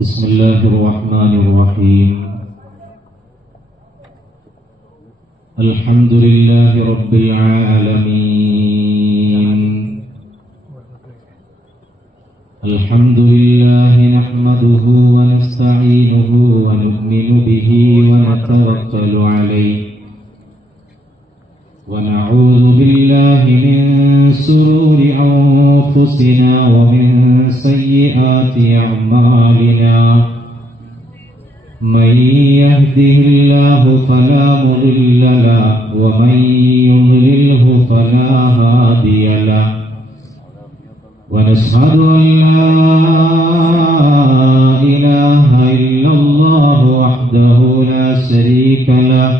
بسم الله الرحمن الرحيم الحمد لله رب العالمين الحمد لله نحمده ونستعينه ونؤمن به ونتوكل عليه ونعوذ بالله من شرور أنفسنا ومن سيئات أعمالنا من يهده الله فلا مضل له ومن يضلله فلا هادي له ونشهد أن لا إله إلا الله وحده لا شريك له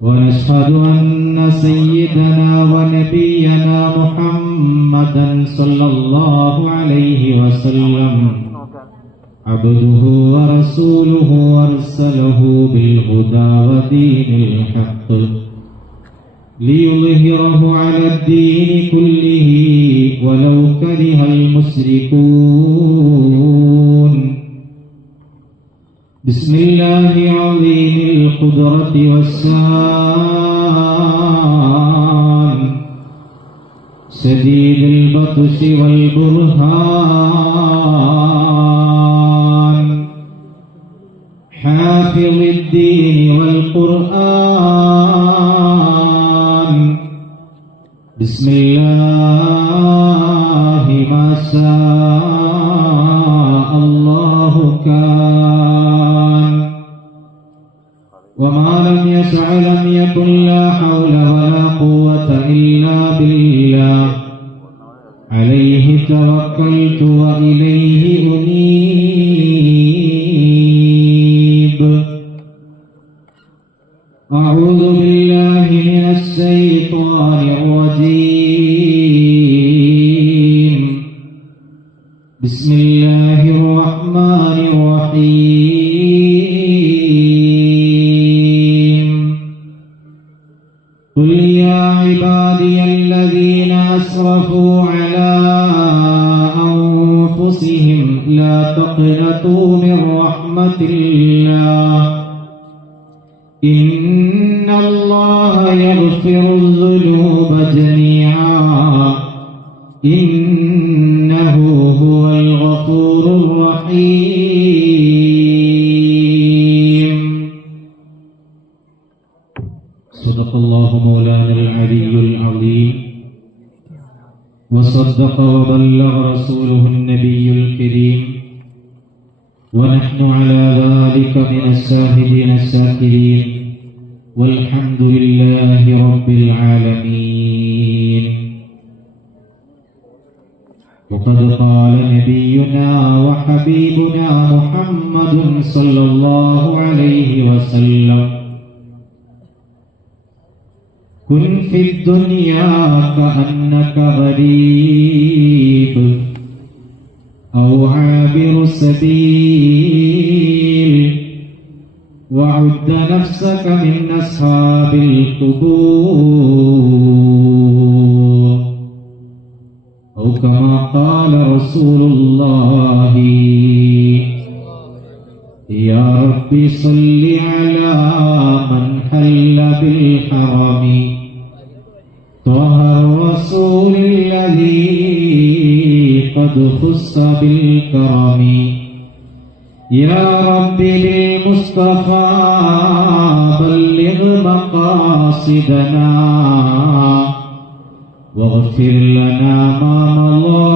ونشهد أن سيدنا ونبينا محمدا صلى الله عليه وسلم عبده ورسوله أرسله بالهدى ودين الحق ليظهره على الدين كله ولو كره المشركون بسم الله عظيم القدرة والشان شديد البطش والبرهان حافظ الدين والقرآن بسم الله ما شاء الله كان وما لم يشع لم يكن لا حول ولا قوة إلا بالله عليه توكلت وإليه أنيب أعوذ بالله من الشيطان الرجيم بسم الله الرحمن الرحيم قل يا عبادي الذين أسرفوا على أنفسهم لا تقنطوا من رحمة الله إن الله يغفر الذنوب جميعا إنه هو الغفور الرحيم صدق الله مولانا العلي العظيم وصدق وبلغ رسوله النبي الكريم ونحن على ذلك من الشاهدين الشاكرين والحمد لله رب العالمين وقد قال نبينا وحبيبنا محمد صلى الله عليه وسلم كن في الدنيا كأنك غريب أو عابر سبيل وعد نفسك من أصحاب القبور أو كما قال رسول الله يا رب صل على من حل بالحرم طه الرسول الذي قد خص بالكرم يا رب بالمصطفى بلغ مقاصدنا واغفر لنا ما مضى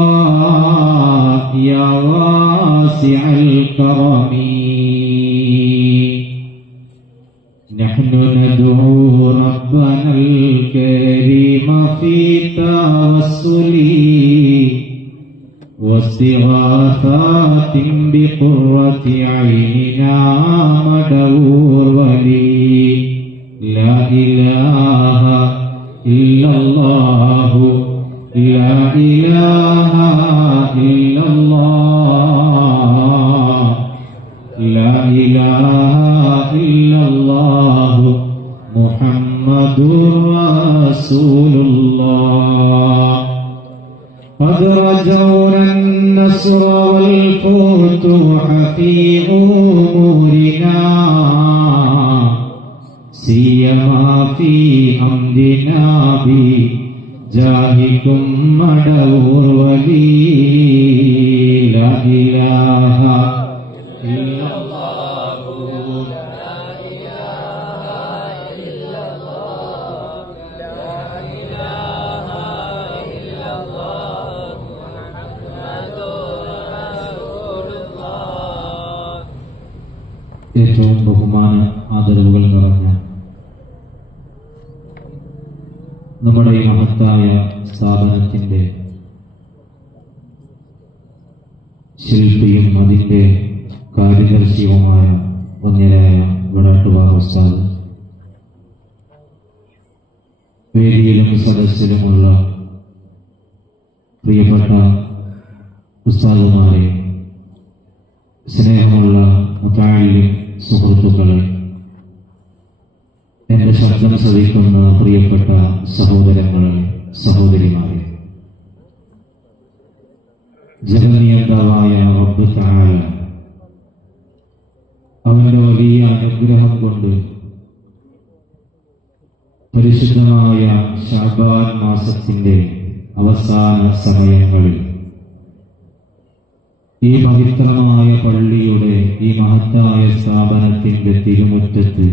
يا واسع الكرم نحن ندعو ربنا الكريم في توسل واستغاثات بقرة عيننا مدور ولي لا إله إلا الله لا إله إلا الله لا إله إلا الله محمد رسول الله قد رجونا النصر والفتوح في أمورنا سيما في أمرنا بجاهكم مدور ولي لا إله إلا الله لا إله إلا الله لا إله إلا الله محمد رسول الله. ഏറ്റവും ബഹുമാന ആദരവുകൾ നിറഞ്ഞ നമ്മുടെ ഈ മഹത്തായ സ്ഥാപനത്തിന്റെ ശില്പിയും അതിന്റെ കാര്യദർശിയുമായ വന്യരായ വടാട്ടുപാറ ഉസ്താദ്, വേദിയിലും സദസ്സിലുമുള്ള പ്രിയപ്പെട്ട ഉസ്താദുമാരെ, സ്നേഹമുള്ള മുതഅല്ലിം സുഹൃത്തുക്കളെ, എന്റെ ശബ്ദം ശ്രവിക്കുന്ന പ്രിയപ്പെട്ട സഹോദരങ്ങളെ, സഹോദരിമാരെ, ജഗന്നിയന്താവായ റബ്ബ് തആല അവന്റെ വലിയ അനുഗ്രഹം കൊണ്ട് പരിശുദ്ധമായ ശഅബാൻ മാസത്തിന്റെ അവസാന സമയങ്ങളിൽ ഈ പവിത്രമായ പള്ളിയുടെ ഈ മഹത്തായ സ്ഥാപനത്തിന്റെ തിരുമുറ്റത്ത്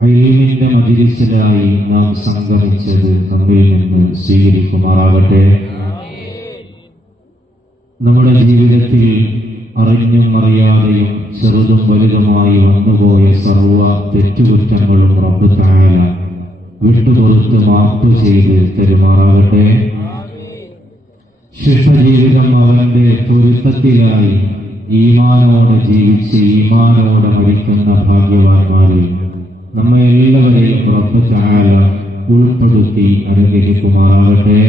ഇൽമിന്റെ മജ്‌ലിസിലായി നാം സംഗമിച്ചത് നമ്മിൽ നിന്ന് സ്വീകരിക്കുമാറാകട്ടെ. നമ്മുടെ ജീവിതത്തിൽ അറിഞ്ഞും അറിയാതെയും ചെറുതും വലുതുമായി വന്നുപോയ സർവ്വ തെറ്റുകുറ്റങ്ങളും റബ്ബ് തആല വിട്ടുപുറത്ത് മാപ്പ് ചെയ്ത് തരുമാറാകട്ടെ. ശുദ്ധജീവിതം അവന്റെ പൊരുത്തത്തിലായി ഈമാനോടെ ജീവിച്ച് ഈമാനോടെ മരിക്കുന്ന ഭാഗ്യവാന്മാരിൽ നമ്മെ എല്ലാവരെയും റബ്ബ് തആല ഉൾപ്പെടുത്തി അനുഗ്രഹിക്കുമാറാകട്ടെ.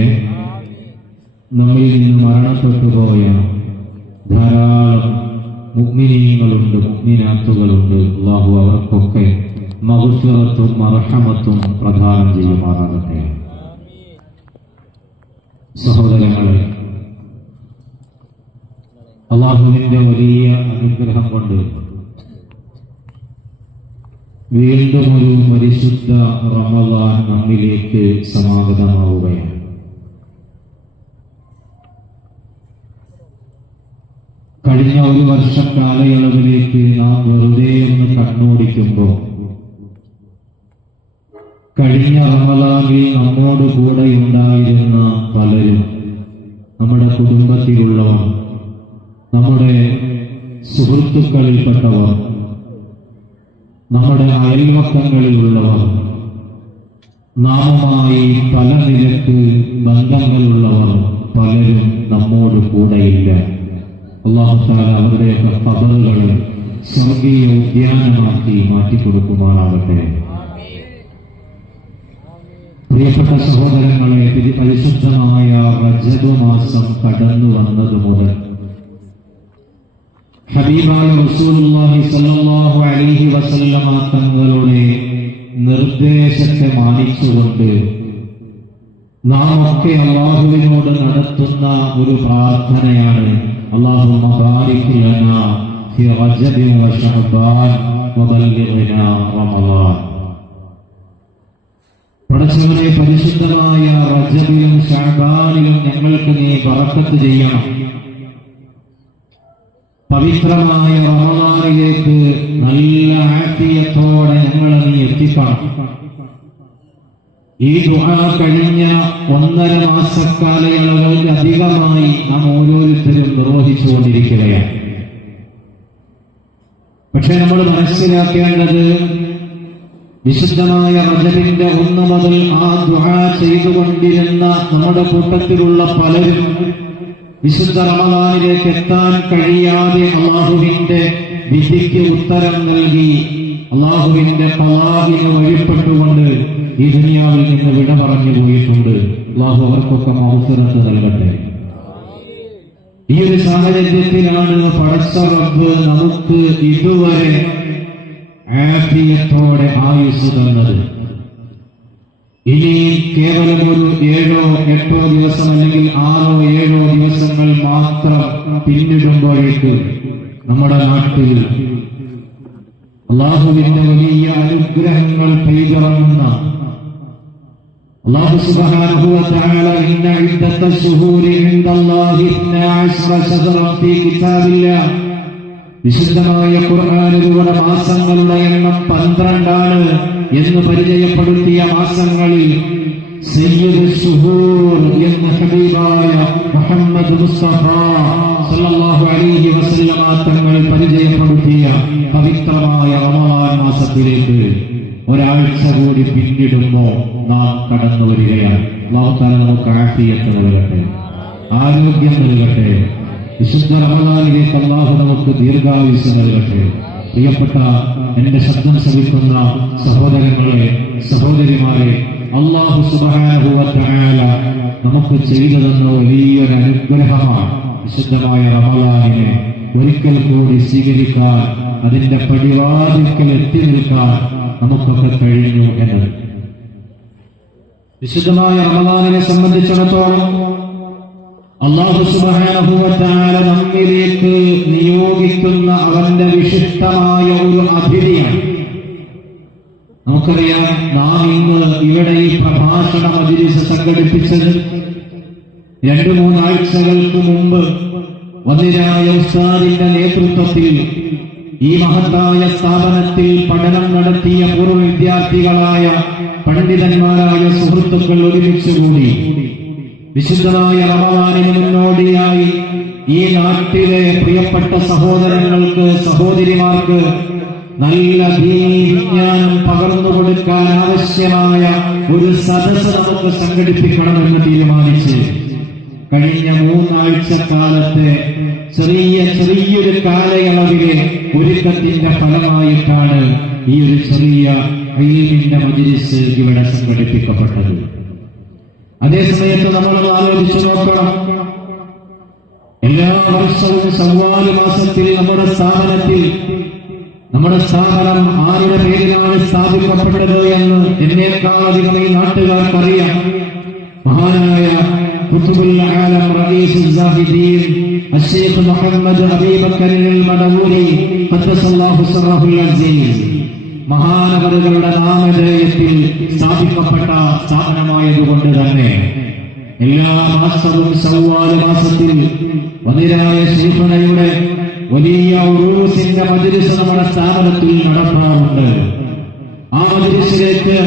നമ്മിൽ നിന്ന് മരണപ്പെട്ടു പോയ ധാരാളം മുഅ്മിനീങ്ങളുണ്ട്, മുഅ്മിനാത്തുകളുണ്ട്. അല്ലാഹു അവർക്കൊക്കെ മഗ്ഫിറത്തും മർഹമത്തും പ്രദാനം ചെയ്യുമാറാകട്ടെ. സഹോദരങ്ങളെ, അല്ലാഹുവിന്റെ വലിയ അനുഗ്രഹം കൊണ്ട് വീണ്ടും ഒരു പരിശുദ്ധ റമളാൻ നമ്മിലേക്ക് സമാഗതമാവുകയാണ്. കഴിഞ്ഞ ഒരു വർഷ കാലയളവിലേക്ക് നാം വെറുതെ ഒന്ന് കണ്ണോടിക്കുമ്പോൾ കഴിഞ്ഞ റമളാനിൽ നമ്മോട് കൂടെ ഉണ്ടായിരുന്ന പലരും, നമ്മുടെ കുടുംബത്തിലുള്ളവർ, നമ്മുടെ സുഹൃത്തുക്കളിൽപ്പെട്ടവർ, നമ്മുടെ അയൽവക്കങ്ങളിലുള്ളവർ, നാമുമായി പല നിലക്ക് ബന്ധങ്ങളുള്ളവർ പലരും നമ്മോട് കൂടെയില്ല. അല്ലാഹു തആല അവരുടെയൊക്കെ ഖബറുകളെ സ്വർഗീയ ഉദ്യാനമാക്കി മാറ്റിക്കൊടുക്കുമാറാകട്ടെ. പ്രിയപ്പെട്ട സഹോദരങ്ങളെ, പരിശുദ്ധമായ റജബ് മാസം കടന്നു വന്നത് മുതൽ ഹബീബായ റസൂലുള്ളാഹി സ്വല്ലല്ലാഹു അലൈഹി വസല്ലമ തങ്ങളുടെ നിർദ്ദേശത്തെ മാനിച്ചുകൊണ്ട് നാം ഒക്കെ അല്ലാഹുവിനോട് നടത്തുന്ന ഒരു പ്രാർത്ഥനയാണ് അല്ലാഹുമ്മ ബാരിക് ലനാ ഫി റജബ് വ ശഅബാൻ വബല്ലിഗ്നാ റമളാൻ. പടച്ചവനെ, പരിശുദ്ധമായ റജബിലും ശഅബാനിലും ഞങ്ങൾക്ക് നീ ബറക്കത്ത് ചെയ്യണം. പവിത്രമായ റമളാനിലേക്ക് നല്ല ആഫിയത്തോടെ ഞങ്ങളെ നീ എത്തിക്കണം. ഈ ദുആ കഴിഞ്ഞ 1.5 മാസക്കാലയളവിൽ അധികമായി നാം ഓരോരുത്തരും നിർവഹിച്ചുകൊണ്ടിരിക്കുകയാണ്. പക്ഷെ നമ്മൾ മനസ്സിലാക്കേണ്ടത്, വിശുദ്ധമായ റജബിന്റെ 1 മുതൽ ആ ദുആ ചെയ്തുകൊണ്ടിരുന്ന നമ്മുടെ കൂട്ടത്തിലുള്ള പലരും വിശുദ്ധ റമളാനിലേക്ക് എത്താൻ കഴിയാതെ അല്ലാഹുവിന്റെ വിധിക്ക് ഉത്തരം നൽകി അല്ലാഹുവിന്റെ ഖളാഇന് വഴിപ്പെട്ടുകൊണ്ട് ഈ ദുനിയാവിൽ നിന്ന് വിട പറഞ്ഞു പോയിട്ടുണ്ട്. അല്ലാഹു അവർക്കൊക്കെ മഗ്ഫിറത്ത് നൽകട്ടെ. ഈ ഒരു സാഹചര്യത്തിലാണ് പടച്ച റബ്ബ് നമുക്ക് ഇതുവരെ ആഫിയത്തോടെ ആയുസ് തന്നത്. ഇനി കേവലം ഒരു 7-8 ദിവസം അല്ലെങ്കിൽ 6-7 ദിവസങ്ങൾ മാത്രം പിന്നിടുമ്പോഴേക്ക് നമ്മുടെ നാട്ടിൽ അല്ലാഹുവിന്റെ വലിയ അനുഗ്രഹങ്ങൾ പെയ്തിറങ്ങുന്ന അല്ലാഹു സുബ്ഹാനഹു വ തആല ഇന്ന ഇദ്ദത്തശ് ശുഹൂരി ഇൻദല്ലാഹി 12 ശഹറൻ ഫീ കിതാബില്ലാഹ് വിശുദ്ധമായ ഖുർആനിലൂടെ മാസങ്ങളുടെ എണ്ണം 12 ആണ് എന്ന് പരിചയപ്പെടുത്തിയ മാസങ്ങളിൽ സയ്യിദ് ശുഹൂർ എന്ന ഹബീബായ മുഹമ്മദ് മുസ്തഫ സല്ലല്ലാഹു അലൈഹി വസല്ലമ തങ്ങൾ പരിചയപ്പെടുത്തിയ പവിത്രമായ റമളാൻ മാസത്തിലേക്ക് ഒരാഴ്ച കൂടി പിന്നിടുമ്പോൾ നാം കടന്നു വരികയാണ്. അല്ലാഹു തആല നമുക്ക് ആഫിയത്ത് നൽകട്ടെ, ആരോഗ്യം നൽകട്ടെ. വിശുദ്ധ റമളാനിലേക്ക് അല്ലാഹു നമുക്ക് ദീർഘായുസ്സ് നൽകട്ടെ. പ്രിയപ്പെട്ട എന്റെ ശബ്ദം ശ്രവിക്കുന്ന സഹോദരങ്ങളെ, സഹോദരിമാരെ, അല്ലാഹു സുബ്ഹാനഹു വ തആല നമുക്ക് ചെയ്തു തന്ന വലിയൊരു അനുഗ്രഹമാണ് വിശുദ്ധമായ റമളാനിനെ ഒരിക്കൽ കൂടി സ്വീകരിക്കാൻ, അതിന്റെ പടിവാതിൽക്കൽ എത്തി നിൽക്കാൻ നമുക്കൊക്കെ കഴിഞ്ഞു എന്നത്. വിശുദ്ധമായ റമളാനിനെ സംബന്ധിച്ചിടത്തോളം അല്ലാഹു സുബ്ഹാനഹു വ തആല നമ്മിലേക്ക് നിയോഗിക്കുന്ന അവന്റെ വിശിഷ്ടമായ ഒരു അതിഥിയാണ്. നമുക്കറിയാം, നാം ഇന്ന് ഇവിടെ ഈ പ്രഭാഷണ മജ്‌ലിസ് സംഘടിപ്പിച്ചത് 2-3 ആഴ്ചകൾക്ക് മുമ്പ് വന്നിരായ ഉസ്താദിന്റെ നേതൃത്വത്തിൽ ഈ മഹത്തായ സ്ഥാപനത്തിൽ പഠനം നടത്തിയ പൂർവ്വ വിദ്യാർത്ഥികളായ പണ്ഡിതന്മാരായ സുഹൃത്തുക്കൾ ഒരുമിച്ചുകൂടി വിശുദ്ധമായ റമളാനിന് മുന്നോടിയായി ഈ നാട്ടിലെ പ്രിയപ്പെട്ട സഹോദരങ്ങൾക്ക്, സഹോദരിമാർക്ക് നല്ല ദീനീ വിജ്ഞാനം പകർന്നു കൊടുക്കാൻ ആവശ്യമായ ഒരു സദസ്സ് നമുക്ക് സംഘടിപ്പിക്കണമെന്ന് തീരുമാനിച്ച് കഴിഞ്ഞ 3 ആഴ്ചക്കാലത്തെ ചെറിയൊരു കാലയളവിലെ ഒരുക്കത്തിന്റെ ഫലമായിട്ടാണ് ഈ ഒരു ചെറിയ ഇൽമിന്റെ മജ്‌ലിസ് ഇവിടെ സംഘടിപ്പിക്കപ്പെട്ടത്. അതേസമയത്ത് നമ്മളൊന്ന് ആലോചിച്ചു നോക്കണം, എല്ലാ വർഷവും ശവ്വാൽ മാസത്തിൽ നമ്മുടെ സ്ഥാപനം ആരുടെ പേരിലാണ് സ്ഥാപിക്കപ്പെട്ടത് എന്ന് എന്നേക്കാളധികം ഈ നാട്ടുകാർക്കറിയാം. മഹാനായ ഖുതുബുൽ ആലം റഈസുൽ സാഹിദീൻ അശ്ശൈഖ് മുഹമ്മദ് അബീബക്കറിൽ മദഊരി ഖദ്ദസല്ലാഹു സിറഹുൽ അസീസ് മഹാനവറുകളുടെ നാമധേയത്തിൽ സ്ഥാപിക്കപ്പെട്ട സ്ഥാപനമായതുകൊണ്ട് തന്നെ എല്ലാ മാസവും ശവ്വാൽ മാസത്തിൽ വനിരായ ശൈഖുനയുടെ വലിയ ഉറൂസിന്റെ മജ്‌ലിസ് നമ്മുടെ സ്ഥാപനത്തിൽ നടത്താറുണ്ട്. ആ മജ്‌ലിസിലേക്ക്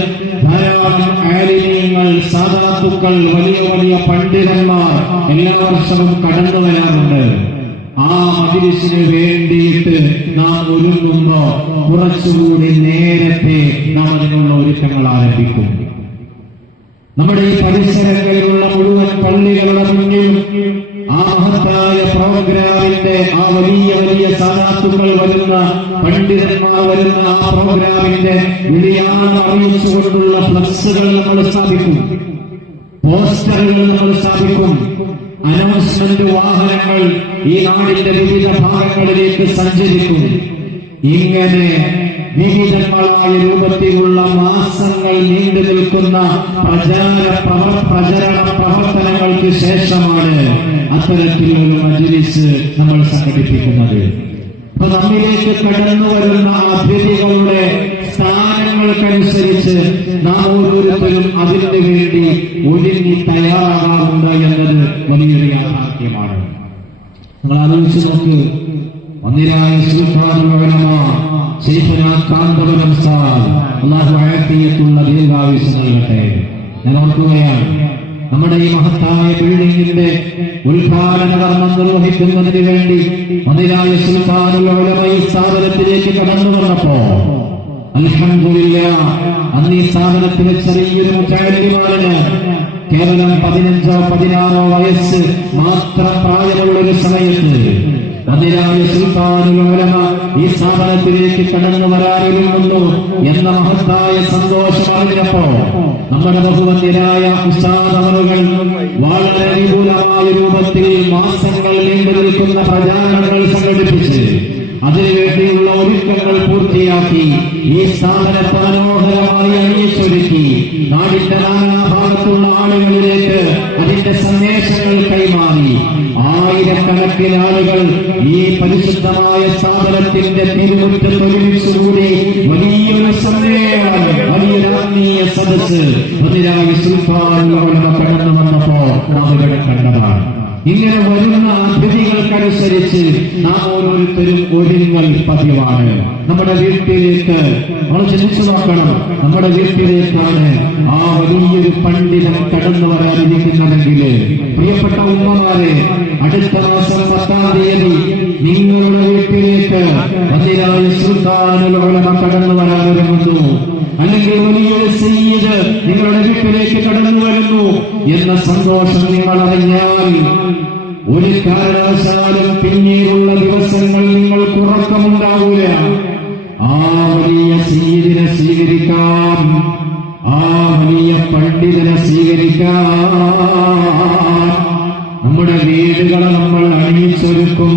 ധാരാളം ആലിമീങ്ങൾ, സാദാത്തുക്കൾ, വലിയ പണ്ഡിതന്മാർ എല്ലാ വർഷവും കടന്നു വരാറുണ്ട്. ആ മജ്‌ലിസിന് വേണ്ടിയിട്ട് നാം ഒരുങ്ങുമ്പോ കുറച്ചുകൂടി നേരത്തെ നാം അതിനുള്ള ഒരുക്കങ്ങൾ ആരംഭിക്കും. നമ്മുടെ ഈ പരിസരങ്ങളിലുള്ള മുഴുവൻ പള്ളികളുടെ മുന്നിൽ ആ മഹത്തായ പ്രോഗ്രാമിന്റെ ആ വലിയ സാദാത്തുക്കൾ വരുന്ന, പണ്ഡിതന്മാർ വരുന്ന ആ പ്രോഗ്രാമിന്റെ വിളിയാളം അറിയിച്ചുകൊണ്ടുള്ള ഫ്ലക്സുകൾ നമ്മൾ സ്ഥാപിക്കും, പോസ്റ്ററുകൾ നമ്മൾ സ്ഥാപിക്കും, അനൗൺസ്മെന്റ് വാഹനങ്ങൾ ഈ നാടിന്റെ വിവിധ ഭാഗങ്ങളിലേക്ക് സഞ്ചരിക്കും. ഇങ്ങനെ വിവിധങ്ങളായ രൂപത്തിലുള്ള മാസങ്ങൾ നീണ്ടു നിൽക്കുന്ന പ്രചരണ പ്രവർത്തനങ്ങൾക്ക് ശേഷമാണ് അത്തരത്തിലൊരു മജ്‌ലിസ് നമ്മൾ സംഘടിപ്പിക്കുന്നത്. അപ്പൊ നമ്മിലേക്ക് കടന്നു വരുന്ന അതിഥികളുടെ സ്ഥാനങ്ങൾക്കനുസരിച്ച് നാം ഓരോരുത്തരും അതിനു വേണ്ടി ഒരുങ്ങി തയ്യാറാകാറുണ്ട് എന്നത് വലിയൊരു യാഥാർത്ഥ്യമാണ്. നിങ്ങൾ ആലോചിച്ച് നോക്ക്, വന്നിരായ സുൽത്താനുൽ ഉലമാ ശൈഖുനാ കാന്തപുരം ഉസ്താദ് അല്ലാഹു ആഫിയത്തുള്ള ദീർഘായുസ്സ് നൽകട്ടെ. ഞാൻ ഓർക്കുകയാണ്, നമ്മുടെ ഈ മഹത്തായ ബിൽഡിംഗിന്റെ ഉദ്ഘാടന കർമ്മം നിർവഹിക്കുന്നതിന് വേണ്ടി വന്നിരായ സുൽത്താനുൽ ഉലമാ ഈ സ്ഥാപനത്തിലേക്ക് കടന്നു വന്നപ്പോ അൽഹംദുലില്ലാഹ് അന്ന് ഈ സ്ഥാപനത്തിലെ ചെറിയൊരു മുതഅല്ലിമാന് കേവലം 15-16 വയസ്സ് മാത്രം പ്രായമുള്ളൊരു സമയത്ത് വന്നിരായ സുൽത്താനുൽ ഉലമാ ഈ സ്ഥാപനത്തിലേക്ക് കടന്നു വരാനിരുന്നു എന്ന മഹത്തായ സന്തോഷം അറിഞ്ഞപ്പോ നമ്മുടെ ബഹുവന്യരായ ഉസ്താദ് അവറുകൾ വളരെ വിപുലമായ രൂപത്തിൽ മാസങ്ങൾ നീണ്ടു നിൽക്കുന്ന പ്രചാരണങ്ങൾ സംഘടിപ്പിച്ച് അതിനുവേണ്ടിയുള്ള ഒരുക്കങ്ങൾ പൂർത്തിയാക്കി ഈ സ്ഥാപനത്തെ മനോഹരമായി അണിയിച്ചൊരുക്കി നാടിന്റെ നാനാഭാഗത്തുള്ള ആളുകളിലേക്ക് അതിന്റെ സന്ദേശങ്ങൾ കൈമാറി ആയിരക്കണക്കിന് ആളുകൾ ഈ പരിശുദ്ധമായ സ്ഥാപനത്തിന്റെ തിരുമുറ്റത്ത് ഒരുമിച്ചുകൂടി വലിയൊരു സമ്മേളനം, വലിയൊരു ആത്മീയ സദസ്സ് മുതലായി സുൽത്താനുകളുടെ കടന്നു വന്നപ്പോ നാം കണ്ടതാണ്. ഇങ്ങനെ വരുന്ന അതിഥികൾക്കനുസരിച്ച് നാം ഓരോരുത്തരും ഒരുങ്ങൽ പതിവാണ്. നമ്മുടെ വീട്ടിലേക്ക് നമ്മൾ ചിന്തിച്ചു നോക്കണം, നമ്മുടെ വീട്ടിലേക്കാണ് ആ വലിയൊരു പണ്ഡിതൻ കടന്നു വരാനിരിക്കുന്നതെങ്കിൽ പ്രിയപ്പെട്ട ഉമ്മമാരെ, അടുത്ത മാസം 10-ാം തീയതി നിങ്ങളുടെ വീട്ടിലേക്ക് അതിനായ സുൽത്താനുൽ ഉലമ കടന്നു വരാനൊരുങ്ങുന്നു, അല്ലെങ്കിൽ വലിയൊരു സയ്യിദ് നിങ്ങളുടെ വീട്ടിലേക്ക് കടന്നു വരുന്നു എന്ന സന്തോഷം നിങ്ങൾ അറിഞ്ഞാൽ ഒരു കാരണവശാലും പിന്നീടുള്ള ദിവസങ്ങൾ നിങ്ങൾക്ക് ഉറക്കമുണ്ടാവൂല. ആ വലിയ സയ്യിദിനെ സ്വീകരിക്കാൻ, ആ വലിയ പണ്ഡിതനെ സ്വീകരിക്കാൻ നമ്മുടെ വീടുകളെ നമ്മൾ അണിയിച്ചൊരുക്കും.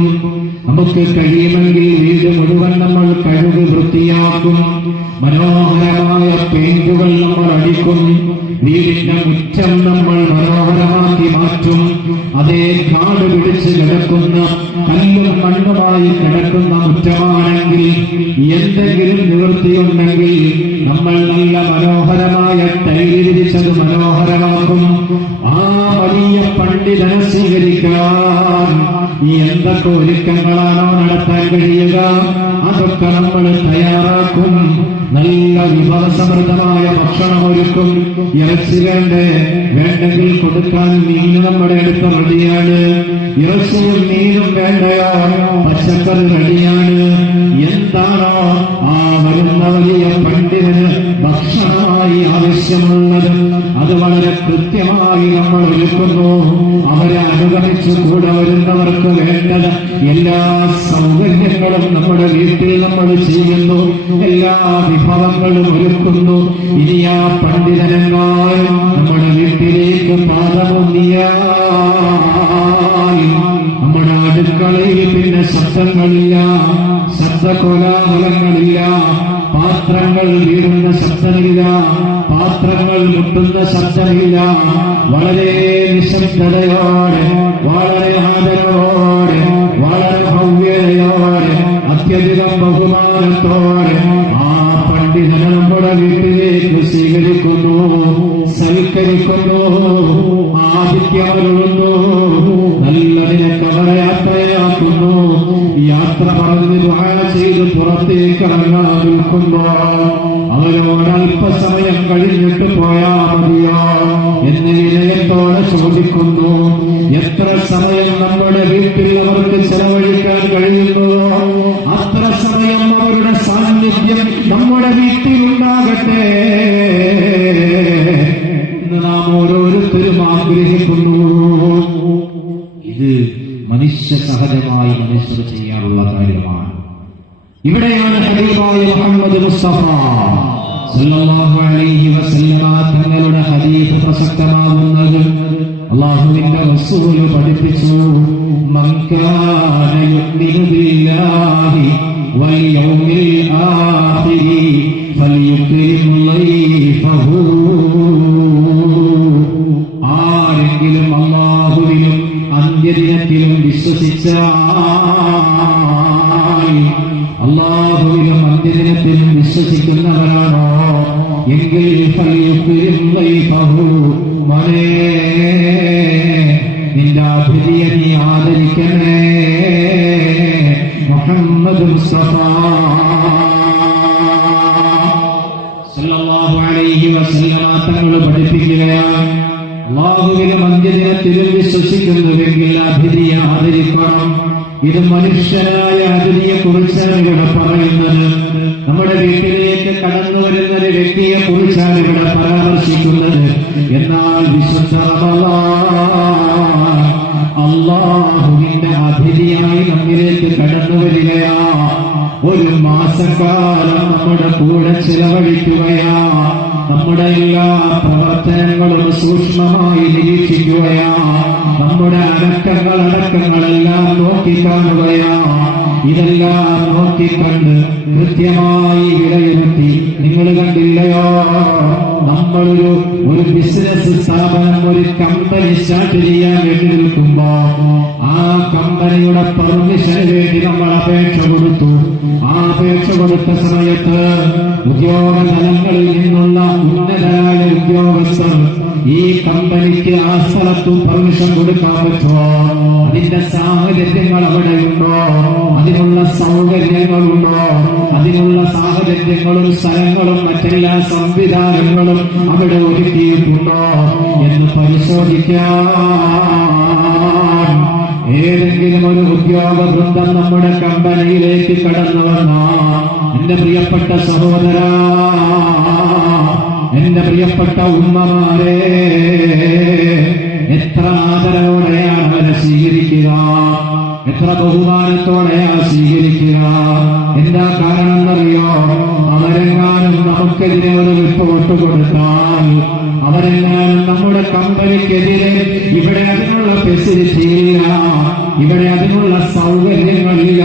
നമുക്ക് കഴിയുമെങ്കിൽ വീട് മുഴുവൻ നമ്മൾ കഴുകി വൃത്തിയാക്കും. മനോഹരമായ പെയിന്റുകൾ നമ്മൾ അടിക്കും. വീടിന്റെ മുറ്റം നമ്മൾ മനോഹരമാക്കി മാറ്റും. അതേ കാട് പിടിച്ച് കിടക്കുന്ന കല്ലും മണ്ണുമായി കിടക്കുന്ന മുറ്റമാണെങ്കിൽ എന്തെങ്കിലും നിവൃത്തിയുണ്ടെങ്കിൽ നമ്മൾ നല്ല മനോഹരമായ ടൈല് വിരിച്ചത് മനോഹരമാക്കും. ആ വലിയ പണ്ഡിതനെ സ്വീകരിക്കാൻ എന്തൊക്കെ ഒരുക്കങ്ങളാണോ നടത്താൻ കഴിയുക അതൊക്കെ നമ്മൾ തയ്യാറാക്കും. നല്ല വിഭവസമൃദ്ധമായ ഭക്ഷണം ഒരുക്കും. ഇറച്ചി വേണ്ടെങ്കിൽ കൊടുക്കാൻ മീൻ നമ്മുടെ അടുത്ത് റെഡിയാണ്. ഇറച്ചിയും മീനും വേണ്ടയോ പച്ചക്കറി റെഡിയാണ്. എന്താണോ ആ വരുന്ന വലിയ പണ്ഡിതന് ഭക്ഷണമായി ആവശ്യമുള്ളത് അത് വളരെ കൃത്യമായി നമ്മൾ ഒരുക്കുന്നു. അവരെ അനുഗമിച്ച് കൂടെ വരുന്നവർക്ക് വേണ്ടത് എല്ലാ സൗകര്യങ്ങളും നമ്മുടെ വീട്ടിൽ നമ്മൾ ചെയ്യുന്നു. എല്ലാ വിഭവങ്ങളും ഒരുക്കുന്നു. ഇനി ആ പണ്ഡിതനെന്നാൽ നമ്മുടെ വീട്ടിലേക്ക് പാദമൊന്നിയാൽ നമ്മുടെ അടുക്കളയിൽ പിന്നെ ശബ്ദങ്ങളില്ല, ശബ്ദകോലാഹലങ്ങളില്ല, പാത്രങ്ങൾ വീഴുന്ന ശബ്ദമില്ല, പാത്രങ്ങൾ മുട്ടുന്ന ശബ്ദമില്ല. വളരെ നിശബ്ദതയോടെ, വളരെ ആദരവോടെ, വളരെ ഭവ്യതയോടെ, അത്യധികം ബഹുമാനത്തോടെ ആ പണ്ഡിതനെ നമ്മുടെ വീട്ടിലേക്ക് സ്വീകരിക്കുന്നു, സൽക്കരിക്കുന്നു, ആതിഥ്യമരുളുന്നു, നല്ലതിനെ കവരയാത്രയാക്കുന്നു. യാത്ര പറഞ്ഞ് ദുആ ചെയ്ത് പുറത്തേക്ക് ഇറങ്ങാൻ നിൽക്കുമ്പോൾ അവരോട് അല്പസമയം കഴിഞ്ഞിട്ട് പോയാ മതിയോ എന്ന് വിനയത്തോടെ ചോദിക്കുന്നു. എത്ര സമയം നമ്മുടെ വീട്ടിൽ അവർക്ക് ചെലവഴിക്കാൻ കഴിയുന്നുവോ അത്ര സമയം അവരുടെ സാന്നിധ്യം നമ്മുടെ വീട്ടിലുണ്ടാകട്ടെ എന്ന് നാം ഓരോരുത്തരും ആഗ്രഹിക്കുന്നു. ഇത് മനുഷ്യ സഹജമായി മനുഷ്യർ ചെയ്യാറുള്ള കാര്യമാണ്. ഇവിടെയാണ് ഹബീബായ മുഹമ്മദ് മുസ്തഫ സല്ലല്ലാഹു അലൈഹി വസല്ലമ തങ്ങളുടെ ഹദീസ് പ്രസക്തമാകുന്നത്. അല്ലാഹുവിന്റെ റസൂൽ പഠിപ്പിച്ചു, മൻ കാന യുമിനു ബില്ലാഹി വൽ യൗമിൽ ആഖിരി ഫൽയുക്രിം ലൈഫഹു. ആരെങ്കിലും അല്ലാഹുവിലും അന്ത്യദിനത്തിലും വിശ്വസിച്ചാൽ, അല്ലാഹുവിലും അന്ത്യദിനത്തിലും വിശ്വസിക്കുന്നവരാണോ എങ്കിൽ ഫൽയുക്രിം ലൈഫഹു, മോനെ നിന്റെ അതിഥിയെ നീ ആദരിക്കണേ. മുഹമ്മദ് മുസ്തഫ സല്ലല്ലാഹു അലൈഹി വസല്ലമ തങ്ങൾ പഠിപ്പിക്കുകയാണ്, അല്ലാഹുവിലും അന്ത്യദിനത്തിലും വിശ്വസിക്കുന്നുവെങ്കിൽ അതിഥിയെ ആദരിക്കണം. ഇത് മനുഷ്യനായ അതിഥിയെ കുറിച്ചാണ് ഇവിടെ പറയുന്നത്. നമ്മുടെ വീട്ടിലേക്ക് കടന്നു വരുന്ന ഒരു വ്യക്തിയെ കുറിച്ചാണ് ഇവിടെ പരാമർശിക്കുന്നത്. എന്നാൽ വിശുദ്ധ അല്ലാഹുവിന്റെ അതിഥിയായി നമ്മിലേക്ക് കടന്നു വരികയാ. ഒരു മാസക്കാലം നമ്മുടെ കൂടെ ചിലവഴിക്കുകയാ. നമ്മുടെ എല്ലാ പ്രവർത്തനങ്ങളും സൂക്ഷ്മമായി നിരീക്ഷിക്കുകയാ. നമ്മുടെ അടക്കങ്ങളെല്ലാം നോക്കിക്കാണുകയാ. ഇതെല്ലാം നോക്കിക്കണ്ട് കൃത്യമായി വിലയിരുത്തി. നിങ്ങൾ കണ്ടില്ലയോ, നമ്മളൊരു ബിസിനസ് സ്ഥാപനം, ഒരു കമ്പനി സ്റ്റാർട്ട് ചെയ്യാൻ വേണ്ടി നിൽക്കുമ്പോ ആ കമ്പനിയുടെ പെർമിഷന് വേണ്ടി നമ്മൾ അപേക്ഷ കൊടുത്തു. ആ അപേക്ഷ കൊടുത്ത സമയത്ത് ഉദ്യോഗ തലങ്ങളിൽ നിന്നുള്ള ഉന്നതരായ ഉദ്യോഗസ്ഥർ ഈ കമ്പനിക്ക് ആ സ്ഥലത്തും പെർമിഷൻ കൊടുക്കാൻ പറ്റുമോ, അതിന്റെ സാഹചര്യങ്ങൾ അവിടെയുണ്ടോ, അതിനുള്ള സൗകര്യങ്ങളുണ്ടോ, അതിനുള്ള സാഹചര്യങ്ങളും സ്ഥലങ്ങളും മറ്റെല്ലാ സംവിധാനങ്ങളും അവിടെ ഒരുക്കിയിട്ടുണ്ടോ എന്ന് പരിശോധിക്കാൻ ഏതെങ്കിലും ഒരു ഉദ്യോഗ വൃന്ദം നമ്മുടെ കമ്പനിയിലേക്ക് കടന്നു വന്ന എന്റെ പ്രിയപ്പെട്ട സഹോദര, എന്റെ പ്രിയപ്പെട്ട ഉമ്മമാരെ, എത്ര ആദരവോടെയാണ് അവരെ സ്വീകരിക്കുക, എത്ര ബഹുമാനത്തോടെയാണ് സ്വീകരിക്കുക. എന്താ കാരണം എന്നറിയോ? അവരെങ്ങാനും നമുക്കെതിരെ ഒരു റിപ്പോർട്ട് കൊടുത്താൽ, അവരെങ്ങാനും നമ്മുടെ കമ്പനിക്കെതിരെ ഇവിടെ അതിനുള്ള ഫെസിലിറ്റി ഇല്ല, ഇവിടെ അതിനുള്ള സൗകര്യങ്ങളില്ല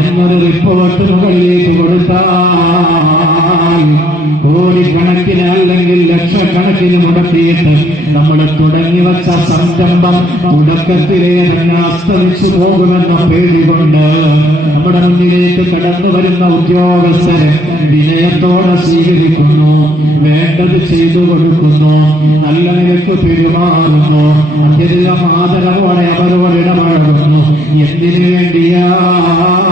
എന്നൊരു റിപ്പോർട്ട് മുകളിലേക്ക് കൊടുത്താൽ കോടിക്കണക്കിന് അല്ലെങ്കിൽ ലക്ഷക്കണക്കിന് മുടക്കിയിട്ട് നമ്മൾ തുടങ്ങി വച്ച സംരംഭം തുടക്കത്തിലേ തന്നെ അസ്തമിച്ചു പോകുമെന്ന പേടികൊണ്ട് നമ്മുടെ മുന്നിലേക്ക് കടന്നു വരുന്ന ഉദ്യോഗസ്ഥരെ വിനയത്തോടെ സ്വീകരിക്കുന്നു, വേണ്ടത് ചെയ്തു കൊടുക്കുന്നു, നല്ല നിലക്ക് പെരുമാറുന്നു, അത്യധികം ആദരവോടെ അവരോട് ഇടപഴകുന്നു. എന്തിനു വേണ്ടിയാണ്?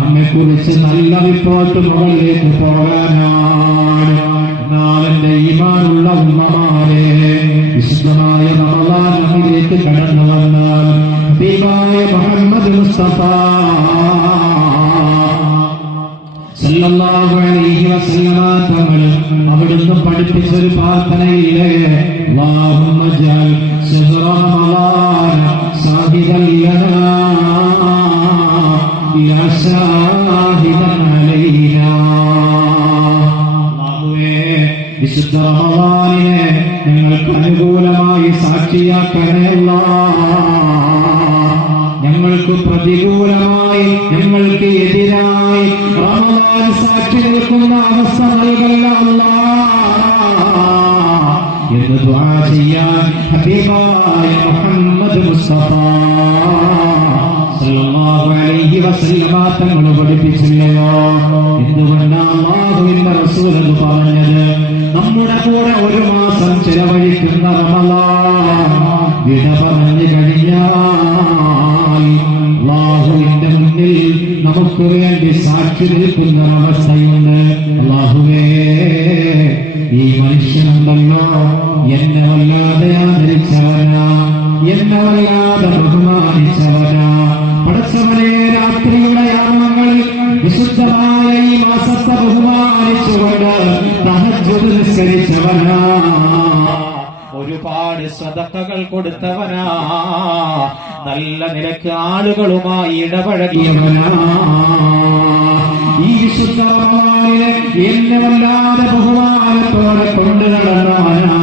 നമ്മെക്കുറിച്ച് നല്ല റിപ്പോർട്ട് മുകളിലേക്ക് പോകാനാണ്. എന്നാൽ എന്റെ ഈമാനുള്ള ഉമ്മമാരെ, വിശുദ്ധമായ റമളാൻ നമ്മിലേക്ക് കടന്നു വന്നാൽ ഹബീബായ മുഹമ്മദ് മുസ്തഫ സല്ലല്ലാഹു അലൈഹി വസല്ലമ തങ്ങൾ അവിടുന്ന് പഠിപ്പിച്ചൊരു പ്രാർത്ഥനയില്ലേ, അല്ലാഹുമ്മ ജഅൽ ശഹ്റ റമളാൻ സാഹിദൻ ലനാ ലാ ശാഹിദൻ അലൈനാ. അല്ലാഹുവേ, വിശുദ്ധ റമളാനിനെ ഞങ്ങൾക്ക് അനുകൂലമായി സാക്ഷിയാക്കണേ അല്ലാഹ്. ഞങ്ങൾക്ക് പ്രതികൂലമായി, ഞങ്ങൾക്ക് എതിരായി റമളാൻ സാക്ഷി നിൽക്കുന്ന അവസ്ഥ നൽകല്ല അല്ലാഹ് എന്ന് ദുആ ചെയ്യാൻ ഹബീബായ മുഹമ്മദ് മുസ്തഫ സല്ലല്ലാഹു അലൈഹി വസല്ലമ തങ്ങൾ പഠിപ്പിച്ചില്ലയോ? എന്തുകൊണ്ടാണ് അല്ലാഹുവിന്റെ റസൂൽ എന്ന് പറഞ്ഞത്? നമ്മുടെ കൂടെ ഒരു മാസം ചിലവഴിക്കുന്ന റമളാൻ വിട പറഞ്ഞു കഴിഞ്ഞാൽ അല്ലാഹുവിന്റെ മുന്നിൽ നമുക്ക് വേണ്ടി സാക്ഷി നിൽക്കുന്ന അവസ്ഥയുണ്ട്. അല്ലാഹുവേ, ഈ മനുഷ്യനുണ്ടല്ലോ, എന്നെ വല്ലാതെ ആദരിച്ചവനാ, എന്നെ വല്ലാതെ ബഹുമാനിച്ചവനാ. പടച്ചവനെ, രാത്രിയുടെ യാമങ്ങളിൽ വിശുദ്ധമായ ഈ മാസത്തെ ബഹുമാനിച്ചുകൊണ്ട് തഹജ്ജുദ് നിസ്കരിച്ചവനാ, ഒരുപാട് സദഖകൾ കൊടുത്തവനാ, നല്ല നിലക്ക് ആളുകളുമായി ഇടപഴകിയവനാ. ഈ വിശുദ്ധ റമളാനിനെ എന്നെ വല്ലാതെ ബഹുമാനത്തോടെ കൊണ്ടു നടന്നവനാ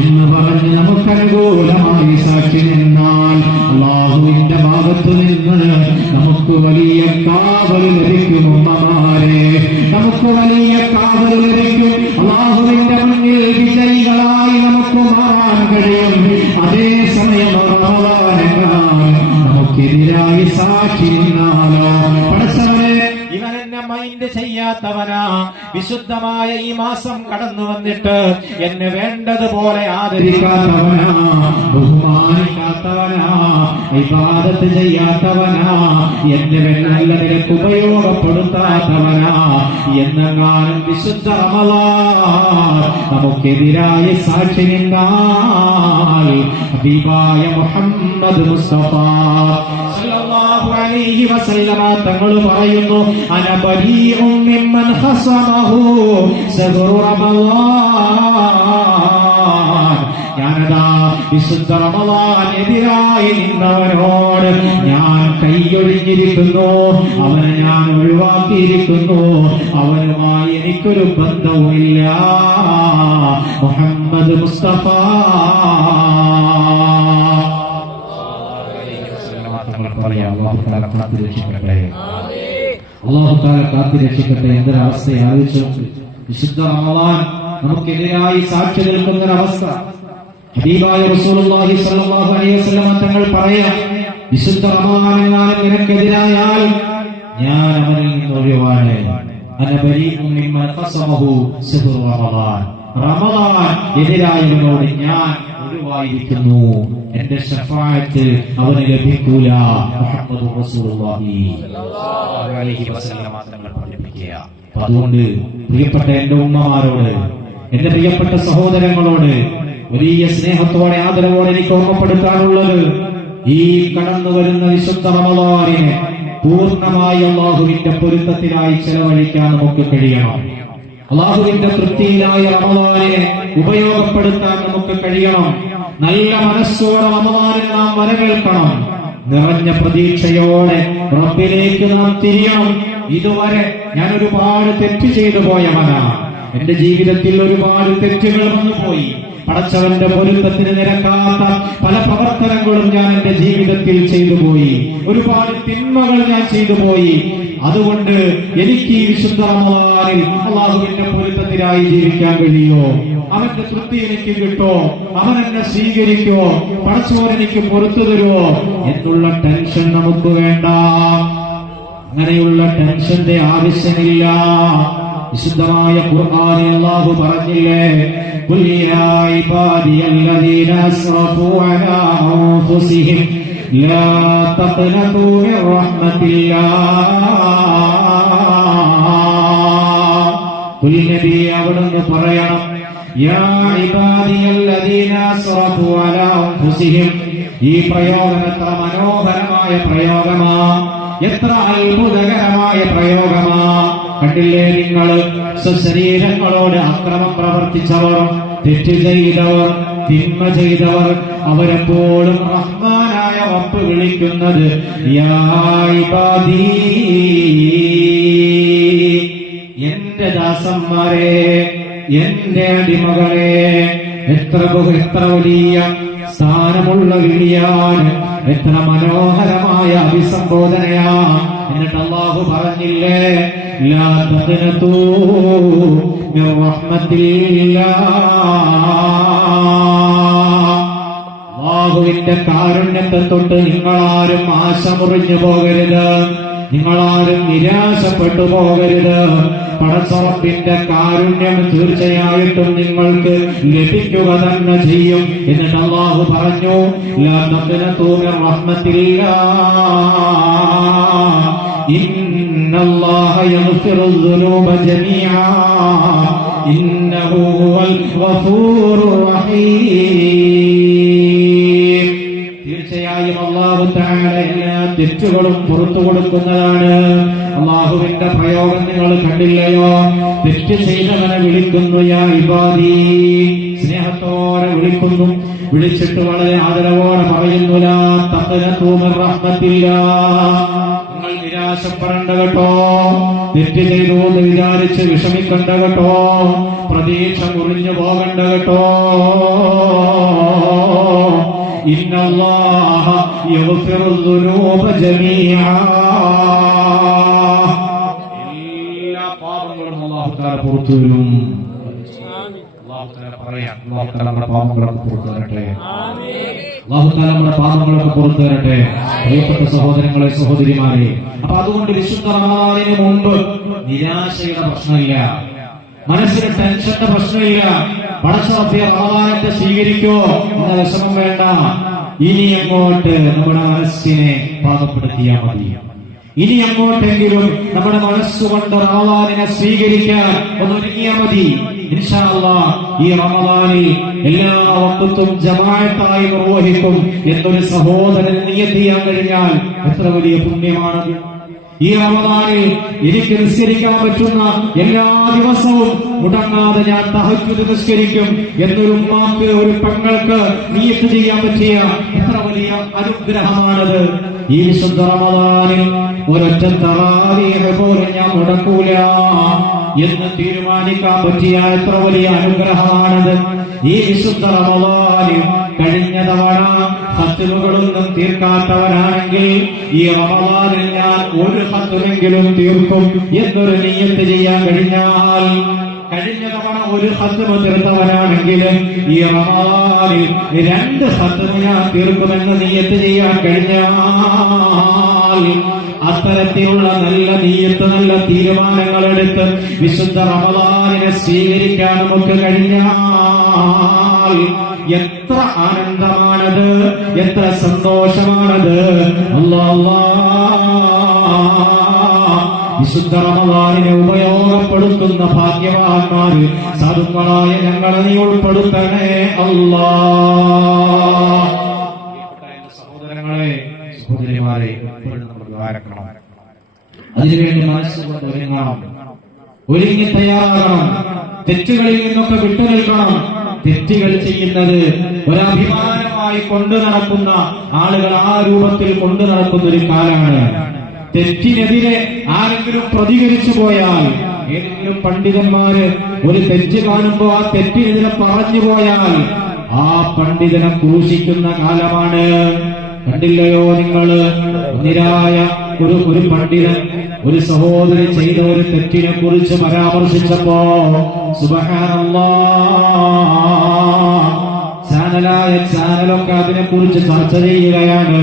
എന്ന് പറഞ്ഞ് നമുക്ക് അനുകൂലമായി സാക്ഷി നിന്നാൽ അല്ലാഹുവിന്റെ ഭാഗത്തു നിന്ന് നമുക്ക് വലിയ കാവൽ ലഭിക്കും. ഉമ്മമാരെ, നമുക്ക് വലിയ കാവൽ ലഭിക്കും. അല്ലാഹുവിന്റെ മുന്നിൽ വിജയികളായി നമുക്ക് മാറാൻ കഴിയും. അതേസമയം നമുക്കെതിരായി സാക്ഷി നിന്നാലോ, പടച്ചവനെ, ഇവൻ എന്നെ മൈൻഡ് ചെയ്യാത്തവനാ, വിശുദ്ധമായ ഈ മാസം കടന്നു വന്നിട്ട് എന്നെ വേണ്ടതുപോലെ ആദരിക്കാത്തവനാ, ബഹുമാനിക്കാത്തവനാ, ഇബാദത്ത് ചെയ്യാത്തവനാ, എന്നെ നല്ല നിലക്ക് ഉപയോഗപ്പെടുത്താത്തവനാ എന്നെങ്ങാനും വിശുദ്ധ റമളാൻ നമുക്കെതിരായി സാക്ഷി നിന്നാൽ ഹബീബായ മുഹമ്മദ് മുസ്തഫ സല്ലല്ലാഹു അലൈഹി വസല്ലമ തങ്ങൾ പറയുന്നു, അന ബരീഉം മിമ്മൻ ഖസമഹു ശഹ്റു റമളാൻ. ഞാനതാ വിശുദ്ധ റമളാൻ എതിരായി നിന്നവനോട് ഞാൻ കൈയൊഴിഞ്ഞിരിക്കുന്നു, അവനെ ഞാൻ ഒഴിവാക്കിയിരിക്കുന്നു, അവനുമായി എനിക്കൊരു ബന്ധവുമില്ല. മുഹമ്മദ് മുസ്തഫ പറയാം. അല്ലാഹു തആല കാത്തുരക്ഷിക്കട്ടെ. അല്ലാഹു തആല കാത്തുരക്ഷിക്കട്ടെ. എന്തൊരവസ്ഥ ആലോചിച്ചു. വിശുദ്ധ റമളാൻ നമുക്കെതിരായി സാക്ഷി നിൽക്കുന്നൊരവസ്ഥ. ഹബീബായ റസൂലുള്ളാഹി സ്വല്ലല്ലാഹു അലൈഹി വസല്ലം തങ്ങൾ പറയാം, വിശുദ്ധ റമളാൻ എങ്ങാനും നിനക്കെതിരായാൽ ഞാൻ അവനിൽ നിന്ന് ഒഴിവാണ്. അന ബരീഉം മിമ്മൻ ഖസമഹു ശഹ്റു റമളാൻ. റമളാൻ എതിരായവനോട് ഞാൻ ഒഴിവായിരിക്കുന്നു. എന്റെ ശഫാഅത്ത് അവന് ലഭിക്കൂല. മുഹമ്മദ് റസൂലുള്ളാഹി സ്വല്ലല്ലാഹു അലൈഹി വസല്ലം തങ്ങൾ പഠിപ്പിക്കുക. അതുകൊണ്ട് പ്രിയപ്പെട്ട എന്റെ ഉമ്മമാരോട്, എന്റെ പ്രിയപ്പെട്ട സഹോദരങ്ങളോട് വലിയ സ്നേഹത്തോടെ ആദരവോടെ എനിക്ക് ഓർമ്മപ്പെടുത്താനുള്ളത്, ഈ കടന്നു വരുന്ന വിശുദ്ധ റമളാനിനെ പൂർണ്ണമായി അല്ലാഹുവിന്റെ പൊരുത്തത്തിനായി ചെലവഴിക്കാൻ നമുക്ക് കഴിയണം. അല്ലാഹുവിന്റെ തൃപ്തിയിലായ റമളാനിനെ ഉപയോഗപ്പെടുത്താൻ നമുക്ക് കഴിയണം. നല്ല മനസ്സോടെ റമളാനിനെ നാം വരവേൽക്കണം. നിറഞ്ഞ പ്രതീക്ഷയോടെ റബ്ബിലേക്ക് നാം തിരിയണം. ഇതുവരെ ഞാൻ ഒരുപാട് തെറ്റ് ചെയ്തു പോയവനാണ്. എന്റെ ജീവിതത്തിൽ ഒരുപാട് തെറ്റുകൾ വന്നുപോയി. പടച്ചവന്റെ പൊരുത്തത്തിന് നിരക്കാത്ത പല പ്രവർത്തനങ്ങളും ഞാൻ എന്റെ ജീവിതത്തിൽ ചെയ്തു പോയി. ഒരുപാട് തിന്മകൾ ഞാൻ ചെയ്തു പോയി. അതുകൊണ്ട് എനിക്ക് ഈ വിശുദ്ധ റമളാനിൽ അല്ലാഹുവിന്റെ പൊരുത്തത്തിനായി ജീവിക്കാൻ കഴിയോ? അവന്റെ തൃപ്തി എനിക്ക് കിട്ടോ? അവൻ എന്നെ സ്വീകരിക്കോ? പടച്ചവൻ എനിക്ക് പൊറുത്തു തരുമോ എന്നുള്ള ടെൻഷൻ നമുക്ക് വേണ്ട. അങ്ങനെയുള്ള ടെൻഷന്റെ ആവശ്യമില്ല. വിശുദ്ധമായ ഖുർആനിൽ അല്ലാഹു പറഞ്ഞില്ലേ, ഖുൽ യാ ഇബാദിയല്ലദീന അസ്റഫൂ അലാ അൻഫുസിഹിം ലാ തഖ്നതൂ മിർ റഹ്മത്തില്ലാഹ്. ഖുൽ നബി അവിടുന്ന് പറയണം, യാ ഇബാദിയല്ലദീന അസ്റഫൂ അലാ അൻഫുസിഹിം. ഈ പ്രയോഗം എത്ര മനോഹരമായ പ്രയോഗമാ, എത്ര അത്ഭുതകരമായ പ്രയോഗമാ. കണ്ടില്ലേ നിങ്ങൾ, സ്വശരീരങ്ങളോട് അക്രമം പ്രവർത്തിച്ചവർ, തെറ്റ് ചെയ്തവർ, തിന്മ ചെയ്തവർ, അവരെപ്പോഴും റഹ്മാനായ റബ്ബ് വിളിക്കുന്നത് യാ ഇബാദി, എന്റെ ദാസന്മാരെ, എന്റെ അടിമകളെ. എത്ര വലിയ സ്ഥാനമുള്ള വിളിയാണ്, എത്ര മനോഹരമായ അഭിസംബോധനയാ. എന്നിട്ട് അല്ലാഹു പറഞ്ഞില്ലേ, ലാ തഖ്നതൂ മിർ റഹ്മത്തില്ലാഹ്. അല്ലാഹുവിന്റെ കാരുണ്യത്തെ തൊട്ട് നിങ്ങളാരും ആശ മുറിഞ്ഞു പോകരുത്, നിങ്ങളാരും നിരാശപ്പെട്ടു പോകരുത്. പടച്ചറപ്പിന്റെ കാരുണ്യം തീർച്ചയായിട്ടും നിങ്ങൾക്ക് ലഭിക്കുക തന്നെ ചെയ്യും. എന്നിട്ട് അല്ലാഹു പറഞ്ഞു, ലാ തഖ്നതൂ മിർ റഹ്മത്തില്ലാഹ് ഇന്നല്ലാഹ യഗ്ഫിറുൽ ദുനൂബ ജമീഅ ഇന്നഹു ഹുവൽ ഗഫൂറുർ റഹീം. തീർച്ചയായും അല്ലാഹു തആല എല്ലാ തെറ്റുകളും പുറത്തു കൊടുക്കുന്നതാണ്. അല്ലാഹുവിന്റെ പ്രയോഗം നിങ്ങൾ കണ്ടില്ലയോ? തെറ്റ് ചെയ്തവനെ വിളിക്കുന്നു യാ ഇബാദി, സ്നേഹത്തോടെ വിളിക്കുന്നു. വിളിച്ചിട്ട് വളരെ ആദരവോടെ പറയുന്നു, ലാ തഖ്നതൂ മിർ റഹ്മത്തില്ലാഹ്. നിങ്ങൾ നിരാശപ്പെടേണ്ട കേട്ടോ, തെറ്റ് ചെയ്തു എന്ന് വിചാരിച്ച് വിഷമിക്കണ്ട കേട്ടോ, പ്രതീക്ഷ മുറിഞ്ഞു പോകണ്ട കേട്ടോ. ഇന്നല്ലാഹ യഗ്ഫിറുൽ ദുനൂബ ജമീഅ. എല്ലാ പാപങ്ങളും അല്ലാഹു തആല പുറത്തു തരും. അല്ലാഹു തആല പറയാം, അല്ലാഹു തആല നമ്മുടെ പാപങ്ങളൊക്കെ പുറത്തു തരട്ടെ. അല്ലാഹു തആല നമ്മുടെ പാപങ്ങളൊക്കെ പുറത്തു തരട്ടെ. പ്രിയപ്പെട്ട സഹോദരങ്ങളെ, സഹോദരിമാരെ, അപ്പൊ അതുകൊണ്ട് വിശുദ്ധ റമളാനിന് മുമ്പ് നിരാശയുടെ പ്രശ്നമില്ല, മനസ്സിന് ടെൻഷന്റെ പ്രശ്നമില്ല. പടച്ചറബ് റമളാനെ സ്വീകരിക്കോ എന്ന വിഷമം വേണ്ട. ഇനി അങ്ങോട്ട് നമ്മുടെ മനസ്സിനെ പാകപ്പെടുത്തിയാൽ മതി. ഇനി അങ്ങോട്ടെങ്കിലും നമ്മുടെ മനസ്സുകൊണ്ട് റമളാനിനെ സ്വീകരിക്കാൻ ഒന്നൊരുങ്ങിയാൽ മതി. ഇൻഷാ അല്ലാഹ് ഈ റമളാനിൽ എല്ലാ വഖത്തും ജമാഅത്തായി നിർവഹിക്കും എന്നൊരു സഹോദരൻ നിയ്യത്ത് ചെയ്യാൻ കഴിഞ്ഞാൽ എത്ര വലിയ പുണ്യമാണത്. ഈ റമളാനിൽ എനിക്ക് നിസ്കരിക്കാൻ പറ്റുന്ന എല്ലാ ദിവസവും മുടങ്ങാതെ ഞാൻ തഹജ്ജുദ് നിസ്കരിക്കും എന്നൊരു ഉമ്മാക്ക്, ഒരു പെങ്ങൾക്ക് നിയ്യത്ത് ചെയ്യാൻ പറ്റിയ എത്ര വലിയ അനുഗ്രഹമാണത്. ഈ വിശുദ്ധ റമളാനിൽ ഒരൊറ്റ തറാവീഹ് പോലും ഞാൻ മുടക്കൂല. എന്ന് തീരുമാനിക്കാൻ പറ്റിയ എത്ര വലിയ അനുഗ്രഹമാണത്. ഈ വിശുദ്ധ റമളാനിൽ കഴിഞ്ഞ തവണ ഖത്മുകളൊന്നും തീർക്കാത്തവരാണെങ്കിൽ ഈ റമളാനിൽ ഞാൻ ഒരു ഖത്മെങ്കിലും തീർക്കും എന്നൊരു നിയ്യത്ത് ചെയ്യാൻ കഴിഞ്ഞാൽ, കഴിഞ്ഞ തവണ ഒരു ഖത്മ തീർത്തവരാണെങ്കിലും ഈ റമളാനിൽ 2 ഖത്മ ഞാൻ തീർക്കുമെന്ന് നിയ്യത്ത് ചെയ്യാൻ കഴിഞ്ഞാൽ, അത്തരത്തിലുള്ള നല്ല നിയ്യത്ത്, നല്ല തീരുമാനങ്ങൾ എടുത്ത് വിശുദ്ധ റമളാനിനെ സ്വീകരിക്കാൻ നമുക്ക് കഴിഞ്ഞാൽ എത്ര ആനന്ദമാണത്, എത്ര സന്തോഷമാണത്. വിശുദ്ധ റമളാനിനെ ഉപയോഗപ്പെടുത്തുന്ന ഭാഗ്യവാന്മാര് സാധുക്കളായ ഞങ്ങളെ നീ ഉൾപ്പെടുത്തണേ അല്ലാഹ്. സഹോദരങ്ങളെ, സഹോദരിമാരെ, നമ്മൾ ദ്വാരക്കണം. അതിനുവേണ്ടി മനസ്സുകൊണ്ട് ഒരുങ്ങി തയ്യാറാകണം. തെറ്റുകളിൽ നിന്നൊക്കെ വിട്ടുനിൽക്കണം. തെറ്റുകൾ ചെയ്യുന്നത് ഒരഭിമാനമായി കൊണ്ടു നടക്കുന്ന ആളുകൾ ആ രൂപത്തിൽ കൊണ്ടു നടക്കുന്ന ഒരു കാലമാണ്. തെറ്റിനെതിരെ ആരെങ്കിലും പ്രതികരിച്ചു പോയാൽ, ഏതെങ്കിലും പണ്ഡിതന്മാര് ഒരു തെറ്റ് കാണുമ്പോൾ ആ തെറ്റിനെതിരെ പറഞ്ഞു പോയാൽ ആ പണ്ഡിതനെ ക്രൂശിക്കുന്ന കാലമാണ്. കണ്ടില്ലയോ നിങ്ങൾ? നിരായ ഒരു പണ്ഡിതൻ ഒരു സഹോദരി ചെയ്ത ഒരു തെറ്റിനെ കുറിച്ച് പരാമർശിച്ചപ്പോ സുബ്ഹാനല്ലാഹ്, ചാനലൊക്കെ അതിനെ കുറിച്ച് ചർച്ച ചെയ്യുകയാണ്.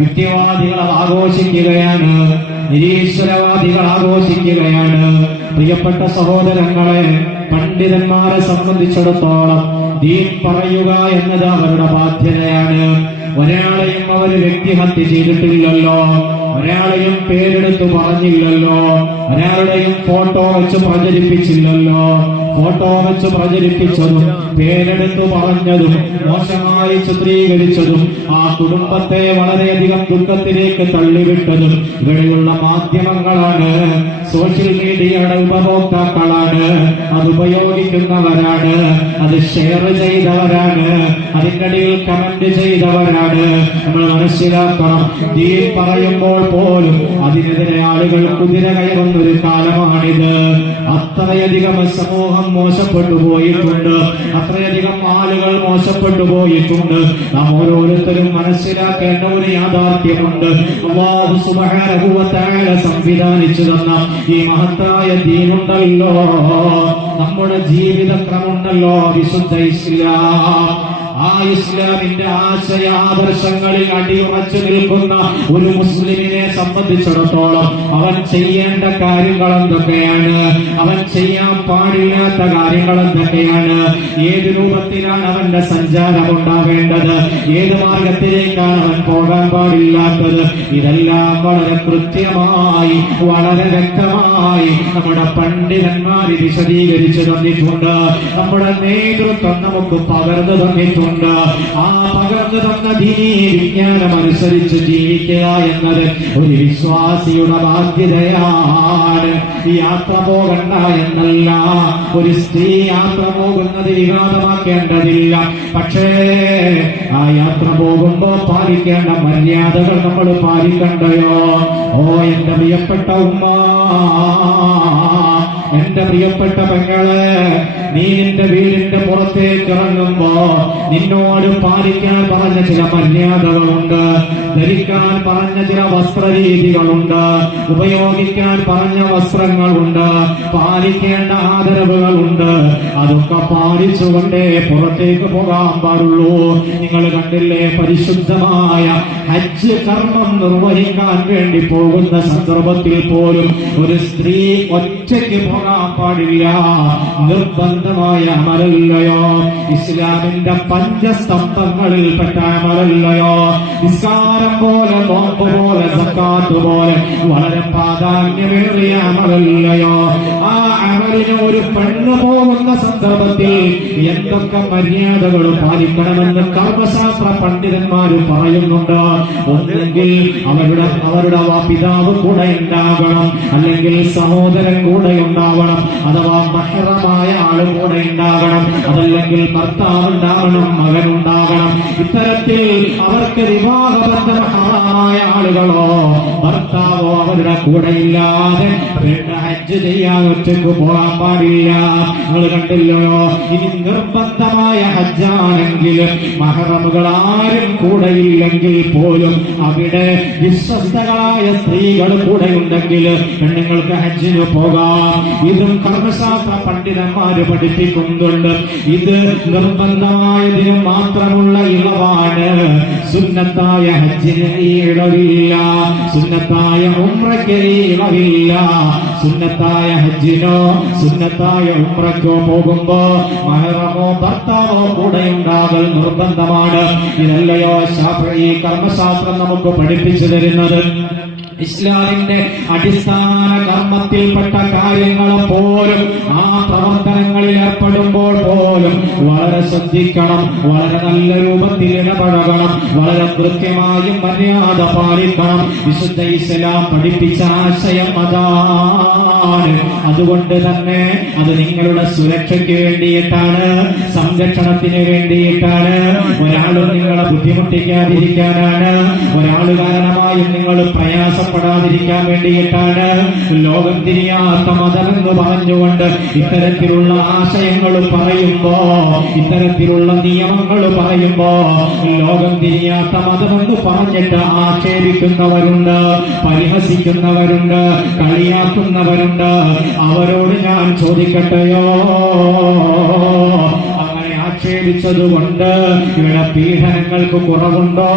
യുക്തിവാദികൾ ആഘോഷിക്കുകയാണ്, നിരീശ്വരവാദികൾ ആഘോഷിക്കുകയാണ്. പ്രിയപ്പെട്ട സഹോദരങ്ങളെ, പണ്ഡിതന്മാരെ സംബന്ധിച്ചിടത്തോളം ദീൻ പറയുക എന്നത് അവരുടെ ബാധ്യതയാണ്. ഒരാളെയും അവർ വ്യക്തിഹത്യ ചെയ്തിട്ടില്ലല്ലോ, ഒരാളെയും പേരെടുത്ത് പറഞ്ഞില്ലല്ലോ, ഒരാളുടെയും ഫോട്ടോ വെച്ച് പ്രചരിപ്പിച്ചില്ലല്ലോ. ഫോട്ടോ വെച്ച് പ്രചരിപ്പിച്ചതും പേരെടുത്ത് പറഞ്ഞതും മോശമായി ചിത്രീകരിച്ചതും ആ കുടുംബത്തെ വളരെയധികം ദുഃഖത്തിലേക്ക് തള്ളിവിട്ടതും ഇവിടെയുള്ള മാധ്യമങ്ങളാണ്, സോഷ്യൽ മീഡിയയുടെ ഉപഭോക്താക്കളാണ്, അത് ഉപയോഗിക്കുന്നവരാണ്, അത് ഷെയർ ചെയ്തവരാണ്, അതിനിടയിൽ കമന്റ് ചെയ്തവരാണ്. നമ്മൾ മനസ്സിലാക്കണം, ദീൻ പറയുമ്പോൾ പോലും അതിനെതിരെ ആളുകൾ കുതിര കയറുന്ന ഒരു കാലമാണിത്. അത്രയധികം സമൂഹം മോശപ്പെട്ടു പോയിട്ടുണ്ട്, അത്രയധികം ആളുകൾ മോശപ്പെട്ടു പോയിട്ടുണ്ട്. നാം ഓരോരുത്തരും മനസ്സിലാക്കേണ്ട ഒരു യാഥാർത്ഥ്യമുണ്ട്. അല്ലാഹു സുബ്ഹാനഹു വ തആല സംവിധാനിച്ചു തന്ന ഈ മഹത്തായ ദീനുണ്ടല്ലോ, നമ്മുടെ ജീവിതക്രമമുണ്ടല്ലോ, വിശുദ്ധ ഇസ്ലാം. ആ ഇസ്ലാമിന്റെ ആശയ ആദർശങ്ങളിൽ അടിയുറച്ചു നിൽക്കുന്ന ഒരു മുസ്ലിമിനെ സംബന്ധിച്ചിടത്തോളം അവൻ ചെയ്യേണ്ട കാര്യങ്ങൾ എന്തൊക്കെയാണ്, അവൻ ചെയ്യാൻ പാടില്ലാത്ത കാര്യങ്ങൾ എന്തൊക്കെയാണ്, ഏത് രൂപത്തിലാണ് അവന്റെ സഞ്ചാരം ഉണ്ടാവേണ്ടത്, ഏത് മാർഗത്തിലേക്കാണ് അവൻ പോകാൻ പാടില്ലാത്തത്, ഇതെല്ലാം വളരെ കൃത്യമായി, വളരെ വ്യക്തമായി നമ്മുടെ പണ്ഡിതന്മാർ വിശദീകരിച്ചു തന്നിട്ടുണ്ട്. നമ്മുടെ നേതൃത്വം നമുക്ക് പകർന്നു തന്നിട്ടുണ്ട്. ആ പകർന്നു തന്ന ദീനീ വിജ്ഞാനം അനുസരിച്ച് ജീവിക്കുക എന്നത് ഒരു വിശ്വാസിയുടെ ബാധ്യതയാണ്. യാത്ര പോകണ്ട എന്നല്ല, ഒരു സ്ത്രീ യാത്ര പോകുന്നത് വിവാദമാക്കേണ്ടതില്ല. പക്ഷേ ആ യാത്ര പോകുമ്പോ പാലിക്കേണ്ട മര്യാദകൾ നമ്മൾ പാലിക്കണ്ടയോ? ഓ എന്റെ പ്രിയപ്പെട്ട ഉമ്മ, എന്റെ പ്രിയപ്പെട്ട പെങ്ങളെ, നീ നിന്റെ വീടിന്റെ പുറത്തേക്ക് ഇറങ്ങുമ്പോ നിന്നോട് പാലിക്കാൻ പറഞ്ഞ ചില മര്യാദകളുണ്ട്, ധരിക്കാൻ പറഞ്ഞ ചില വസ്ത്രരീതികളുണ്ട്, ഉപയോഗിക്കാൻ പറഞ്ഞ വസ്ത്രങ്ങളുണ്ട്, പാലിക്കേണ്ട ആദരവുകളുണ്ട്. അതൊക്കെ പാലിച്ചുകൊണ്ടേ പുറത്തേക്ക് പോകാൻ പാടുള്ളൂ. നിങ്ങൾ കണ്ടില്ലേ, പരിശുദ്ധമായ ഹജ്ജ് കർമ്മം നിർവഹിക്കാൻ വേണ്ടി പോകുന്ന സന്ദർഭത്തിൽ പോലും ഒരു സ്ത്രീ ഒറ്റയ്ക്ക് പോകാൻ പാടില്ല. നിർബന്ധമായ അമലല്ലയോ, ഇസ്ലാമിന്റെ പഞ്ചസ്തംഭങ്ങളിൽ പെട്ട അമലല്ലയോ, നിസ്കാരം പോലെ, നോമ്പ് പോലെ, സക്കാത്ത് പോലെ വളരെ പ്രാധാന്യമേറിയ അമലല്ലയോ. ആ അമലിന് ഒരു പെണ്ണ് പോകുന്ന സന്ദർഭത്തിൽ എന്തൊക്കെ മര്യാദകൾ പാലിക്കണമെന്ന് കർമ്മശാസ്ത്ര പണ്ഡിതന്മാര് പറയുന്നുണ്ട്. ഒന്നെങ്കിൽ അവരുടെ പിതാവ് കൂടെ ഉണ്ടാകണം, അല്ലെങ്കിൽ സഹോദരൻ കൂടെ ഉണ്ടാവണം, അഥവാ മഹ്റമായ ഒരാൾ കൂടെ ഉണ്ടാകണം, അതല്ലെങ്കിൽ ഭർത്താവ് ഉണ്ടാകണം, മകനുണ്ടാകണം. ഇത്തരത്തിൽ അവർക്ക് വിവാഹബന്ധം ഹറാമായ ആളുകളോ ഭർത്താവോ അവരുടെ കൂടെ ഇല്ലാതെ ഹജ്ജ് ചെയ്യാൻ ഒറ്റയ്ക്ക് പോകാൻ പാടില്ല. നിങ്ങൾ കണ്ടില്ലോ, ഇനി നിർബന്ധമായ ഹജ്ജാണെങ്കിൽ മഹറമുകൾ ആരും കൂടെയില്ലെങ്കിൽ പോലും അവിടെ വിശ്വസ്തകളായ സ്ത്രീകൾ കൂടെയുണ്ടെങ്കിൽ പെണ്ണുങ്ങൾക്ക് ഹജ്ജിന് പോകാം. ഇതും കർമ്മശാസ്ത്ര പണ്ഡിതന്മാര് പഠിപ്പിക്കുന്നുണ്ട്. ഇത് നിർബന്ധമായതിന് മാത്രമുള്ള ഇളവാണ്. സുന്നത്തായ ഹജ്ജിന് ഈ ഇളവില്ല, സുന്നത്തായ ഉംറയ്ക്ക് ഈ ഇളവില്ല. സുന്നത്തായ ഹജ്ജിനോ സുന്നത്തായ ഉംറയ്ക്കോ പോകുമ്പോ മഹറമോ ഭർത്താവോ കൂടെ ഉണ്ടാകൽ നിർബന്ധമാണ്. ഇതല്ലയോ ശാഫഈ കർമ്മശാസ്ത്രം നമുക്ക് പഠിപ്പിച്ചു തരുന്നത്? ഇസ്ലാമിന്റെ അടിസ്ഥാന കർമ്മത്തിൽപ്പെട്ട കാര്യങ്ങൾ പോലും ആ പ്രവർത്തനങ്ങളിൽ ഏർപ്പെടുമ്പോൾ പോലും വളരെ ശ്രദ്ധിക്കണം, വളരെ നല്ല രൂപത്തിൽ ഇടപഴകണം, വളരെ കൃത്യമായും മര്യാദ പാലിക്കണം. വിശുദ്ധ ഇസ്ലാം പഠിപ്പിച്ച ആശയം അതാണ്. അതുകൊണ്ട് തന്നെ അത് നിങ്ങളുടെ സുരക്ഷയ്ക്ക് വേണ്ടിയിട്ടാണ്, സംരക്ഷണത്തിന് വേണ്ടിയിട്ടാണ്. ഒരാളും നിങ്ങളെ ബുദ്ധിമുട്ടിക്കാതിരിക്കാനാണ്, ഒരാൾ കാരണമായും നിങ്ങൾ പ്രയാസപ്പെടാതിരിക്കാൻ വേണ്ടിയിട്ടാണ്. ലോകം തിരിയാത്ത മതമെന്ന് പറഞ്ഞുകൊണ്ട് ഇത്തരത്തിലുള്ള ആശയങ്ങൾ പറയുമ്പോ, ഇത്തരത്തിലുള്ള നിയമങ്ങൾ പറയുമ്പോ ലോകം തിരിയാത്ത മതമെന്ന് പറഞ്ഞിട്ട് ആക്ഷേപിക്കുന്നവരുണ്ട്, പരിഹസിക്കുന്നവരുണ്ട്, കളിയാക്കുന്നവരുണ്ട്. അവരോട് ഞാൻ ചോദിക്കട്ടെയോ, അങ്ങനെ ആക്ഷേപിച്ചതുകൊണ്ട് ഇവിടെ പീഡനങ്ങൾക്ക് കുറവുണ്ടോ?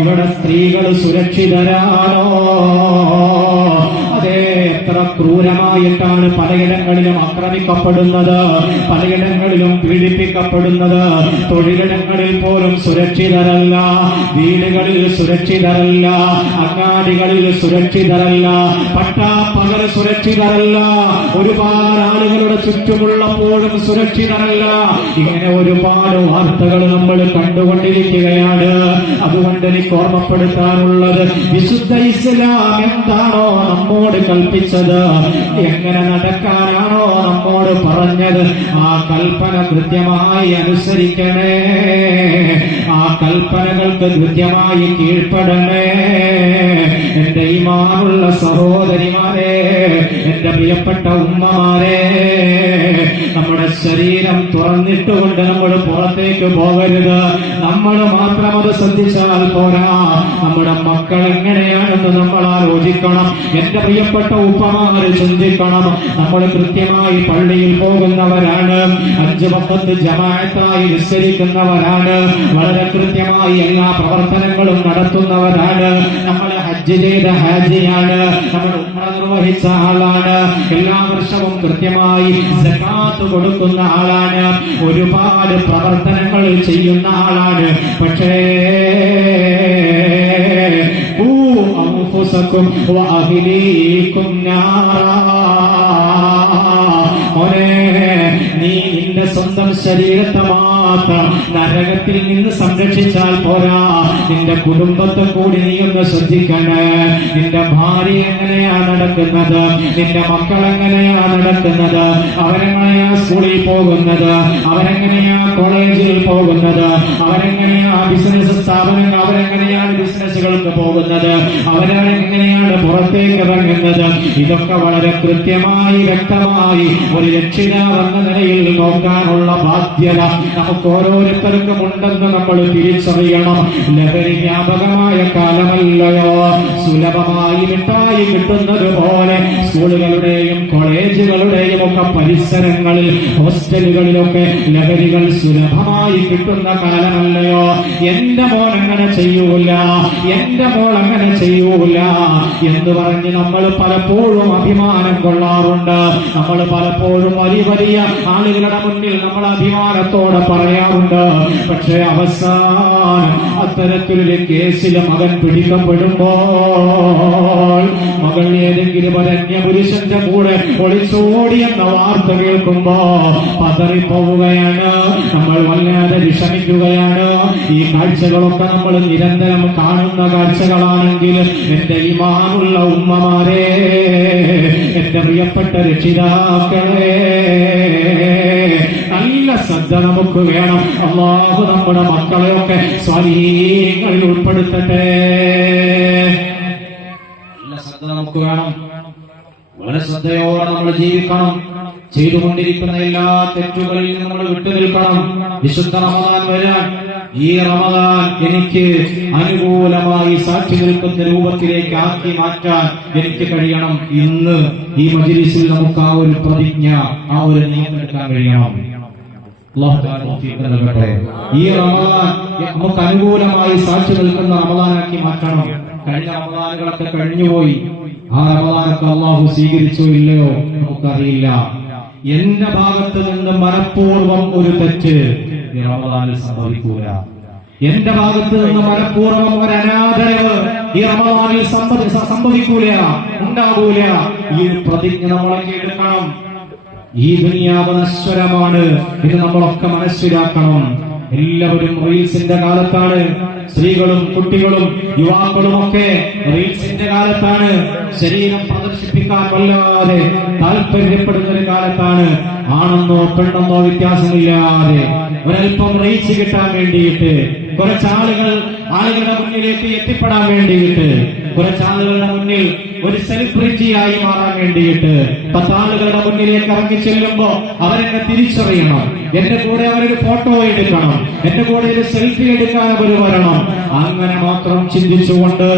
ഇവിടെ സ്ത്രീകൾ സുരക്ഷിതരാണോ? അതേ, എത്ര ക്രൂരമായിട്ടാണ് പലയിടങ്ങളിലും ആക്രമിക്കപ്പെടുന്നത്, പലയിടങ്ങളിലും പീഡിപ്പിക്കപ്പെടുന്നത്. തൊഴിലിടങ്ങളിൽ പോലും സുരക്ഷിതരല്ല, വീടുകളിൽ സുരക്ഷിതരല്ല, അങ്ങാടികളിൽ സുരക്ഷിതരല്ല, പട്ടാപ്പകൽ സുരക്ഷിതരല്ല, ഒരുപാട് ആളുകളുടെ ചുറ്റുമുള്ളപ്പോഴും സുരക്ഷിതരല്ല. ഇങ്ങനെ ഒരുപാട് വാർത്തകൾ നമ്മൾ കണ്ടുകൊണ്ടിരിക്കുകയാണ്. അതുകൊണ്ട് എനിക്ക് ഓർമ്മപ്പെടുത്താനുള്ളത്, വിശുദ്ധ ഇസ്ലാം എന്താണോ നമ്മോട് കൽപ്പിച്ചത്, എങ്ങനെ നടക്കാനാണോ നമ്മോട് പറഞ്ഞത്, ആ കൽപ്പന കൃത്യമായി അനുസരിക്കണേ, ആ കൽപ്പനകൾക്ക് കൃത്യമായി കീഴ്പ്പെടണേ. എന്റെ ഈമാനുള്ള സഹോദരിമാരെ, എന്റെ പ്രിയപ്പെട്ട ഉമ്മമാരെ, നമ്മുടെ ശരീരം തുറന്നിട്ടുകൊണ്ട് നമ്മൾ പുറത്തേക്ക് പോകരുത്. നമ്മൾ മാത്രം അത് ശ്രദ്ധിച്ചാൽ പോരാ, നമ്മുടെ മക്കൾ എങ്ങനെയാണെന്ന് നമ്മൾ ആലോചിക്കണം. എന്റെ പ്രിയപ്പെട്ട ഉപ്പമാര് ചിന്തിക്കണം. നമ്മൾ കൃത്യമായി പള്ളിയിൽ പോകുന്നവരാണ്, 5 വഖത്ത് ജമാഅത്തായി നിസ്കരിക്കുന്നവരാണ്, വളരെ കൃത്യമായി എല്ലാ പ്രവർത്തനങ്ങളും നടത്തുന്നവരാണ്. നമ്മൾ ഹജ്ജ് ചെയ്ത ഹാജിയാണ്, നമ്മൾ ഉംറ നിർവഹിച്ച ആളാണ്, എല്ലാ വർഷവും കൃത്യമായി സകാത്ത് കൊടുക്കുന്ന ആളാണ്, ഒരുപാട് പ്രവർത്തനങ്ങൾ ചെയ്യുന്ന ആളാണ്. പക്ഷേ അൻഫുസകും വഅഹ്ലീകും നാറാ, നീ നിന്റെ സ്വന്തം ശരീരത്തെ മാത്രം നരകത്തിൽ നിന്ന് സംരക്ഷിച്ചാൽ പോരാ, നിന്റെ കുടുംബത്തെ കൂടി നീ ഒന്ന് ശ്രദ്ധിക്കണേ. നിന്റെ ഭാര്യ എങ്ങനെയാ നടക്കുന്നത്, നിന്റെ മക്കൾ എങ്ങനെയാ നടക്കുന്നത്, അവരെങ്ങനെയാ സ്കൂളിൽ പോകുന്നത്, അവരെങ്ങനെയാ കോളേജിൽ പോകുന്നത്, അവരെങ്ങനെയാ ബിസിനസ് സ്ഥാപനങ്ങൾ, അവരെങ്ങനെയാണ് ബിസിനസ്സുകൾക്ക് പോകുന്നത്, അവരെങ്ങനെയാണ് പുറത്തേക്ക് ഇറങ്ങുന്നത്. ഇതൊക്കെ വളരെ കൃത്യമായി വ്യക്തമായി ഒരു രക്ഷിതാവ് എന്ന നിലയിൽ നോക്കാനുള്ള ബാധ്യത നമുക്ക് ഓരോരുത്തർക്കും ഉണ്ടെന്ന് നമ്മൾ തിരിച്ചറിയണം. ലഹരി വ്യാപകമായ കാലമല്ലയോ, സുലഭമായി മിഠായി കിട്ടുന്നത് പോലെ സ്കൂളുകളുടെയും കോളേജുകളുടെയും ഒക്കെ പരിസരങ്ങളിൽ, ഹോസ്റ്റലുകളിലൊക്കെ ലഹരികൾ സുലഭമായി കിട്ടുന്ന കാലമല്ലയോ. എന്റെ മോൻ അങ്ങനെ ചെയ്യൂല, എന്റെ മോൾ അങ്ങനെ ചെയ്യൂല എന്ന് പറഞ്ഞ് നമ്മൾ പലപ്പോഴും അഭിമാനം കൊള്ളാറുണ്ട്. നമ്മൾ പലപ്പോഴും വലിയ ആളുകളുടെ മുന്നിൽ നമ്മൾ അഭിമാനത്തോടെ പറയാറുണ്ട്. പക്ഷെ അവസാനം അത്തരത്തിലൊരു കേസിൽ മകൻ പിടിക്കപ്പെടുമ്പോൾ, മകൾ ഏതെങ്കിലും ഒരു അന്യപുരുഷന്റെ കൂടെ ഒളിച്ചോടിയെന്ന വാർത്ത കേൾക്കുമ്പോ പതറിപ്പോവുകയാണ്, നമ്മൾ വല്ലാതെ വിഷമിക്കുകയാണ്. ഈ കാഴ്ചകളൊക്കെ നമ്മൾ നിരന്തരം കാണുന്ന കാഴ്ചകളാണെങ്കിൽ എന്റെ ഈമാനുള്ള ഉമ്മമാരെ, എന്റെ പ്രിയപ്പെട്ട രക്ഷിതാക്കളെ, ശ്രദ്ധ നമുക്ക് വേണം. അല്ലാഹു നമ്മുടെ മക്കളെയൊക്കെ സ്വാലിഹീങ്ങളിൽ ഉൾപ്പെടുത്തട്ടെ. നല്ല ശ്രദ്ധ നമുക്ക് വേണം. വളരെ ശ്രദ്ധയോടെ നമ്മൾ ജീവിക്കണം. ചെയ്തുകൊണ്ടിരിക്കുന്ന എല്ലാ തെറ്റുകളിൽ നിന്ന് നമ്മൾ വിട്ടുനിൽക്കണം. വിശുദ്ധ റമദാൻ വരാൻ, ഈ റമദാൻ എനിക്ക് അനുകൂലമായി സാക്ഷി നിൽക്കുന്ന രൂപത്തിലേക്ക് ആക്കി മാറ്റാൻ എനിക്ക് കഴിയണം. ഇന്ന് ഈ മജ്‌ലിസിൽ നമുക്ക് ആ ഒരു പ്രതിജ്ഞ, ആ ഒരു നിയമം എടുക്കാൻ കഴിയണം. ഈ റമദാൻ നമുക്ക് അനുകൂലമായി സാക്ഷി നിൽക്കുന്ന റമദാനാക്കി മാറ്റണം. കഴിഞ്ഞ റമദാനുകളൊക്കെ കഴിഞ്ഞുപോയി. ആ റമദാനൊക്കെ അല്ലാഹു സ്വീകരിച്ചോ ഇല്ലയോ നമുക്കറിയില്ല. എന്റെ ഭാഗത്ത് നിന്ന് മനഃപൂർവ്വം ഒരു തെറ്റ് ഈ റമദാനിൽ സംഭവിക്കൂല. എന്റെ ഭാഗത്ത് നിന്ന് മനഃപൂർവ്വം ഒരു അനാദരവ് ഈ റമദാനിൽ സംഭവിക്കൂല, ഉണ്ടാകൂല. ഈ പ്രതിജ്ഞ നമ്മളൊക്കെ എടുക്കണം. ഈ ദുനിയാവ് നശ്വരമാണ്, ഇത് നമ്മളൊക്കെ മനസ്സിലാക്കണം. എല്ലാവരും റീൽസിന്റെ കാലത്താണ്. സ്ത്രീകളും കുട്ടികളും യുവാക്കളും ഒക്കെ റീൽസിന്റെ കാലത്താണ്. ശരീരം പ്രദർശിപ്പിക്കാൻ വല്ലാതെ താല്പര്യപ്പെടുന്ന ഒരു കാലത്താണ്. ആണെന്നോ പെണ്ണെന്നോ വ്യത്യാസമില്ലാതെ ഒരൽപ്പം റീച്ച് കിട്ടാൻ വേണ്ടിയിട്ട്, ആളുകളുടെ മുന്നിലേക്ക് എത്തിപ്പെടാൻ വേണ്ടിയിട്ട്, കുറച്ചാളുകളുടെ മുന്നിൽ ഒരു സെലിബ്രിറ്റിയായി മാറാൻ വേണ്ടിയിട്ട് 10 ആളുകളുടെ മുന്നിലേക്ക് ഇറങ്ങി ചെല്ലുമ്പോ അവരെന്നെ തിരിച്ചറിയണം. എന്റെ കൂടെ അവരൊരു ഫോട്ടോ എടുക്കണം, എന്റെ കൂടെ ഒരു സെൽഫി എടുക്കാൻ അവർ വരണം. അങ്ങനെ മാത്രം ചിന്തിച്ചുകൊണ്ട്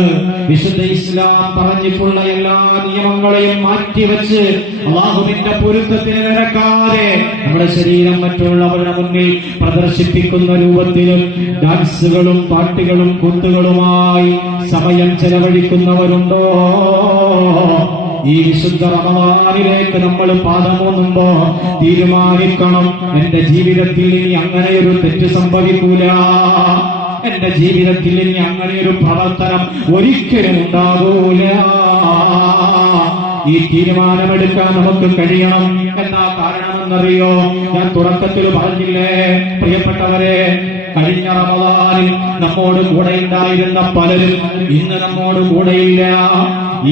വിശുദ്ധ ഇസ്ലാം പറഞ്ഞിട്ടുള്ള എല്ലാ നിയമങ്ങളെയും മാറ്റിവെച്ച് അല്ലാഹുവിന്റെ പൊരുത്തത്തിന് നിരക്കാതെ നമ്മുടെ ശരീരം മറ്റുള്ളവരുടെ മുന്നിൽ പ്രദർശിപ്പിക്കുന്ന രൂപത്തിലും ഡാൻസുകളും പാട്ടുകളും കൂത്തുകളുമായി സമയം ചെലവഴിക്കുന്നവരുണ്ടോ? ഈ വിശുദ്ധ റമദാനിലേക്ക് നമ്മൾ പാദമൂന്നുമ്പോ തീരുമാനിക്കണം, എന്റെ ജീവിതത്തിൽ ഇനി അങ്ങനെയൊരു തെറ്റ് സംഭവിക്കൂല, എന്റെ ജീവിതത്തിൽ ഇനി അങ്ങനെയൊരു പ്രവർത്തനം ഒരിക്കലും ഉണ്ടാകൂല. ഈ തീരുമാനമെടുക്കാൻ നമുക്ക് കഴിയണം. എന്താ കാരണമെന്നറിയോ? ഞാൻ തുടക്കത്തിൽ പറഞ്ഞില്ലേ പ്രിയപ്പെട്ടവരെ, കഴിഞ്ഞ റമദാനിൽ നമ്മോട് കൂടെ ഉണ്ടായിരുന്ന പലരും ഇന്ന് നമ്മോട് കൂടെയില്ല.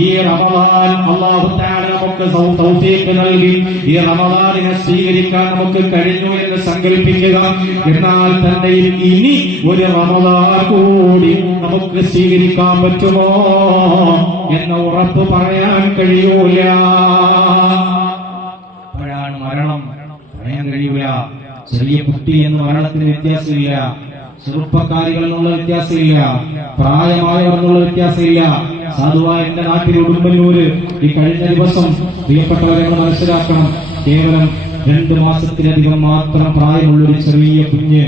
ഈ റമദാൻ അല്ലാഹു തആല നമുക്ക് തൗഫീഖ് നൽകി ഈ റമദാനിനെ സ്വീകരിക്കാൻ നമുക്ക് കഴിഞ്ഞു എന്ന് സങ്കല്പിക്കുക. എന്നാൽ തന്നെയും ഇനി ഒരു റമദാൻ കൂടി നമുക്ക് സ്വീകരിക്കാൻ പറ്റുമോ എന്ന ഉറപ്പ് പറയാൻ കഴിയൂല. അപ്പോഴാണ് മരണം പറയാൻ കഴിയൂല. ചെറിയ കുട്ടി എന്ന് മരണത്തിന് വ്യത്യാസമില്ല, ചെറുപ്പക്കാരികൾ എന്നുള്ള വ്യത്യാസമില്ല, പ്രായമായവർ എന്നുള്ള വ്യത്യാസമില്ല. സാധുവായ എന്റെ നാട്ടിൽ ഉടുമ്പന്നൂര് ഈ കഴിഞ്ഞ ദിവസം പ്രിയപ്പെട്ടവരെ മനസ്സിലാക്കണം, കേവലം 2 മാസത്തിലധികം മാത്രം പ്രായമുള്ളൊരു ചെറിയ കുഞ്ഞ്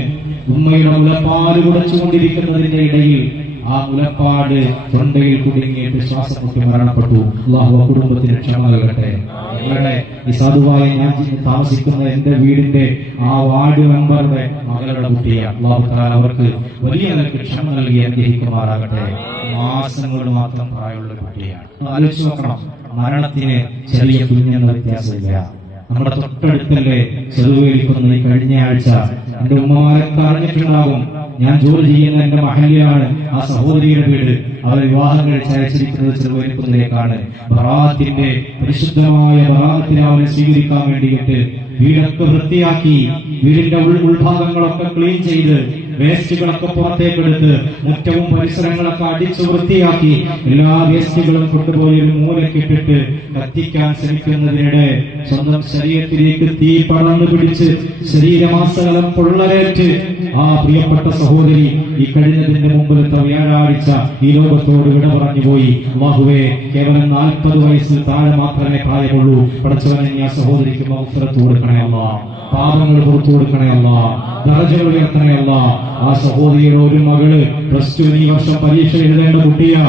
ഉമ്മയുടെ മുലപ്പാല് കുടച്ചുകൊണ്ടിരിക്കുന്നതിന്റെ ഇടയിൽ ആ മുലപ്പാട് തൊണ്ടയിൽ കുടുങ്ങിയിട്ട് ശ്വാസം മുട്ടി മരണപ്പെട്ടു. അല്ലാഹു ആ കുടുംബത്തിന് ക്ഷമ നൽകട്ടെ. ഞങ്ങളുടെ ഈ സാധുവായ ഞാൻ താമസിക്കുന്ന എന്റെ വീടിന്റെ ആ വാർഡ് മെമ്പറുടെ മകളുടെ കുട്ടിയാണ്. അല്ലാഹു തആല അവർക്ക് വലിയ നിലയ്ക്ക് ക്ഷമ നൽകി അനുഗ്രഹിക്കുമാറാകട്ടെ. മാസങ്ങൾ മാത്രം പ്രായമുള്ള കുട്ടിയാണ്. ആലോചിച്ച് നോക്കണം, മരണത്തിന് ചെറിയ കുഞ്ഞെന്ന വ്യത്യാസമില്ല. നമ്മുടെ തൊട്ടടുത്തല്ലേ ചെറുവേലിക്കുന്ന ഈ കഴിഞ്ഞ ആഴ്ച എന്റെ ഉമ്മമാരൊക്കെ അറിഞ്ഞിട്ടുണ്ടാകും. ഞാൻ ജോലി ചെയ്യുന്ന എന്റെ മഹല്ലാണ് ആ സഹോദരിയുടെ വീട്. അവർ വിവാഹം കഴിച്ച് അയച്ചിരിക്കുന്നത് ചെറുവേലിക്കുന്നതിലേക്കാണ്. ബറാത്തിന്റെ പരിശുദ്ധമായ ബറാത്തിനെ അവരെ സ്വീകരിക്കാൻ വേണ്ടിയിട്ട് വീടൊക്കെ വൃത്തിയാക്കി, വീടിന്റെ ഉൾഭാഗങ്ങളൊക്കെ ക്ലീൻ ചെയ്ത് വേസ്റ്റുകളൊക്കെ പുറത്തേക്കെടുത്ത് മുറ്റവും പരിസരങ്ങളൊക്കെ അടിച്ചു വൃത്തിയാക്കി എല്ലാ വേസ്റ്റുകളും കൊണ്ടുപോയി ഒരു മൂലക്കിട്ടിട്ട് കത്തിക്കാൻ ശ്രമിക്കുന്നതിനിടെ സ്വന്തം ശരീരത്തിലേക്ക് തീ പടർന്നു പിടിച്ച് ശരീരമാസകലം പൊള്ളലേറ്റ് ആ പ്രിയപ്പെട്ട സഹോദരി ഈ കഴിഞ്ഞതിന്റെ മുമ്പിലത്തെ വ്യാഴാഴ്ച ഈ ലോകത്തോട് വിട പറഞ്ഞു പോയി. അല്ലാഹുവേ, കേവലം 40 വയസ്സിൽ താഴെ മാത്രമേ പ്രായമുള്ളൂ. പടച്ചവനെ ആ സഹോദരിക്ക് മഗ്ഫിറത്ത് കൊടുക്കണേ അല്ലാഹ്, പാപങ്ങൾ പുറത്തു കൊടുക്കണേ അല്ലാഹ്, ദറജകൾ ഉയർത്തണേ അല്ലാഹ്. ആ സഹോദരിയുടെ ഒരു മകള് +2 ഈ വർഷം പരീക്ഷ എഴുതേണ്ട കുട്ടിയാ.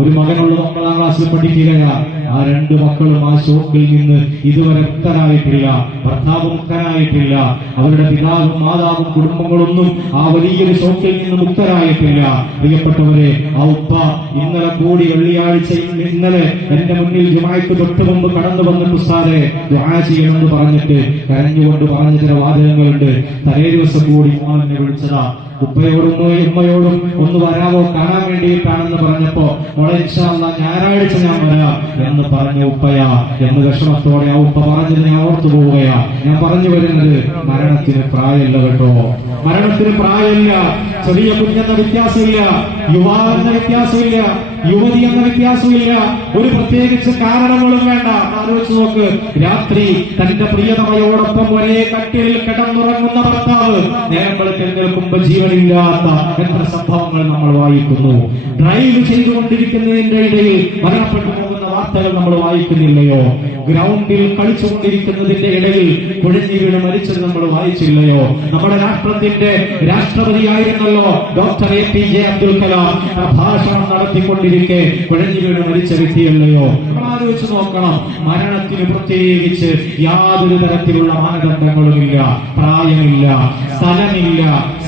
ഒരു മകനുള്ള 9ാം ക്ലാസ്സിൽ പഠിക്കുകയാ. ആ 2 മക്കളും ആ ഷോക്കിൽ നിന്ന് ഇതുവരെ മുക്തരായിട്ടില്ല, ഭർത്താവ് മുക്തരായിട്ടില്ല, അവരുടെ പിതാവും മാതാവും കുടുംബങ്ങളൊന്നും ആ വലിയൊരു ഷോക്കിൽ നിന്ന് മുക്തരായിട്ടില്ല. പ്രിയപ്പെട്ടവരെ, ആ ഉപ്പ ഇന്നലെ കൂടി വെള്ളിയാഴ്ച ഇന്നലെ എന്റെ മുന്നിൽ ജുമാഅക്ക് തൊട്ട് മുമ്പ് കടന്നു വന്നിട്ട് ഉസ്താദേ ദുആ ചെയ്യണമെന്ന് പറഞ്ഞിട്ട് കരഞ്ഞുകൊണ്ട് പറഞ്ഞ ചില വാചകങ്ങളുണ്ട്. തലേ ദിവസം കൂടി എന്നെ വിളിച്ചതാ, ഉപ്പയോടും ഉമ്മയോടും ഒന്ന് വരാമോ കാണാൻ വേണ്ടിയിട്ടാണെന്ന് പറഞ്ഞപ്പോ മോളെ ഇൻഷാ അല്ലാഹ് ഞായറാഴ്ച ഞാൻ വരാം എന്ന് അന്ന് പറഞ്ഞ ഉപ്പയാ എന്ന് വിഷമത്തോടെ ആ ഉപ്പ പറഞ്ഞത് ഞാൻ ഓർത്തു പോവുകയാ. ഞാൻ പറഞ്ഞു വരുന്നത് മരണത്തിന് പ്രായമില്ല കേട്ടോ, മരണത്തിന് പ്രായമില്ല. ചെറിയ കുഞ്ഞെന്ന വ്യത്യാസമില്ല, യുവാവെന്ന വ്യത്യാസമില്ല, യുവതി എന്ന വ്യത്യാസമില്ല, ഒരു പ്രത്യേകിച്ച് കാരണങ്ങളും വേണ്ട. ആലോചിച്ച് നോക്ക്, രാത്രി തന്റെ പ്രിയതമയോടൊപ്പം ഒരേ കട്ടിലിൽ കിടന്നുറങ്ങുന്ന ഭർത്താവ് നേരം വെളുക്കെഴുന്നേൽക്കുമ്പോൾ ജീവനില്ലാത്ത എത്ര സംഭവങ്ങൾ നമ്മൾ വായിക്കുന്നു. ഡ്രൈവ് ചെയ്തുകൊണ്ടിരിക്കുന്നതിന്റെ ഇടയിൽ മരണപ്പെട്ടു പോകുന്ന വാർത്തകൾ നമ്മൾ വായിക്കുന്നില്ലയോ? ഗ്രൗണ്ടിൽ കളിച്ചുകൊണ്ടിരിക്കുന്നതിന്റെ ഇടയിൽ കുഴഞ്ഞു വീണ് മരിച്ചത് നമ്മൾ വായിച്ചില്ലയോ? നമ്മുടെ രാഷ്ട്രത്തിന്റെ രാഷ്ട്രപതിയായിരുന്നല്ലോ ഡോക്ടർ APJ അബ്ദുൽ കലാം. പ്രഭാഷണം നടത്തിക്കൊണ്ടിരിക്കെ കുഴഞ്ഞു വീണ് മരിച്ച വ്യക്തിയല്ലയോ? ആലോചിച്ച് നോക്കണം. മരണത്തിന് പ്രത്യേകിച്ച് യാതൊരു തരത്തിലുള്ള മാനദണ്ഡങ്ങളുമില്ല, പ്രായമില്ല, സ്ഥലമില്ല,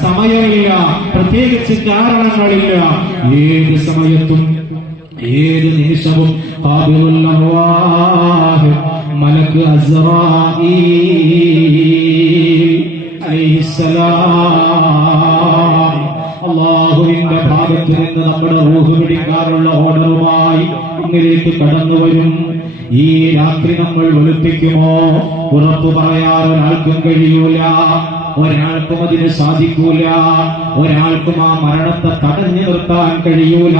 സമയമില്ല, പ്രത്യേകിച്ച് കാരണങ്ങളില്ല. ഏത് സമയത്തും ഏത് നിമിഷവും മലക്ക് അസ്റാഈൽ അലൈഹിസ്സലാം അല്ലാഹുവിന്റെ ഭാഗത്ത് നിന്ന് നമ്മുടെ റൂഹ് പിടിക്കാനുള്ള ഓർഡറുമായി ഇങ്ങേക്ക് കടന്നു വരും. ഈ രാത്രി നമ്മൾ വെളുപ്പിക്കുമോ? ഉറപ്പു പറയാൻ ഒരാൾക്കും കഴിയൂല, ഒരാൾക്കും അതിന് സാധിക്കൂല, ഒരാൾക്കും ആ മരണത്തെ തടഞ്ഞു നിർത്താൻ കഴിയൂല.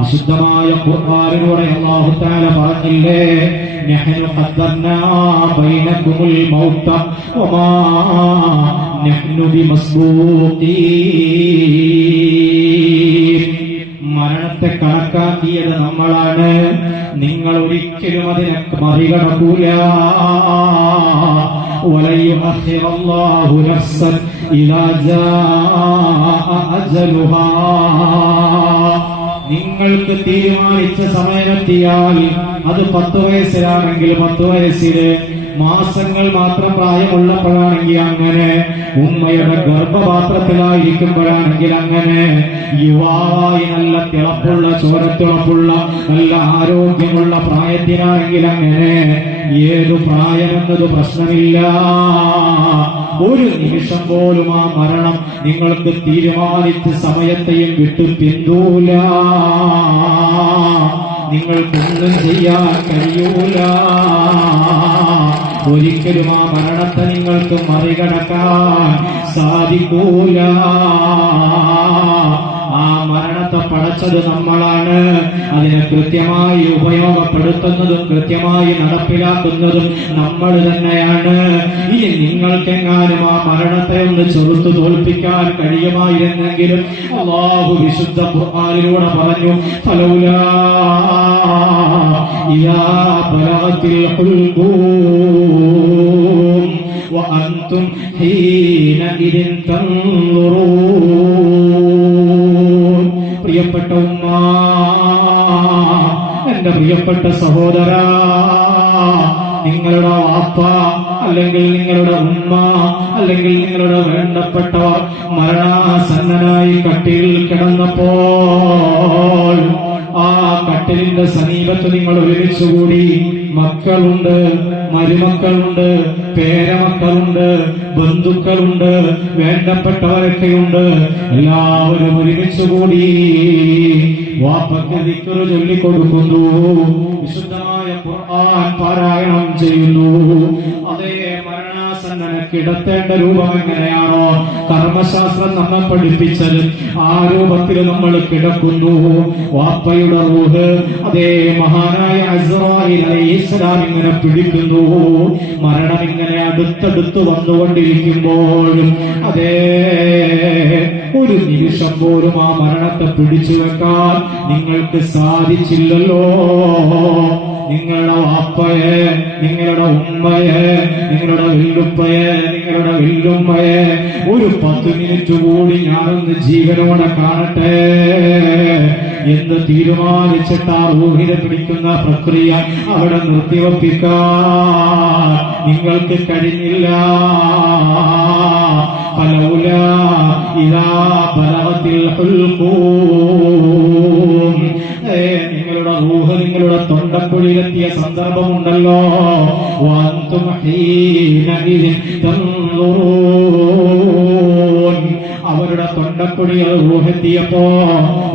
വിശുദ്ധമായ ഖുർആനിലൂടെ അല്ലാഹു തആല പറഞ്ഞില്ലേ, നഹ്നു ഖദ്ദർനാ ബൈനകുമുൽ മൗത വമാ നഹ്നു ബിമസ്ബൂഖീൻ. മരണത്തെ കണക്കാക്കിയത് നമ്മളാണ്, നിങ്ങൾ ഒരിക്കലും അതിനെ മറികടക്കൂല. വലൻ യുഅഖിറല്ലാഹു നഫ്സൻ ഇദാ ജാഅ അജലുഹാ. നിങ്ങൾക്ക് തീരുമാനിച്ച സമയമെത്തിയാൽ അത് 10 വയസ്സിലാണെങ്കിൽ 10 വയസ്സില്, മാസങ്ങൾ മാത്രം പ്രായമുള്ളപ്പോഴാണെങ്കിൽ അങ്ങനെ, ഉമ്മയുടെ ഗർഭപാത്രത്തിലായിരിക്കുമ്പോഴാണെങ്കിൽ അങ്ങനെ, യുവാവായി നല്ല തിളപ്പുള്ള ചോരത്തിളപ്പുള്ള നല്ല ആരോഗ്യമുള്ള പ്രായത്തിലാണെങ്കിൽ അങ്ങനെ, ഏതു പ്രായമെന്നത് പ്രശ്നമില്ല. ഒരു നിമിഷം പോലും ആ മരണം നിങ്ങൾക്ക് തീരുമാനിച്ച സമയത്തെയും വിട്ടു പിന്തൂല. നിങ്ങൾക്കൊന്നും ചെയ്യാൻ കഴിയൂല. ഒരിക്കലും ആ മരണത്തെ നിങ്ങൾക്ക് മറികടക്കാൻ സാധിക്കൂല. ആ മരണത്തെ പടച്ചത് നമ്മളാണ്. അതിനെ കൃത്യമായി ഉപയോഗപ്പെടുത്തുന്നതും കൃത്യമായി നടപ്പിലാക്കുന്നതും നമ്മൾ തന്നെയാണ്. ഇനി നിങ്ങൾക്കെങ്ങാനും ആ മരണത്തെ ഒന്ന് ചെറുത്തു തോൽപ്പിക്കാൻ കഴിയുമായിരുന്നെങ്കിലും അല്ലാഹു വിശുദ്ധ ഖുർആനിലൂടെ പറഞ്ഞു, ഫലൗലാ ഇദാ ബലഗത്തിൽ ഹുൽഖൂം വഅൻതും ഹീനഇദിൻ തൻദുറൂൻ. പ്രിയപ്പെട്ട ഉമ്മ, എന്റെ പ്രിയപ്പെട്ട സഹോദര, നിങ്ങളുടെ വാപ്പ അല്ലെങ്കിൽ നിങ്ങളുടെ ഉമ്മ അല്ലെങ്കിൽ നിങ്ങളുടെ വേണ്ടപ്പെട്ടവർ മരണാസന്നനായി കട്ടിലിൽ കിടന്നപ്പോൾ ആ കട്ടിലിന്റെ സമീപത്ത് നിങ്ങൾ ഒരുമിച്ചുകൂടി. മക്കളുണ്ട്, മരുമക്കളുണ്ട്, പേരമക്കളുണ്ട്, ബന്ധുക്കളുണ്ട്, വേണ്ടപ്പെട്ടവരൊക്കെയുണ്ട്. എല്ലാവരും ഒരുമിച്ചുകൂടി വാപ്പയ്ക്ക് ദിക്ർ ചൊല്ലിക്കൊടുക്കുന്നു, വിശുദ്ധമായ ഖുർആൻ പാരായണം ചെയ്യുന്നു. അതേ മരണാസന്നനെ കിടത്തേണ്ട രൂപം എങ്ങനെയാണോ കർമ്മശാസ്ത്രം നമ്മെ പഠിപ്പിച്ചത്, ആ രൂപത്തിൽ നമ്മൾ കിടക്കുന്നു. വാപ്പയുടെ റൂഹ് അതേ മഹാനായ അസ്റാഈൽ അലൈഹിസ്സലാം ഇങ്ങനെ പിടിക്കുന്നു. മരണം ഇങ്ങനെ അടുത്തടുത്ത് വന്നുകൊണ്ടിരിക്കുമ്പോഴും അതേ ഒരു നിമിഷം പോലും ആ മരണത്തെ പിടിച്ചു വെക്കാൻ നിങ്ങൾക്ക് സാധിച്ചില്ലല്ലോ. നിങ്ങളുടെ വാപ്പയെ, നിങ്ങളുടെ ഉമ്മയെ, നിങ്ങളുടെ വെല്ലുപ്പയെ, നിങ്ങളുടെ വെല്ലുമ്മയെ ഒരു 10 മിനിറ്റ് കൂടി ഞാനൊന്ന് ജീവനോടെ കാണട്ടെ എന്ന് തീരുമാനിച്ചിട്ട് ആ റൂഹിനെ പിടിക്കുന്ന പ്രക്രിയ അവിടെ നിർത്തിവെപ്പിക്കാൻ നിങ്ങൾക്ക് കഴിഞ്ഞില്ല. ഫലൗലാ ഇദാ ബലഗത്തിൽ ഹുൽഖൂം. നിങ്ങളുടെ റൂഹ് നിങ്ങളുടെ തൊണ്ടക്കുഴിയിലെത്തിയ സന്ദർഭമുണ്ടല്ലോ, വഅൻതും ഹീനഇദിൻ തൻദുറൂൻ. അവരുടെ തൊണ്ട തൊണ്ടക്കുഴികൾ റൂഹെത്തിയപ്പോ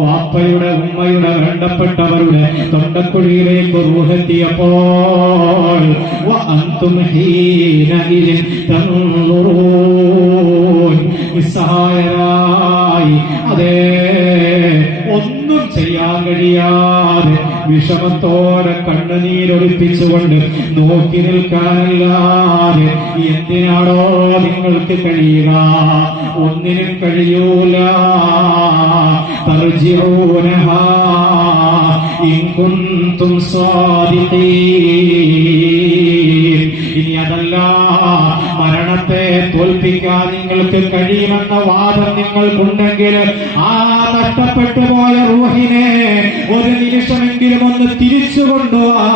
വാപ്പയുടെ ഉമ്മയുടെ വേണ്ടപ്പെട്ടവരുടെ തൊണ്ടക്കുഴിയിലേക്ക് റൂഹെത്തിയപ്പോൾ വഅൻതും ഹീനഇദിൻ തൻദുറൂൻ, നിസ്സഹായരായി, അതേ ഒന്നും ചെയ്യാൻ കഴിയാതെ വിഷമത്തോടെ കണ്ണുനീരൊളിപ്പിച്ചുകൊണ്ട് നോക്കി നിൽക്കാനല്ലാതെ എന്തിനാണോ നിങ്ങൾക്ക് കഴിയുക? ഒന്നിനും കഴിയൂല. തർജിഊനഹാ ഇൻ കുൻതും സാദിഖീൻ. ഇനി അതല്ല, മരണത്തെ തോൽപ്പിക്കാൻ നിങ്ങൾക്ക് കഴിയുമെന്ന വാദം നിങ്ങൾക്കുണ്ടെങ്കിൽ ആ നഷ്ടപ്പെട്ടു പോയ റൂഹിനെ ഒരു നിമിഷമെങ്കിലും ഒന്ന് തിരിച്ചുകൊണ്ടുവാ.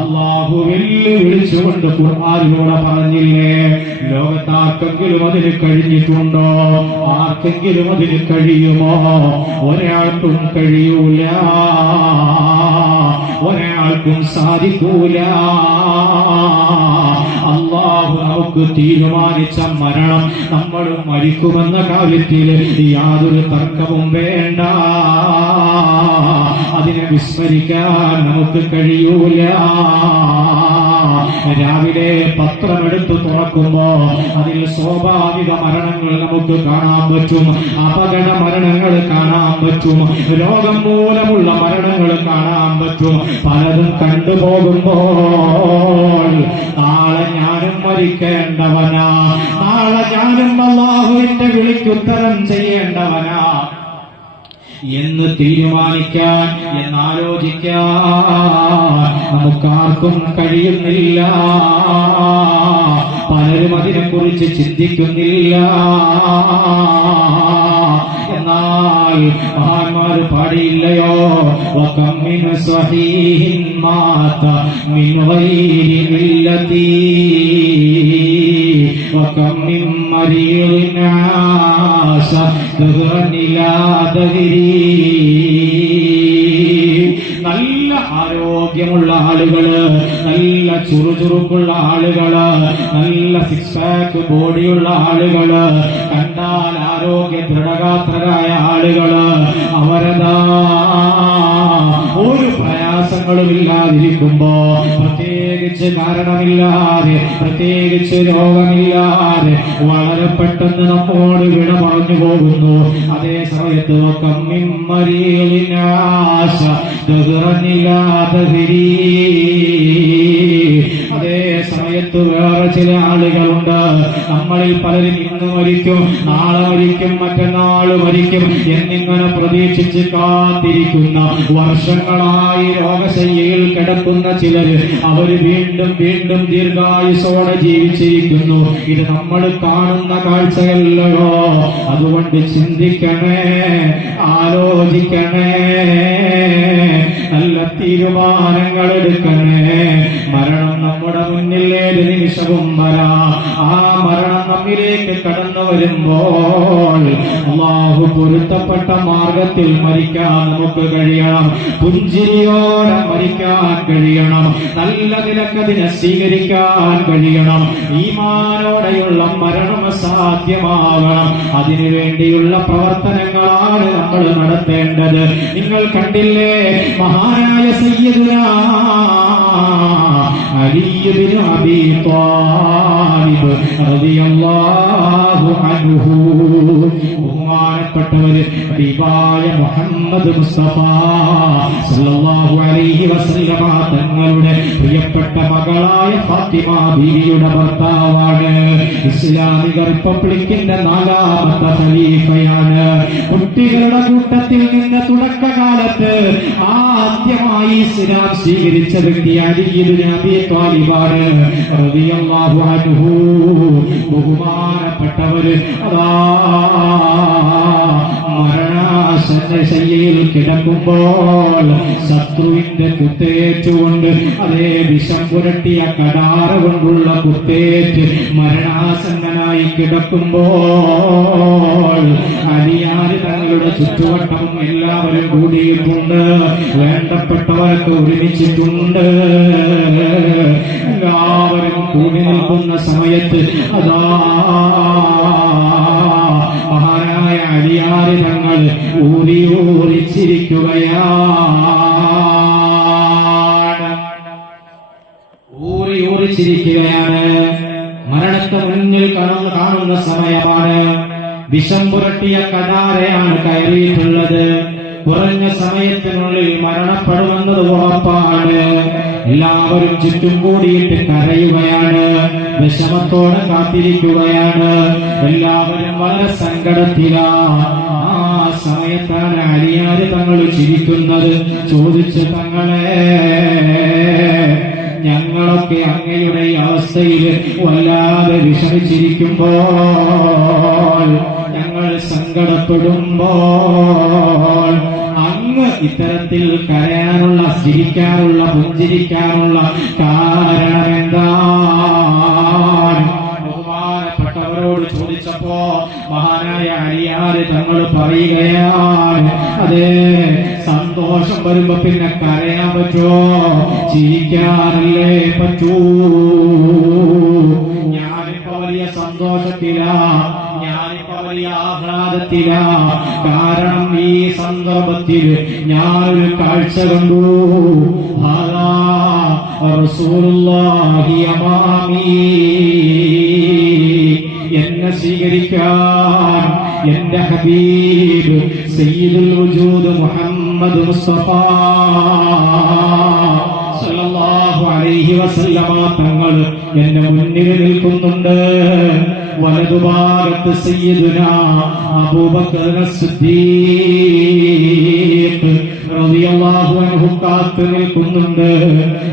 അല്ലാഹു വെല്ലുവിളിച്ചുകൊണ്ട് ഖുർആനിലൂടെ പറഞ്ഞില്ലേ, ലോകത്താർക്കെങ്കിലും അതിന് കഴിഞ്ഞിട്ടുണ്ടോ? ആർക്കെങ്കിലും അതിന് കഴിയുമോ? ഒരാൾക്കും കഴിയൂല, ഒരാൾക്കും സാധിക്കൂല. അല്ലാഹു നമുക്ക് തീരുമാനിച്ച മരണം നമ്മൾ മരിക്കുമെന്ന കാര്യത്തിൽ യാതൊരു തർക്കവും വേണ്ട. അതിനെ വിസ്മരിക്കാൻ നമുക്ക് കഴിയൂല. രാവിലെ പത്രമെടുത്ത് തുറക്കുമ്പോ അതിൽ സ്വാഭാവിക മരണങ്ങൾ നമുക്ക് കാണാൻ പറ്റും, അപകട മരണങ്ങൾ കാണാൻ പറ്റും, രോഗം മൂലമുള്ള മരണങ്ങൾ കാണാൻ പറ്റും. പലതും കണ്ടുപോകുമ്പോൾ നാളെ ഞാനും മരിക്കേണ്ടവനാ, നാളെ ഞാനും അല്ലാഹുവിന്റെ വിളിക്കുത്തരം ചെയ്യേണ്ടവനാ എന്ന് തീരുമാനിക്കാൻ, എന്നാലോചിക്കാൻ നമുക്കാർക്കും കഴിയുന്നില്ല. പലരും അതിനെക്കുറിച്ച് ചിന്തിക്കുന്നില്ല. എന്നാൽ മഹാന്മാർ പാടിയില്ലയോ, വകം മിൻ സ്വഹീഹിൻ മാത മിൻ ഗൈരി ഇല്ലതി വകം മിൻ മരീദിൻ ആശ ദഹ്റൻ ഇലാ ദഹ്രി. നല്ല ആരോഗ്യമുള്ള ആളുകള്, നല്ല ചുറുചുറുക്കുള്ള ആളുകള്, നല്ല സിക്സ് പാക്ക് ബോഡിയുള്ള ആളുകള്, കണ്ടാൽ ആരോഗ്യ ദൃഢഗാത്രരായ ആളുകള്, അവരതാ ഒരു പ്രയാസങ്ങളുമില്ലാതിരിക്കുമ്പോ, പ്രത്യേകിച്ച് കാരണമില്ലാതെ, പ്രത്യേകിച്ച് രോഗമില്ലാതെ വളരെ പെട്ടെന്ന് നമ്മോട് വിട പറഞ്ഞു പോകുന്നു. അതേ സമയത്ത് അതേ സമയത്ത് വേറെ ചില ആളുകളുണ്ട്. നമ്മളിൽ പലരും ഇന്ന് മരിക്കും, നാളെ മരിക്കും, മറ്റന്നാള് മരിക്കും എന്നിങ്ങനെ പ്രതീക്ഷിച്ച് കാത്തിരിക്കുന്ന, വർഷങ്ങളായി രോഗശയ്യയിൽ കിടക്കുന്ന ചിലര് അവര് വീണ്ടും വീണ്ടും ദീർഘായുസോടെ ജീവിച്ചിരിക്കുന്നു. ഇത് നമ്മൾ കാണുന്ന കാഴ്ചയല്ലയോ. അതുകൊണ്ട് ചിന്തിക്കണേ, ആലോചിക്കണേ, നല്ല തീരുമാനങ്ങൾ എടുക്കണേ. മരണം നമ്മുടെ മുന്നിൽ ഏത് നിമിഷവും വരാം. ആ മരണം നമ്മിലേക്ക് കടന്നു വരുമ്പോൾ അല്ലാഹു പൊരുത്തപ്പെട്ട മാർഗത്തിൽ മരിക്കാൻ നമുക്ക് കഴിയണം. പുഞ്ചിരിയോടെ മരിക്കാൻ കഴിയണം. നല്ല നിലക്കതിനെ സ്വീകരിക്കാൻ കഴിയണം. ഈമാനോടെയുള്ള മരണം സാധ്യമാകണം. അതിനുവേണ്ടിയുള്ള പ്രവർത്തനങ്ങളാണ് നമ്മൾ നടത്തേണ്ടത്. നിങ്ങൾ കണ്ടില്ലേ, മഹാനായ സയ്യിദുനാ അലി ഇബ്നു അബീ ത്വാലിബ് റളിയല്ലാഹു അൻഹു, ബഹുമാനപ്പെട്ടവര് ഹബീബായ മുഹമ്മദ് മുസ്തഫ സല്ലല്ലാഹു അലൈഹി വസല്ലമ തങ്ങളുടെ പ്രിയപ്പെട്ട മകളായ ഫാത്തിമ ബീവിയുടെ ഭർത്താവാണ്. ഇസ്ലാമിക റിപ്പബ്ലിക്കിന്റെ 4ാമത്തെ ഖലീഫയാണ്. കുട്ടികളുടെ കൂട്ടത്തിൽ നിന്ന് തുടക്കകാലത്ത് ആദ്യമായി ഇസ്ലാം സ്വീകരിച്ച വ്യക്തി അലി ഇബ്നു അബീ ത്വാലിബാണ് റളിയല്ലാഹു അൻഹു. ബഹുമാനപ്പെട്ടവര് അതാ മരണശയ്യയിൽ കിടക്കുമ്പോൾ ശത്രുവിന്റെ കുത്തേറ്റുകൊണ്ട്, അതേ വിഷം പുരട്ടിയ കടാര കൊണ്ടുള്ള കുത്തേറ്റ് മരണാസന്നനായി കിടക്കുമ്പോൾ അലിയാര് തങ്ങളുടെ ചുറ്റുവട്ടം എല്ലാവരും കൂടിയിട്ടുണ്ട്. വേണ്ടപ്പെട്ടവർക്ക് ഒരുമിച്ചിട്ടുണ്ട്. എല്ലാവരും കൂടി നിൽക്കുന്ന സമയത്ത് അതാ അലിയാര് തങ്ങൾ ഊരി ഊറിച്ചിരിക്കുകയാണ്. മരണത്തെ മുന്നിൽ കാണുന്ന സമയമാണ്. വിഷം പുരട്ടിയ കടാരയാണ് കയറിയിട്ടുള്ളത്. കുറഞ്ഞ സമയത്തിനുള്ളിൽ മരണപ്പെടുമെന്നത് ഉറപ്പാണ്. എല്ലാവരും ചുറ്റും കൂടിയിട്ട് കരയുകയാണ്, വിഷമത്തോടെ കാത്തിരിക്കുകയാണ്. എല്ലാവരും വളരെ സങ്കടത്തിലാണ്. ആ സമയത്താണ് അലിയാര് തങ്ങൾ ചിരിക്കുന്നത്. ചോദിച്ചു, തങ്ങളെ, ഞങ്ങളൊക്കെ അങ്ങയുടെ അവസ്ഥയിൽ വല്ലാതെ വിഷമിച്ചിരിക്കുമ്പോൾ, ഞങ്ങൾ സങ്കടപ്പെടുമ്പോൾ അങ്ങ് ഇത്തരത്തിൽ കരയാനുള്ള, ചിരിക്കാനുള്ള, പുഞ്ചിരിക്കാനുള്ള കാരണമെന്താണ്? ബഹുമാനപ്പെട്ടവരോട് ചോദിച്ചപ്പോ മഹാനായ അലിയാര് തങ്ങൾ പറയുകയാണ്, അതേ, സന്തോഷം വരുമ്പോ പിന്നെ കരയാൻ പറ്റുമോ? ചിരിക്കാനല്ലേ പറ്റൂ. ഞാനിപ്പോ വലിയ സന്തോഷത്തിലാ, ഞാനിപ്പോ വലിയ ആഹ്ലാദത്തിലാ. കാരണം ഈ സന്ദർഭത്തിൽ ഞാനൊരു കാഴ്ച കണ്ടു. റസൂലുള്ളാഹി അമാമി, എന്നെ സ്വീകരിക്കാൻ എന്റെ ഹബീബ് സയ്യിദുൽ വജൂദ് മുഹമ്മദ് മുസ്തഫ സല്ലല്ലാഹു അലൈഹി വസല്ലമ തങ്ങൾ എന്റെ മുന്നിൽ നിൽക്കുന്നുണ്ട്. വലതുഭാഗത്ത് സയ്യിദുനാ അബൂബക്കർ സിദ്ദീഖ് റളിയല്ലാഹു അൻഹു കാത്തു നിൽക്കുന്നുണ്ട്.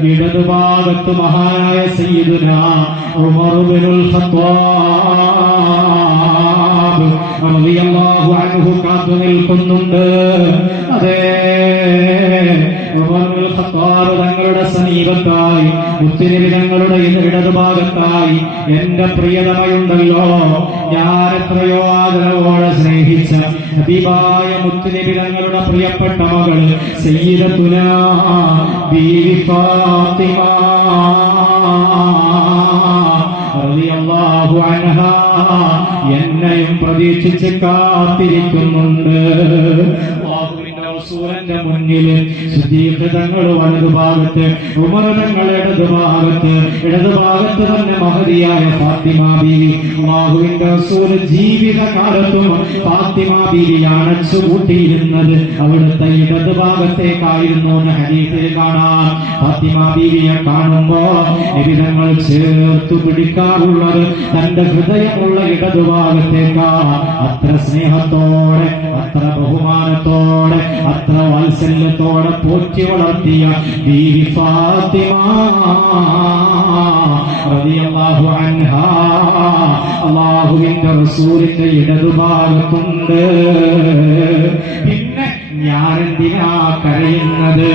ഇടതുഭാഗത്ത് മഹാനായ സയ്യിദുനാ ഉമർ ഇബ്നുൽ ഖത്താബ് റളിയല്ലാഹു അൻഹു കാത്തു നിൽക്കുന്നുണ്ട്. അതേ, ഉമറുൽ ഖത്താബ് തങ്ങളുടെ സമീപത്തായി, മുത്തുനബി തങ്ങളുടെ ഇടതുഭാഗത്തായി എന്റെ പ്രിയതമയുണ്ടല്ലോ, ഞാൻ എത്രയോ ആദരവോടെ സ്നേഹിച്ച ഹബീബായ മുത്തുനബി തങ്ങളുടെ പ്രിയപ്പെട്ട മകൾ സയ്യിദത്തുനാ ബീവി ഫാത്തിമ റളിയല്ലാഹു അൻഹാ എന്നെയും പ്രതീക്ഷിച്ച് കാത്തിരിക്കുന്നുണ്ട്. റസൂലിന്റെ മുന്നിൽ സിദ്ദീഖ് തങ്ങൾ വലതുഭാഗത്ത്, ഉമർ തങ്ങൾ ഇടതുഭാഗത്ത് തന്നെ മഹദിയായ ഫാത്തിമ ബീവി. അല്ലാഹുവിന്റെ റസൂൽ ജീവിതകാലത്തും ഫാത്തിമ ബീവി അണച്ചു കൂട്ടിയിരുന്നത് അവിടുത്തെ ഇടതുഭാഗത്തേക്കായിരുന്നു എന്ന് ഹദീസിൽ കാണാം. ഫാത്തിമ ബീവിയെ കാണുമ്പോ നബി തങ്ങൾ ചേർത്തു പിടിക്കാറുള്ളത് തന്റെ ഹൃദയമുള്ള ഇടതുഭാഗത്തേക്കാ. അത്ര സ്നേഹത്തോടെ, അത്ര ബഹുമാനത്തോടെ, അത്ര വാത്സല്യത്തോടെ പോറ്റി വളർത്തിയ ബീവി ഫാത്തിമ റളിയല്ലാഹു അൻഹാ അല്ലാഹുവിന്റെ റസൂലിന്റെ ഇടതുഭാഗത്തുണ്ട്. പിന്നെ ഞാനെന്തിനാ കരയുന്നത്?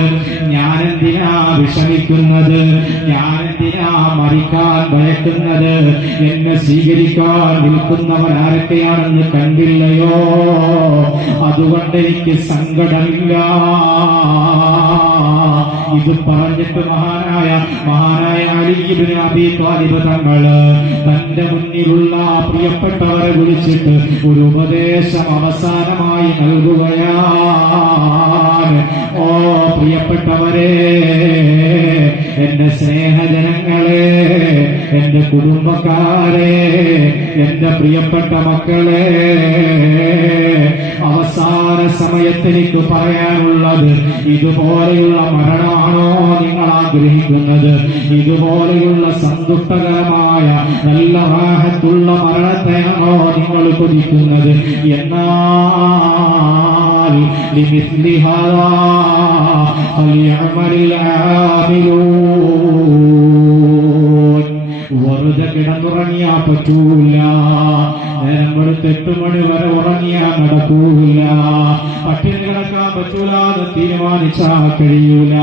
ഞാനെന്തിനാ വിഷമിക്കുന്നത്? ഞാനെന്തിനാ മരിക്കാൻ ഭയക്കുന്നത്? എന്നെ സ്വീകരിക്കാൻ നിൽക്കുന്നവർ ആരൊക്കെയാണെന്ന് കണ്ടില്ലയോ? അതുകൊണ്ട് എനിക്ക് സങ്കടമില്ല. ഇത് പറഞ്ഞിട്ട് മഹാനായ അലി ഇബ്നു അബീ ത്വാലിബ് തങ്ങൾ തന്റെ മുന്നിലുള്ള പ്രിയപ്പെട്ടവരെ വിളിച്ചിട്ട് ഒരു ഉപദേശം അവസാനമായി നൽകുകയാണ്. ഓ പ്രിയപ്പെട്ടവരെ, എന്റെ സ്നേഹജനങ്ങളെ, എന്റെ കുടുംബക്കാരെ, എന്റെ പ്രിയപ്പെട്ട മക്കളെ, അവസാന സമയത്ത് എനിക്ക് പറയാനുള്ളത്, ഇതുപോലെയുള്ള മരണമാണോ നിങ്ങൾ ആഗ്രഹിക്കുന്നത്? ഇതുപോലെയുള്ള സന്തുഷ്ടകരമായ നല്ല റാഹത്തുള്ള മരണത്തെയാണോ നിങ്ങൾ കൊതിക്കുന്നത്? എന്നാൽ ലിമിസ്ലി ഹാദാ ഫലിയഅമലിൽ ആമിലൂൻ. വെറുതെ കിടന്നുറങ്ങിയാ പറ്റൂല. നേരം വെളുത്ത് 8 മണി വരെ ഉറങ്ങിയാ നടക്കൂല. പട്ടിണി കിടക്കാൻ പറ്റൂല എന്ന് തീരുമാനിച്ചാ കഴിയൂല.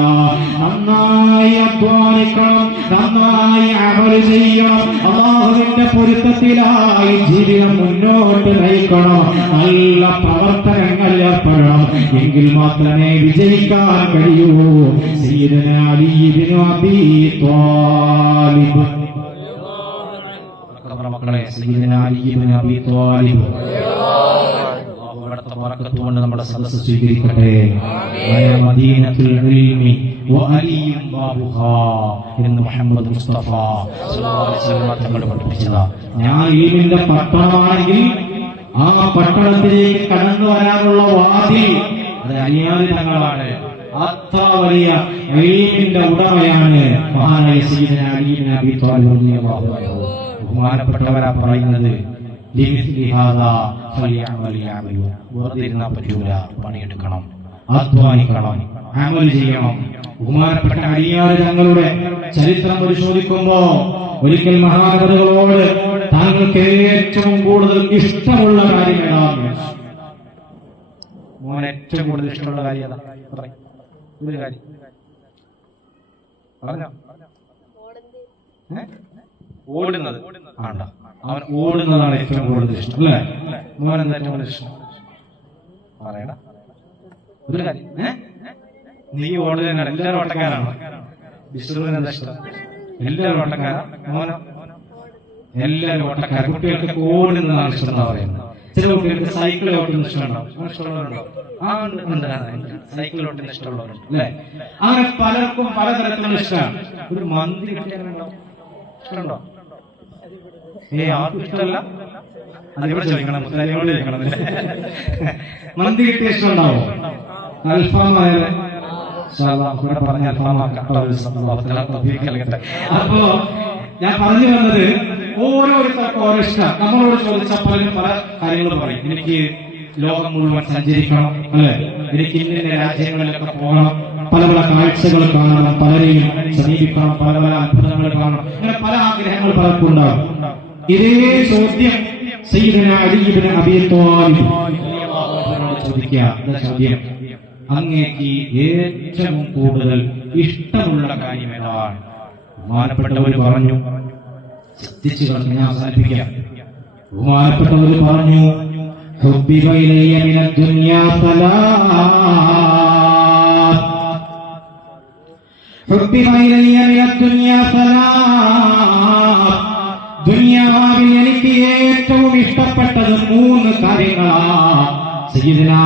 നന്നായി അധ്വാനിക്കണം, നന്നായി അമൽ ചെയ്യണം, അല്ലാഹുവിന്റെ പൊരുത്തത്തിലായി ജീവിതം മുന്നോട്ട് നയിക്കണം, നല്ല പ്രവർത്തനങ്ങൾ ഏർപ്പെടണം. എങ്കിൽ മാത്രമേ വിജയിക്കാൻ കഴിയൂ. സയ്യിദുനാ അലി ഇബ്നു അബീ ത്വാലിബ് മക്കളെ, സയ്യിദുനാ അലി ഇബ്നു അബീ ത്വാലിബ് അവിടുത്തെ ബറക്കത്ത് കൊണ്ട് നമ്മുടെ സദസ്സ് സ്വീകരിക്കട്ടെ. മദീനത്തുൽ ഇൽമി വഅലിയും ബാബുഹാ എന്ന് മുഹമ്മദ് മുസ്തഫ സ്വല്ലല്ലാഹു അലൈഹി വസല്ലം തങ്ങൾ പഠിപ്പിച്ചതാ. ഞാൻ ഇൽമിന്റെ പട്ടണമാണെങ്കിൽ ആ പട്ടണത്തിലേക്ക് കടന്നു വരാനുള്ള വാതിൽ അത് അലിയാർ തങ്ങളാണ്. അത്ര വലിയ ഇൽമിന്റെ ഉടമയാണ് മഹാനായ സയ്യിദുനാ അലി ഇബ്നു അബീ ത്വാലിബ് റളിയല്ലാഹു അൻഹു. ബഹുമാനപ്പെട്ടവരാ പറയുന്നത് വെറുതെ ഇരുന്നാ പറ്റൂല, പണിയെടുക്കണം, അധ്വാനിക്കണം, അമൽ ചെയ്യണം. ബഹുമാനപ്പെട്ട അലിയാർ തങ്ങളുടെ ചരിത്രം പരിശോധിക്കുമ്പോ ഒരിക്കൽ മഹാനവറുകളോട് താങ്കൾക്ക് ഏറ്റവും കൂടുതൽ ഇഷ്ടമുള്ള കാര്യം ഏതാണ്? മോൻ ഏറ്റവും കൂടുതൽ ഇഷ്ടമുള്ള കാര്യം ഏതാ? ഒരു കാര്യം പറഞ്ഞോ. ഓടുന്നത് ആണ്ട, അവൻ ഓടുന്നതാണ് ഏറ്റവും കൂടുതൽ ഇഷ്ടം അല്ലേ? മോൻ എന്താ ഏറ്റവും കൂടുതൽ ഇഷ്ടം പറയണ ഒരു കാര്യം. നീ ഓടുന്നതിനാണ്. എല്ലാവരും ഓട്ടക്കാരാണ്. വിഷ്ണുവിന് എന്താ ഇഷ്ടം? എല്ലാവരും ഓട്ടക്കാരാ. മോനോ? എല്ലാവരും ഓട്ടക്കാരാ. കുട്ടികൾക്ക് ഓടുന്നതാണ് ഇഷ്ടം എന്നാ പറയുന്നത്. ചില കുട്ടികൾക്ക് സൈക്കിൾ ഓട്ടുന്ന ഇഷ്ടമുണ്ടാവും. ഇഷ്ടമുള്ളവരുണ്ടോ? സൈക്കിൾ ഓട്ടുന്ന ഇഷ്ടമുള്ളവരുണ്ട് അല്ലേ? അങ്ങനെ പലർക്കും പലതരത്തിലുള്ള ഇഷ്ടമാണ്. ഒരു മന്തി കിട്ടിയാലുണ്ടോ? ഇഷ്ടമുണ്ടോ? ആർക്കും ഇഷ്ടമല്ല. അതിവിടെ ചോദിക്കണം, മുത്തലിയോട് ചോദിക്കണം. മന്തി കിട്ടിയ ഇഷ്ടമുണ്ടാവോ? അൽഫാമായാലേ പറഞ്ഞ അൽഫാമാക്കാം. അപ്പോ ഞാൻ പറഞ്ഞു വന്നത് ഓരോരുത്തർക്കും ഓരോ ഇഷ്ടം. നമ്മളോട് ചോദിച്ച പലരും പല കാര്യങ്ങൾ പറയും. എനിക്ക് ലോകം മുഴുവൻ സഞ്ചരിക്കണം അല്ലെ, എനിക്ക് ഇന്ന രാജ്യങ്ങളിലൊക്കെ പോകണം, പല പല കാഴ്ചകൾ കാണണം, പലരെയും സമീപിക്കണം, പല പല അത്ഭുതങ്ങൾ കാണണം, അങ്ങനെ പല ആഗ്രഹങ്ങൾ പലർക്കും ഉണ്ടാകും. ഇതേ ചോദ്യം സയ്യിദുനാ അലി ഇബ്നു അബീ ത്വാലിബ് ചോദിക്കുക. ചോദ്യം, അങ്ങേക്ക് ഏറ്റവും കൂടുതൽ ഇഷ്ടമുള്ള കാര്യം ഏതാണ്? ബഹുമാനപ്പെട്ടവർ പറഞ്ഞു, ശ്രദ്ധിച്ചു കളഞ്ഞ് ഞാൻ അവസാനിപ്പിക്കാം. ബഹുമാനപ്പെട്ടവർ പറഞ്ഞു, ഹുബ്ബിബ ഇലയ്യ മിനദ് ദുനിയാ സലാത്ത്. ഹുബ്ബിബ ഇലയ്യ മിനദ് ദുനിയാ സലാത്ത്. ദുനിയാവിൽ എനിക്ക് ഏറ്റവും ഇഷ്ടപ്പെട്ടത് 3 കാര്യങ്ങളാണ്. സയ്യിദുനാ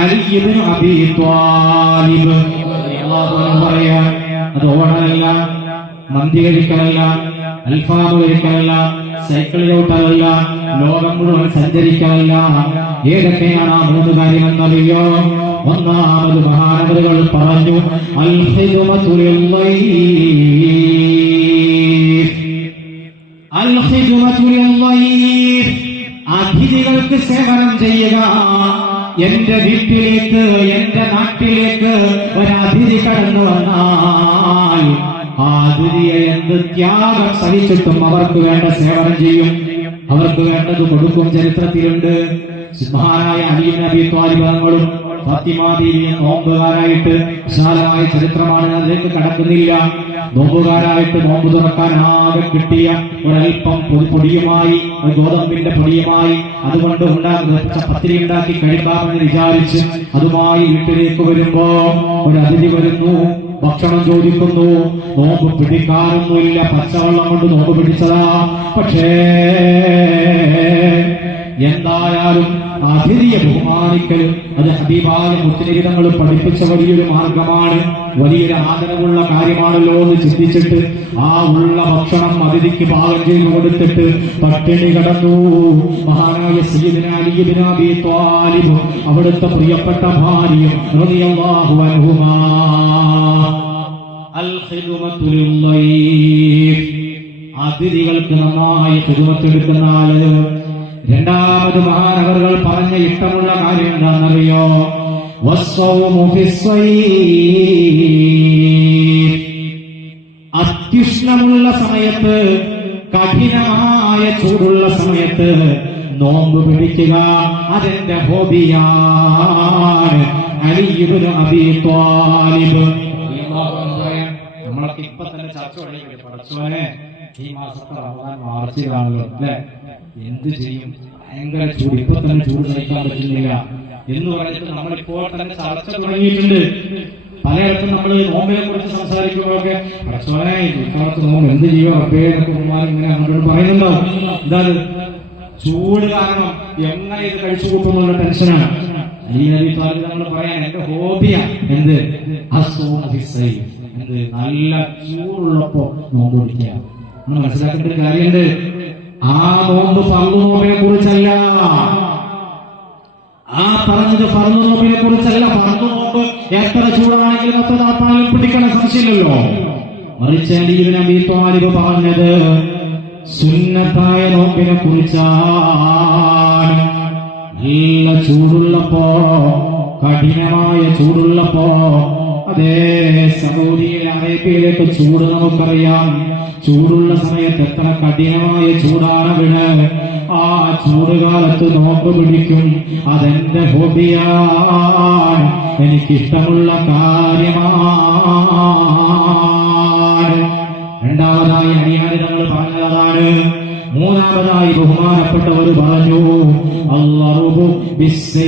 അലി ഇബ്നു അബീ ത്വാലിബ് റളിയല്ലാഹു അൻഹു പറയാ, അത് ഓടലല്ല, മന്തി കഴിക്കലല്ല, അൽഫാം കഴിക്കലല്ല, സൈക്കിൾ ചവിട്ടലല്ല, ലോകം മുഴുവൻ സഞ്ചരിക്കലല്ല. ഏതൊക്കെയാണ് ആ 3 കാര്യമെന്നറിയോ? ഒന്നാമത് മഹാനവറുകൾ പറഞ്ഞു, അൽ ഖിദ്മതു ലിൽ-ളൈഫ്. അൽ ഖിദ്മതു ലിൽ-ളൈഫ്, അതിഥികൾക്ക് സേവനം ചെയ്യുക. എന്റെ വീട്ടിലേക്ക്, എന്റെ നാട്ടിലേക്ക് ഒരതിഥി കടന്നു വന്നാൽ ആ അതിഥിയെ എന്ത് ത്യാഗം സഹിച്ചിട്ടും അവർക്ക് വേണ്ട സേവനം ചെയ്യും, അവർക്ക് വേണ്ടത് കൊടുക്കും. ചരിത്രത്തിലുണ്ട്. മഹാനായ അലി ഇബ്നു അബീ ത്വാലിബ് തങ്ങളും ഫാത്തിമ ബീവിയും നോമ്പുകാരായിട്ട് വിശാലമായ ചരിത്രമാണ്, അതിലേക്ക് കടക്കുന്നില്ല. നോമ്പുകാരായിട്ട് നോമ്പ് തുറക്കാൻ ആകെ കിട്ടിയ ഒരൽപ്പം പൊടിയുമായി, ഒരു ഗോതമ്പിന്റെ പൊടിയുമായി അതുകൊണ്ട് ഉണ്ടാക്കുന്ന പത്തിരി ഉണ്ടാക്കി കഴിക്കാമെന്ന് വിചാരിച്ച് അതുമായി വീട്ടിലേക്ക് വരുമ്പോ ഒരു അതിഥി വരുന്നു, ഭക്ഷണം ചോദിക്കുന്നു. നോമ്പ് പിടിക്കാനൊന്നുമില്ല, പച്ചവെള്ളം കൊണ്ട് നോമ്പ് പിടിച്ചതാ. പക്ഷേ എന്തായാലും അതിഥിയെ ബഹുമാനിക്കലും അത് ഹബീബായ മുത്തുനബി തങ്ങൾ പഠിപ്പിച്ച വലിയൊരു മാർഗമാണ്, വലിയൊരു ആദരവുള്ള കാര്യമാണല്ലോ എന്ന് ചിന്തിച്ചിട്ട് ആ ഉള്ള ഭക്ഷണം അതിഥിക്ക് പാകം ചെയ്ത് കൊടുത്തിട്ട് പട്ടിണി കിടന്നു. മഹാനായ സയ്യിദുനാ അലി ഇബ്നു അബീ ത്വാലിബ് അവിടുത്തെ പ്രിയപ്പെട്ട ഭാര്യയും റളിയല്ലാഹു അൻഹുമാ. അൽ ഖിദ്മതു ലിൽ-ളൈഫ്, അതിഥികൾക്ക് നന്നായി ഖിദ്മത്തെടുക്കുന്ന ആള്. രണ്ടാമത് മഹാനവറുകൾ പറഞ്ഞ ഇഷ്ടമുള്ള കാര്യം എന്താണെന്നറിയോ? വസ്സൗമു ഫിസ്സൈഫ്, അത്യുഷ്ണമുള്ള സമയത്ത്, കഠിനമായ ചൂടുള്ള സമയത്ത് നോമ്പ് പിടിക്കുക, അതെന്റെ ഹോബിയാണ്. അലി ഇബ്നു അബീ ത്വാലിബ് നമ്മളൊക്കെ ഇപ്പൊ തന്നെ ചർച്ച തുടങ്ങി. പഠിച്ചോനെ, ഈ മാസത്തെ റമദാൻ മാർച്ചിലാണല്ലോ അല്ലെ, എന്ത് ചെയ്യും, ഭയങ്കര ചൂട്, ഇപ്പൊ തന്നെ ചൂട് സഹിക്കാൻ പറ്റുന്നില്ല എന്ന് പറഞ്ഞിട്ട് നമ്മളിപ്പോൾ തന്നെ ചർച്ച തുടങ്ങിയിട്ടുണ്ട്. പലയിടത്തും നമ്മൾ നോമ്പിനെ കുറിച്ച് സംസാരിക്കുമ്പോഴൊക്കെ പഠിച്ചോനെ ഇക്കാലത്ത് നോമ്പ് എന്ത് ചെയ്യോ അപ്പേ എന്നൊക്കെ ഇങ്ങനെ അങ്ങോട്ട് പറയുന്നുണ്ടാവും. എന്താണ് ചൂട് കാരണം എങ്ങനെ ഇത് കഴിച്ചു കൂട്ടുന്നുള്ള ടെൻഷനാണ്. അലി നബി താലിബ് നമ്മൾ പറയാൻ എന്റെ ഹോബിയാ എന്ത് എന്ത് നല്ല ചൂടുള്ളപ്പോ നോമ്പ് പിടിക്കുക. നമ്മൾ മനസ്സിലാക്കേണ്ട ഒരു കാര്യമുണ്ട്. ആ നോമ്പ് ഫർദ് നോമ്പിനെ കുറിച്ചല്ല, ആ പറഞ്ഞത് ഫർദ് നോമ്പിനെ കുറിച്ചല്ല. ഫർദ് നോമ്പ് എത്ര ചൂടാണെങ്കിലും എത്ര താപ്പാണെങ്കിലും പിടിക്കണ സംശയമില്ലല്ലോ. മറിച്ച് അലി നബി താലിബ് പറഞ്ഞത് സുന്നത്തായ നോമ്പിനെ കുറിച്ചാണ്. നല്ല ചൂടുള്ളപ്പോ, കഠിനമായ ചൂടുള്ളപ്പോ, അതേ സൗദി അറേബ്യയിലേക്ക് ചൂട് നമുക്കറിയാം. ചൂടുള്ള സമയത്ത് എത്ര കഠിനമായ ചൂടാണ് അവിടെ. ആ ചൂടുകാലത്ത് നോമ്പ് പിടിക്കും. അതെന്റെ ഹോബിയാണ്, എനിക്കിഷ്ടമുള്ള കാര്യമാണ്. രണ്ടാമതായി അണിയാരി നമ്മൾ പറഞ്ഞതാണ്. മൂന്നാമതായി ബഹുമാനപ്പെട്ടവർ പറഞ്ഞു അല്ലാഹു ബിസ്സയ്യിദ്,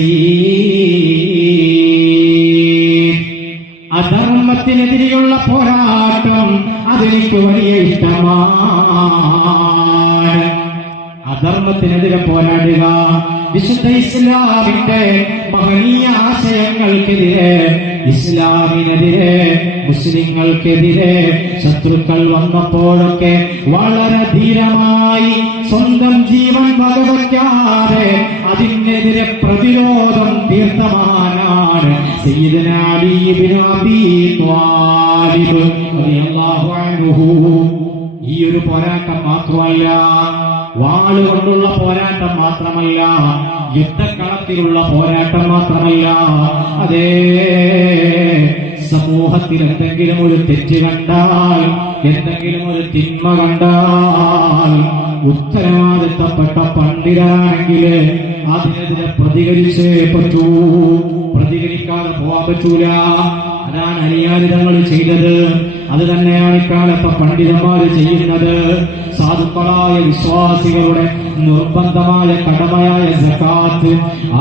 അധർമ്മത്തിനെതിരെയുള്ള പോരാട്ടം അതെനിക്ക് വലിയ ഇഷ്ടമാണ്. അധർമ്മത്തിനെതിരെ പോരാടുക, വിശുദ്ധ ഇസ്ലാമിന്റെ മഹനീയ ആശയങ്ങൾക്കെതിരെ, ഇസ്ലാമിനെതിരെ, മുസ്ലിങ്ങൾക്കെതിരെ ശത്രുക്കൾ വന്നപ്പോഴൊക്കെ വളരെ ധീരമായി സ്വന്തം ജീവൻ വകവയ്ക്കാതെ അതിനെതിരെ പ്രതിരോധം തീർത്തമാനാണ് സയ്യിദുന അലി ഇബ്നു അബീ ത്വാലിബ് റളിയല്ലാഹു അൻഹു. ഈ ഒരു പോരാട്ടം മാത്രമല്ല, വാളുകൊണ്ടുള്ള പോരാട്ടം മാത്രമല്ല, യുദ്ധക്കളത്തിലുള്ള പോരാട്ടം മാത്രമല്ല, അതേ സമൂഹത്തിൽ എന്തെങ്കിലും ഒരു തെറ്റ് കണ്ടാൽ, എന്തെങ്കിലും ഒരു തിന്മ കണ്ടാൽ, ഉത്തരവാദിത്തപ്പെട്ട പണ്ഡിതരാണെങ്കിൽ അതിനെതിരെ പ്രതികരിച്ചേ പറ്റൂ. പ്രതികരിക്കാതെ പോകാൻ പറ്റൂല. അതാണ് അലിയാരി തങ്ങൾ ചെയ്തത്. അത് തന്നെയാണ് ഇക്കാലത്തെ പണ്ഡിതന്മാര് ചെയ്യുന്നത്. സാധുക്കളായ വിശ്വാസികളുടെ നിർബന്ധമായ കടമയായ സകാത്ത്,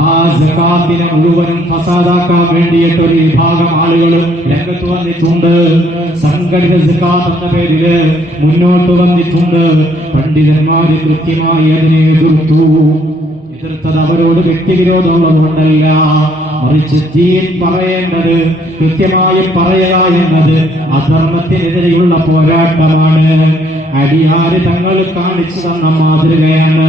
ആ സകാത്തിനെ മുഴുവനും ഫസാദാക്കാൻ വേണ്ടിയിട്ട് ഒരു വിഭാഗം ആളുകൾ രംഗത്ത് വന്നിട്ടുണ്ട്. സംഘടിത സകാത്ത് എന്ന പേരില് മുന്നോട്ട് വന്നിട്ടുണ്ട്. പണ്ഡിതന്മാര് കൃത്യമായി അതിനെ എതിർത്തു. എതിർത്തത് അവരോട് വ്യക്തിവിരോധമുള്ളതുകൊണ്ടല്ല, മറിച്ച് ദീൻ പറയേണ്ടത് കൃത്യമായി പറയുക എന്നത് അധർമ്മത്തിനെതിരെയുള്ള പോരാട്ടമാണ്. അടിയാര് തങ്ങൾ കാണിച്ചു തന്ന മാതൃകയാണ്.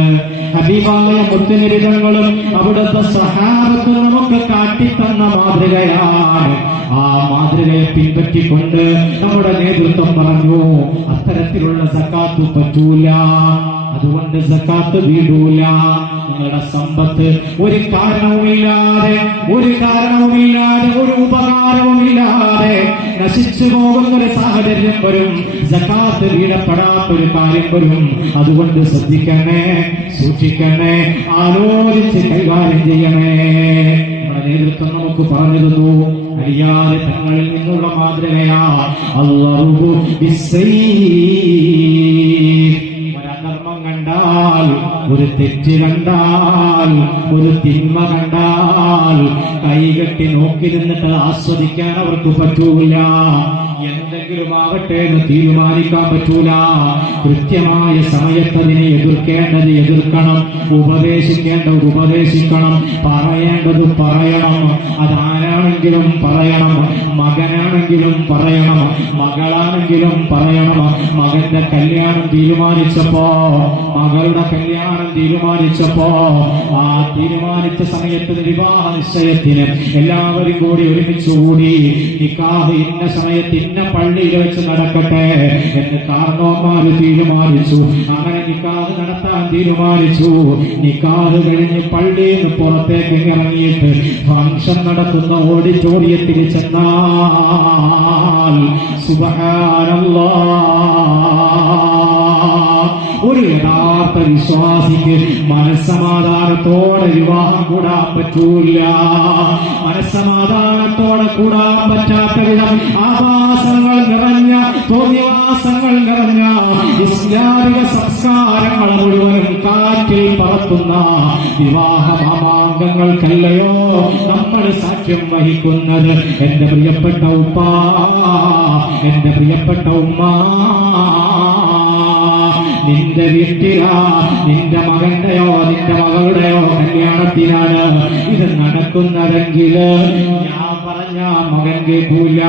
ഹബീബായ മുത്തുനബി തങ്ങളും അവിടുത്തെ സഹാബത്തും നമുക്ക് കാട്ടിത്തന്ന മാതൃകയാണ്. ആ മാതൃകയെ പിൻപറ്റിക്കൊണ്ട് നമ്മുടെ നേതൃത്വം പറഞ്ഞു അത്തരത്തിലുള്ള സക്കാത്ത് പറ്റൂല, അതുകൊണ്ട് സക്കാത്ത് വീടൂല. നിങ്ങളുടെ സമ്പത്ത് ഒരു കാരണവുമില്ലാതെ, ഒരു ഉപകാരവുമില്ലാതെ നശിച്ചു പോകുന്നൊരു സാഹചര്യം വരും. സക്കാത്ത് വീടപ്പെടാത്തൊരു കാര്യം വരും. അതുകൊണ്ട് ശ്രദ്ധിക്കണേ, സൂക്ഷിക്കണേ, ആലോചിച്ച് കൈകാര്യം ചെയ്യണേ. നമ്മുടെ നേതൃത്വം നമുക്ക് പറഞ്ഞു തന്നു. അലിയാരി തങ്ങളിൽ നിന്നുള്ള മാതൃകയാ അല്ലാഹു ബിസ്സയ്യിദ്. ഒരധർമ്മം കണ്ടാൽ, ഒരു തെറ്റ് കണ്ടാൽ, ഒരു തിന്മ കണ്ടാൽ കൈകെട്ടി നോക്കി നിന്നിട്ട് ആസ്വദിക്കാൻ അവർക്ക് പറ്റൂല. എന്തെങ്കിലും ആവട്ടെ എന്ന് തീരുമാനിക്കാൻ പറ്റൂല. കൃത്യമായ സമയത്ത് അതിനെ എതിർക്കേണ്ടത് എതിർക്കണം, ഉപദേശിക്കേണ്ടത് ഉപദേശിക്കണം, പറയേണ്ടത് പറയണം. അതാരാണെങ്കിലും പറയണം, മകനാണെങ്കിലും പറയണം, മകളാണെങ്കിലും പറയണം. മകന്റെ കല്യാണം തീരുമാനിച്ചപ്പോ, മകളുടെ കല്യാണം തീരുമാനിച്ചപ്പോ, ആ തീരുമാനിച്ച സമയത്ത് വിവാഹ നിശ്ചയത്തിന് എല്ലാവരും കൂടി ഒരുമിച്ചുകൂടി നിക്കാഹ് ഇന്ന സമയത്ത് ഇന്ന പള്ളിയിൽ വെച്ച് നടക്കട്ടെ എന്ന് കാരണവന്മാര് തീരുമാനിച്ചു. അങ്ങനെ നിക്കാഹ് നടത്താൻ തീരുമാനിച്ചു. നിക്കാഹ് കഴിഞ്ഞ് പള്ളിയിൽ നിന്ന് പുറത്തേക്ക് ഇറങ്ങിയിട്ട് ഫംഗ്ഷൻ നടത്തുന്ന ഓഡിറ്റോറിയത്തിൽ ചെന്നാൽ സുബ്ഹാനല്ലാഹ്, ഒരു യഥാർത്ഥ വിശ്വാസിക്ക് മനസ്സമാധാനത്തോടെ വിവാഹം കൂടാൻ പറ്റൂല. മനസ്സമാധാനത്തോടെ കൂടാൻ പറ്റാത്ത വിധം ആഭാസങ്ങൾ നിറഞ്ഞ, തോന്നിവാസങ്ങൾ നിറഞ്ഞ ഇസ്ലാമിക സംസ്കാരങ്ങൾ മുഴുവനും കാറ്റിൽ പറത്തുന്ന വിവാഹ മാമാങ്കങ്ങൾക്കല്ലയോ നമ്മൾ സാക്ഷ്യം വഹിക്കുന്നത്. എന്റെ പ്രിയപ്പെട്ട ഉപ്പ, എന്റെ പ്രിയപ്പെട്ട ഉമ്മ, നിന്റെ വീട്ടിലാ, നിന്റെ മകന്റെയോ നിന്റെ മകളുടെയോ കല്യാണത്തിനാണ് ഇത് നടക്കുന്നതെങ്കിൽ ഞാൻ പറഞ്ഞ മകൻ കേൾക്കൂല,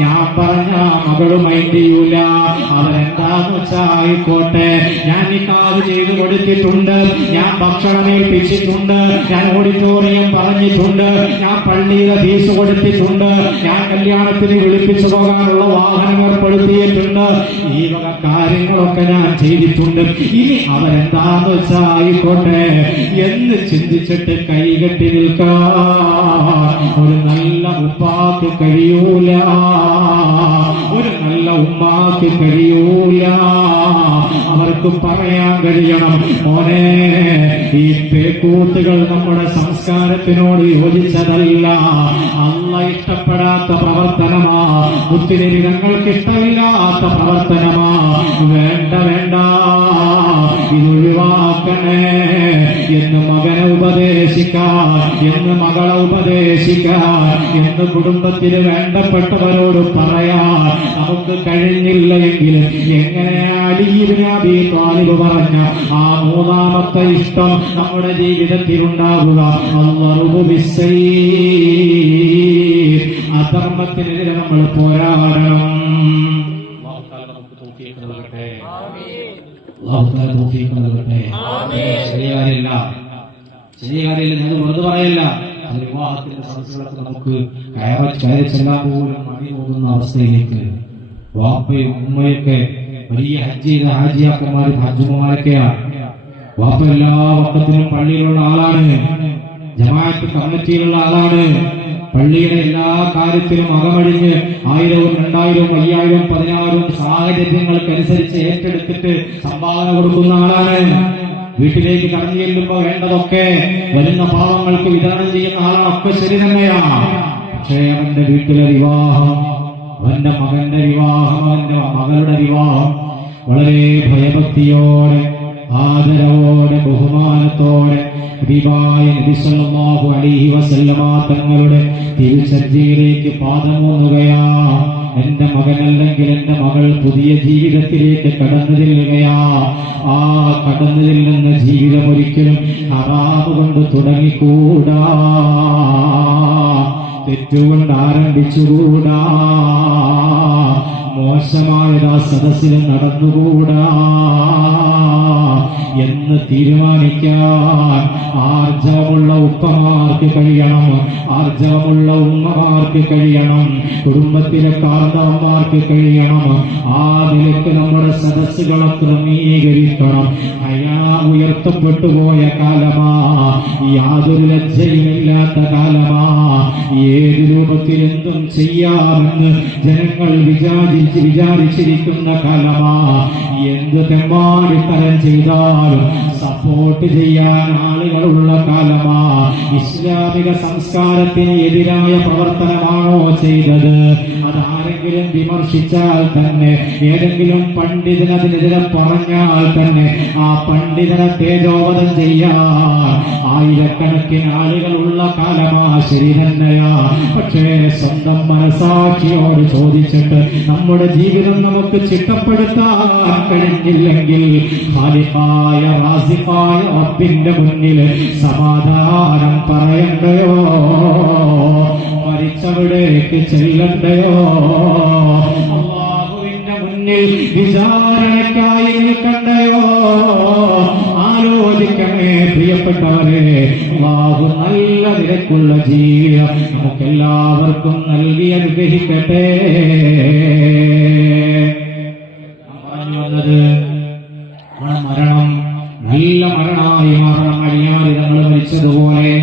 ഞാൻ പറഞ്ഞ മകള് മൈൻഡ് ചെയ്യൂല. അവരെന്താന്ന് വെച്ചാ ആയിക്കോട്ടെ, ഞാൻ നിക്കാഹ് ചെയ്തു കൊടുത്തിട്ടുണ്ട്, ഞാൻ ഭക്ഷണം ഏൽപ്പിച്ചിട്ടുണ്ട്, ഞാൻ ഓഡിറ്റോറിയം പറഞ്ഞിട്ടുണ്ട്, ഞാൻ പള്ളിയിലെ ഫീസ് കൊടുത്തിട്ടുണ്ട്, ഞാൻ കല്യാണത്തിന് വിളിപ്പിച്ചു പോകാനുള്ള വാഹനം ഏർപ്പെടുത്തിയിട്ടുണ്ട്, ഈ വക കാര്യങ്ങളൊക്കെ ഞാൻ ചെയ്തിട്ടുണ്ട്. ഇനി അവരെന്താന്ന് വെച്ചാ ആയിക്കോട്ടെ എന്ന് ചിന്തിച്ചിട്ട് കൈകെട്ടി നിൽക്കാൻ ഒരു നല്ല ഉപ്പാക്ക് കഴിയൂല, ഒരു നല്ല ഉമ്മാക്ക് കഴിയൂല. അവർക്ക് പറയാൻ കഴിയണം, മോനെ ഈ പേക്കൂത്തുകൾ നമ്മുടെ സംസ്കാരത്തിനോട് യോജിച്ചതല്ല, അള്ള ഇഷ്ടപ്പെടാത്ത പ്രവർത്തനമാ, മുത്തിനബി തങ്ങൾക്ക് ഇഷ്ടമില്ലാത്ത പ്രവർത്തനമാ, വേണ്ട വേണ്ട ഇതൊഴിവാക്കണേ എന്ന് മകനെ ഉപദേശിക്കാൻ, എന്ന് മകളെ ഉപദേശിക്കാൻ, എന്ന് കുടുംബത്തിന് വേണ്ടപ്പെട്ടവരോട് പറയാൻ നമുക്ക് കഴിഞ്ഞില്ല എങ്കിലും എങ്ങനെയാ അലി ഇബ്നു അബീ ത്വാലിബ് പറഞ്ഞ ആ മൂന്നാമത്തെ ഇഷ്ടം നമ്മുടെ ജീവിതത്തിൽ ഉണ്ടാകുക? അല്ലാഹു ബിസ്സൈർ, അധർമ്മത്തിനെതിരെ നമ്മൾ പോരാടണം. അല്ലാഹു തആല നമുക്ക് തൗഫീഖ് നൽകട്ടെ. അല്ലാഹു തആല തൗഫീഖ് നൽകട്ടെ. ചെറിയ കാര്യമില്ല, ചെറിയ കാര്യമില്ല, ഞാൻ വെറുതെ പറയല്ല. അത് വിവാഹത്തിന്റെ സദസ്സുകളൊക്കെ നമുക്ക് കയറി ചെല്ലാൻ പോലും മണി പോകുന്ന അവസ്ഥയിലേക്ക് വാപ്പയും ഉമ്മയൊക്കെ വലിയ ഹജ്ജ് ചെയ്ത ഹാജിയാക്കന്മാരും ഹജ്ജുമാരൊക്കെയാണ്. വാപ്പ എല്ലാ വക്കത്തിലും പള്ളിയിലുള്ള ആളാണ്, ജമാഅത്ത് കമ്മിറ്റിയിലുള്ള ആളാണ്, പള്ളിയുടെ എല്ലാ കാര്യത്തിലും അകമഴിഞ്ഞ് 1000, 2000, 5000, 10000 സാഹചര്യങ്ങൾക്കനുസരിച്ച് ഏറ്റെടുത്തിട്ട് സംഭാവന കൊടുക്കുന്ന ആളാണ്. വീട്ടിലേക്ക് കടന്നു ചെല്ലുമ്പോ വേണ്ടതൊക്കെ വരുന്ന പാവങ്ങൾക്ക് വിതരണം ചെയ്യുന്ന ആളാണ്. ഒക്കെ ശരി തന്നെയാണ്. പക്ഷേ അവന്റെ വീട്ടിലെ വിവാഹം, അവന്റെ മകന്റെ വിവാഹം, അവന്റെ മകളുടെ വിവാഹം വളരെ ഭയഭക്തിയോടെ, ആദരവോടെ, ബഹുമാനത്തോടെ ഹബീബായ നബി സല്ലല്ലാഹു അലൈഹി വസല്ലമ തങ്ങളുടെ തിരുസജ്ജയിലേക്ക് പാദമൂന്നുകയാ. എന്റെ മകനല്ലെങ്കിൽ എന്റെ മകൾ പുതിയ ജീവിതത്തിലേക്ക് കടന്നു ചെല്ലുകയാ. ആ കടന്നു ചെല്ലുന്ന ജീവിതം ഒരിക്കലും ഹറാമ് കൊണ്ട് തുടങ്ങിക്കൂടാ, തെറ്റുകൊണ്ട് ആരംഭിച്ചുകൂടാ, മോശമായതാ സദസ്സിൽ നടന്നുകൂടാ എന്ന് തീരുമാനിക്കാൻ ആർജവമുള്ള ഉപ്പമാർക്ക് കഴിയണം, ആർജവമുള്ള ഉമ്മമാർക്ക് കഴിയണം, കുടുംബത്തിലെ കാർന്നവന്മാർക്ക് കഴിയണം. ആ നിലക്ക് നമ്മുടെ സദസ്സുകളെ ക്രമീകരിക്കണം. അയാ ഉയർത്തപ്പെട്ടു പോയ കാലമാ, യാതൊരു ലജ്ജയുമില്ലാത്ത കാലമാ. ഏത് രൂപത്തിൽ എന്തും ചെയ്യാമെന്ന് ജനങ്ങൾ വിചാരിച്ചിരിക്കുന്ന കാലമാ. എന്ത് തെമ്മാടിത്തരം ചെയ്താലും സപ്പോർട്ട് ചെയ്യാൻ ആളുകളുള്ള കാലമാ. ഇസ്ലാമിക സംസ്കാരത്തിന് എതിരായ പ്രവർത്തനമാണോ ചെയ്തത്, അതാരെങ്കിലും വിമർശിച്ചാൽ തന്നെ, ഏതെങ്കിലും പണ്ഡിതനതിനെതിരെ പറഞ്ഞാൽ തന്നെ ആ പണ്ഡിതനെ തേജോവധം ചെയ്യാൻ ആയിരക്കണക്കിന് ആളുകളുള്ള കാലമാ. ശരി തന്നെയാ. പക്ഷേ സ്വന്തം മനസാക്ഷിയോട് ചോദിച്ചിട്ട് നമ്മുടെ ജീവിതം നമുക്ക് ചിട്ടപ്പെടുത്താൻ കഴിഞ്ഞില്ലെങ്കിൽ ഖാലിഖായ റാസിഖായ റബ്ബിന്റെ മുന്നിൽ സമാധാനം പറയണ്ടയോ, മരിച്ചവിടേക്ക് ചെല്ലണ്ടയോ, അല്ലാഹുവിന്റെ മുന്നിൽ വിചാരണയ്ക്കായി നിൽക്കണ്ടയോ? ആലോചിക്കണേ പ്രിയപ്പെട്ടവരെ. അല്ലാഹു നല്ല നിരക്കുള്ള ജീവിതം നമുക്കെല്ലാവർക്കും നൽകി അനുഗ്രഹിക്കട്ടെ. പറഞ്ഞു വന്നത് മരണം നല്ല മരണമായി മാറണം. അഴിയാതെ നമ്മൾ മരിച്ചതുപോലെ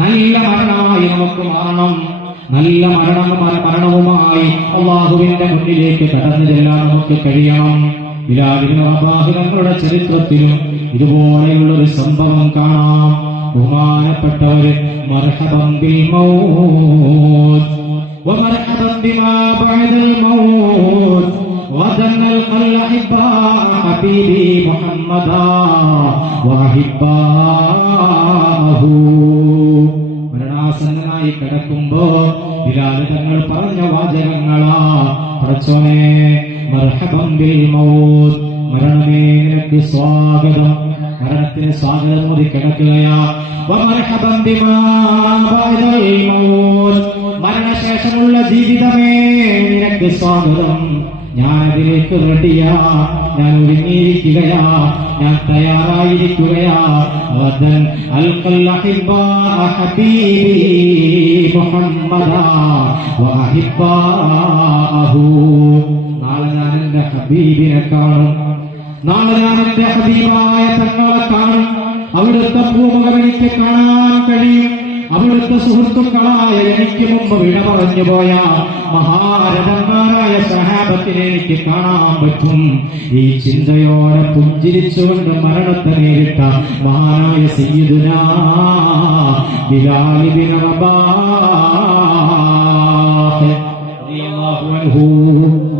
നല്ല മരണമായി നമുക്ക് മാറണം. നല്ല മരണവുമായി അല്ലാഹുവിന്റെ മുന്നിലേക്ക് കടന്നു ചെല്ലാൻ നമുക്ക് കഴിയണം. ബിലാൽ ഇബ്നു റബാഹ് തങ്ങളുടെ ചരിത്രത്തിലും ഇതുപോലെയുള്ളൊരു സംഭവം കാണാം. ബഹുമാനപ്പെട്ടവര് മർഹബൻ ബിൽ മൗത്ത് വമർഹബൻ ബിമാ ബഅദൽ മൗത്ത് വദന്നൽ അഹിബ്ബാ ഹബീബി മുഹമ്മദാ വഹിബ്ബാഹു. മരണാസന്നനായി കിടക്കുമ്പോ ബിലാൽ തങ്ങൾ പറഞ്ഞ വാചകങ്ങളാ, പടച്ചോനെ മർഹബൻ ബിൽ മൗത്ത്, മരണമേ നിനക്ക് സ്വാഗതം. മരണത്തിന് സ്വാഗതം കൂടി കിടക്കുകയാ. മരണശേഷമുള്ള ജീവിതമേ നിനക്ക് സ്വാഗതം. ഞാൻ അതിലേക്ക് റെഡിയാ, ഞാൻ ഒരുങ്ങിയിരിക്കുകയാ, ഞാൻ തയ്യാറായിരിക്കുകയാ. നാളെ ഞാൻ എന്റെ ഹബീബിനെ കാണും. നാളെ ഞാൻ എന്റെ ഹബീബായ തങ്ങളെ കാണും. അവിടുത്തെ പൂമുഖം എനിക്ക് കാണാൻ കഴിയും. അവിടുത്തെ സുഹൃത്തുക്കളായ എനിക്ക് മുമ്പ് വിട പറഞ്ഞു പോയ മഹാരഥന്മാരായ സഹാബത്തിനെ എനിക്ക് കാണാൻ പറ്റും. ഈ ചിന്തയോടെ പുഞ്ചിരിച്ചുകൊണ്ട് മരണത്തെ നേരിട്ട മഹാനായ സയ്യിദുനാ ബിലാൽ ഇബ്നു റബാഹ് റളിയല്ലാഹു അൻഹു.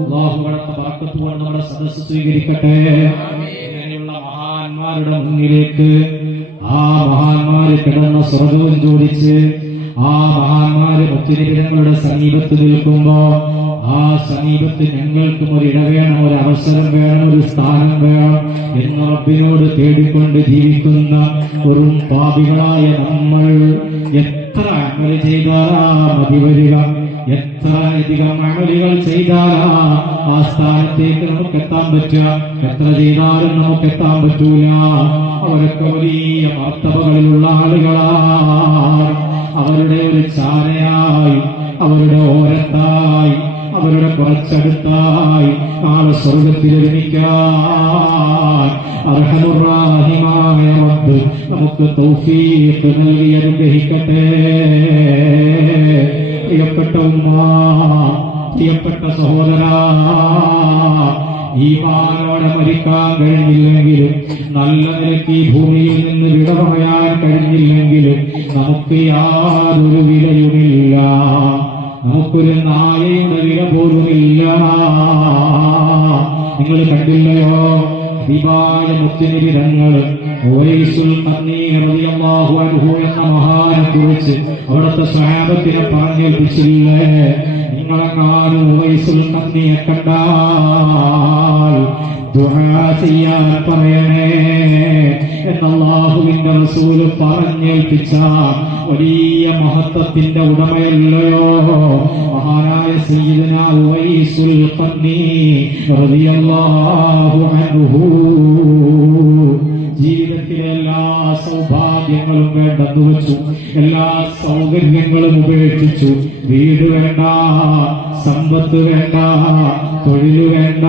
അല്ലാഹു ബറക്കത്ത് കൊണ്ട് നമ്മുടെ സദസ്സ് സ്വീകരിക്കട്ടെ. ഇങ്ങനെയുള്ള മഹാന്മാരുടെ മുന്നിലേക്ക് ആ മഹാന്മാര് കിടന്ന സ്വർഗവും ചോദിച്ച് ആ മഹാന്മാര് മുത്തുനിബിതങ്ങളുടെ സമീപത്ത് നിൽക്കുമ്പോ ആ സമീപത്ത് ഞങ്ങൾക്കും ഒരു ഇട വേണം, ഒരു അവസരം വേണം, ഒരു സ്ഥാനം വേണം എന്ന് റബ്ബിനോട് തേടിക്കൊണ്ട് ജീവിക്കുന്ന ഒരു പാപികളായ നമ്മൾ എത്ര അമൽ ചെയ്താലാ മതി വരിക? എത്ര അധികം അമലുകൾ ചെയ്താലാ ആ സ്ഥാനത്തേക്ക് നമുക്ക് എത്താൻ പറ്റുക? എത്ര ചെയ്താലും നമുക്ക് എത്താൻ പറ്റൂല. അവരൊക്കെ വലിയ മർത്തബകളിലുള്ള ആളുകളാണ്. അവരുടെ ഒരു ചാരയായി, അവരുടെ ഓരത്തായി, അവരുടെ കുറച്ചടുത്തായി നാളെ സ്വർഗത്തിൽ ഒരുമിക്കാൻ അർഹമുർറാഹിമായ റബ്ബ് നമുക്ക് തൗഫീഖ് നൽകി അനുഗ്രഹിക്കട്ടെ. പ്രിയപ്പെട്ട ഉമ്മ, പ്രിയപ്പെട്ട സഹോദരാ, ഈമാനോടെ മരിക്കാൻ കഴിഞ്ഞില്ലെങ്കിലും നല്ല നിലയ്ക്ക് ഈ ഭൂമിയിൽ നിന്ന് വിട പറയാൻ കഴിഞ്ഞില്ലെങ്കിലും നമുക്ക് യാതൊരു വിലയുമില്ല. നമുക്കൊരു നായയുടെ വില പോലുമില്ല. നിങ്ങൾ കണ്ടില്ലയോ ഹബീബായ മുത്തുനിബിതങ്ങൾ ഉവൈസുൽ ഖർനി റളിയല്ലാഹു അൻഹു എന്ന മഹാനെ കുറിച്ച് അവിടുത്തെ സ്വഹാബത്തിനെ പറഞ്ഞേൽപ്പിച്ചില്ലേ? നിങ്ങളെങ്ങാനും ഉവൈസുൽ ഖർനിയെ കണ്ടാൽ ദുആ ചെയ്യാൻ പറയണേ എന്ന് അല്ലാഹുവിന്റെ റസൂല് പറഞ്ഞേൽപ്പിച്ച വലിയ മഹത്വത്തിന്റെ ഉടമയല്ലയോ മഹാനായ സയ്യിദുനാ ഉവൈസുൽ ഖർനി റളിയല്ലാഹു അൻഹു. ജീവിതത്തിലെ എല്ലാ സൗഭാഗ്യങ്ങളും വേണ്ടെന്ന് വെച്ചു, എല്ലാ സൗകര്യങ്ങളും ഉപേക്ഷിച്ചു. വീട് വേണ്ട, സമ്പത്ത് വേണ്ട, തൊഴിൽ വേണ്ട,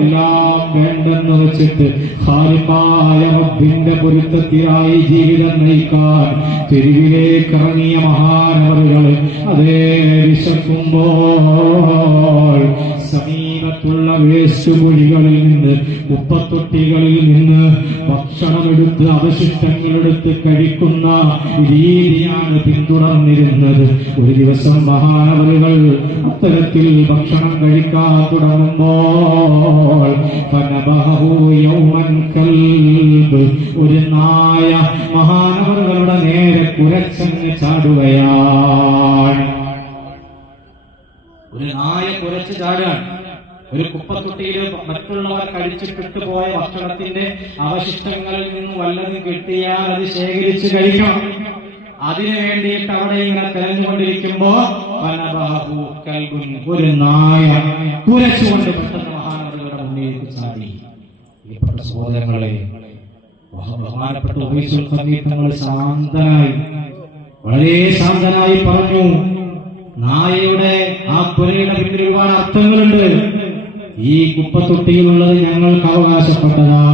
എല്ലാം വേണ്ടെന്ന് വെച്ചിട്ട് ഖാലിഖായ റബ്ബിന്റെ പൊരുത്തത്തിനായി ജീവിതം നയിക്കാൻ തെരുവിലേക്ക് ഇറങ്ങിയ മഹാനവറുകൾ അതേ വിശക്കുമ്പോൾ സമീപത്തുള്ള വേസ്റ്റുകുഴികളിൽ നിന്ന്, കുപ്പത്തൊട്ടികളിൽ നിന്ന് ഭക്ഷണമെടുത്ത് അവശിഷ്ടങ്ങളെടുത്ത് കഴിക്കുന്ന രീതിയാണ് പിന്തുടർന്നിരുന്നത്. ഒരു ദിവസം മഹാനവറുകൾ അത്തരത്തിൽ ഭക്ഷണം കഴിക്കാൻ തുടങ്ങുമ്പോൾ ഒരു നായ മഹാനവറുകളുടെ നേരെ കുരച്ചങ്ങ് ചാടുകയാണ്. ഒരു നായ കുരച്ച് ചാടുകയാണ്. ഒരു കുപ്പത്തൊട്ടിയിൽ മറ്റുള്ളവർ കഴിച്ചിട്ടിട്ട് പോയ ഭക്ഷണത്തിന്റെ അവശിഷ്ടങ്ങളിൽ നിന്ന് വല്ലതും കിട്ടിയാൽ അത് ശേഖരിച്ച് കഴിക്കണം. അതിനു വേണ്ടിയിട്ട് അവിടെ ഇങ്ങനെ തെരഞ്ഞുകൊണ്ടിരിക്കുമ്പോ ഒരു നായ കുരച്ചുകൊണ്ട് പെട്ടെന്ന് മഹാനവറുകളുടെ മുന്നിലേക്ക് ചാടി. പ്രിയപ്പെട്ട സഹോദരങ്ങളെ, ബഹുമാനപ്പെട്ട ഉവൈസുൽ ഖർനി തങ്ങൾ ശാന്തനായി, വളരെ ശാന്തനായി പറഞ്ഞു, നായയുടെ ആ കുരയുടെ പിന്നിൽ ഒരുപാട് അർത്ഥങ്ങളുണ്ട്. ഈ കുപ്പത്തൊട്ടിയിലുള്ളത് ഞങ്ങൾക്ക് അവകാശപ്പെട്ടതാ.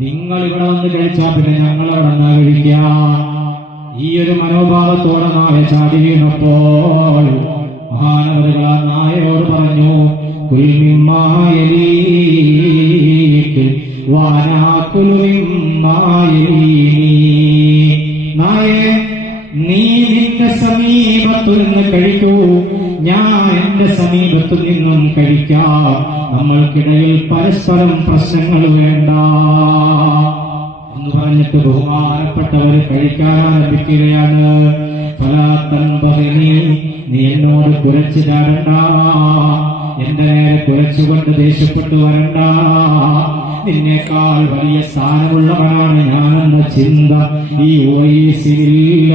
നിങ്ങൾ ഇവിടെ വന്ന് കഴിച്ചാൽ പിന്നെ ഞങ്ങൾ അവിടെ നിന്നാ കഴിക്കാം. ഈ ഒരു മനോഭാവത്തോടെ നായ ചാടി വീണപ്പോൾ മഹാനവറുകൾ ആ നായയോട് പറഞ്ഞു, നായേ, നീ നിന്റെ സമീപത്തു നിന്ന് കഴിക്കൂ, ഞാൻ എന്റെ സമീപത്തു നിന്നും കഴിക്കാം. നമ്മൾക്കിടയിൽ പരസ്പരം പ്രശ്നങ്ങൾ വേണ്ട എന്ന് പറഞ്ഞിട്ട് ബഹുമാനപ്പെട്ടവർ കഴിക്കാൻ ആരംഭിക്കുകയാണ്. നീ എന്നോട് കുരച്ചു ചാടണ്ട, എന്റെ നേരെ കുലച്ചുകൊണ്ട് ദേഷ്യപ്പെട്ടു വരണ്ട. നിന്നേക്കാൾ വലിയ സ്ഥാനമുള്ളവനാണ് ഞാനെന്ന ചിന്ത ഈ ഓയിസിലില്ല.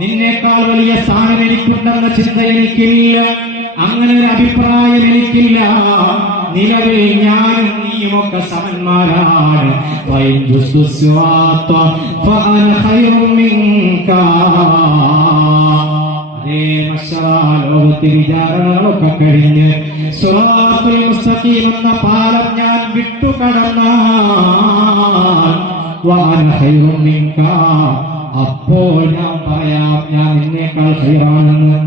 നിന്നേക്കാൾ വലിയ സ്ഥാനം എനിക്കുണ്ടെന്ന ചിന്ത എനിക്കില്ല. അങ്ങനെ ഒരു അഭിപ്രായം എനിക്കില്ല. നിലവിൽ ഞാനും നീയുമൊക്കെ സമന്മാരാണ്. അതേ ലോകത്തെ വിചാരണകളൊക്കെ കഴിഞ്ഞ് സിറാത്തുൽ മുസ്തഖീം എന്ന പാലം ഞാൻ വിട്ടുകടന്നാൽ അപ്പോൾ ഞാൻ പറയാം ഞാൻ നിന്നേക്കാൾ ഖൈറാണെന്ന്.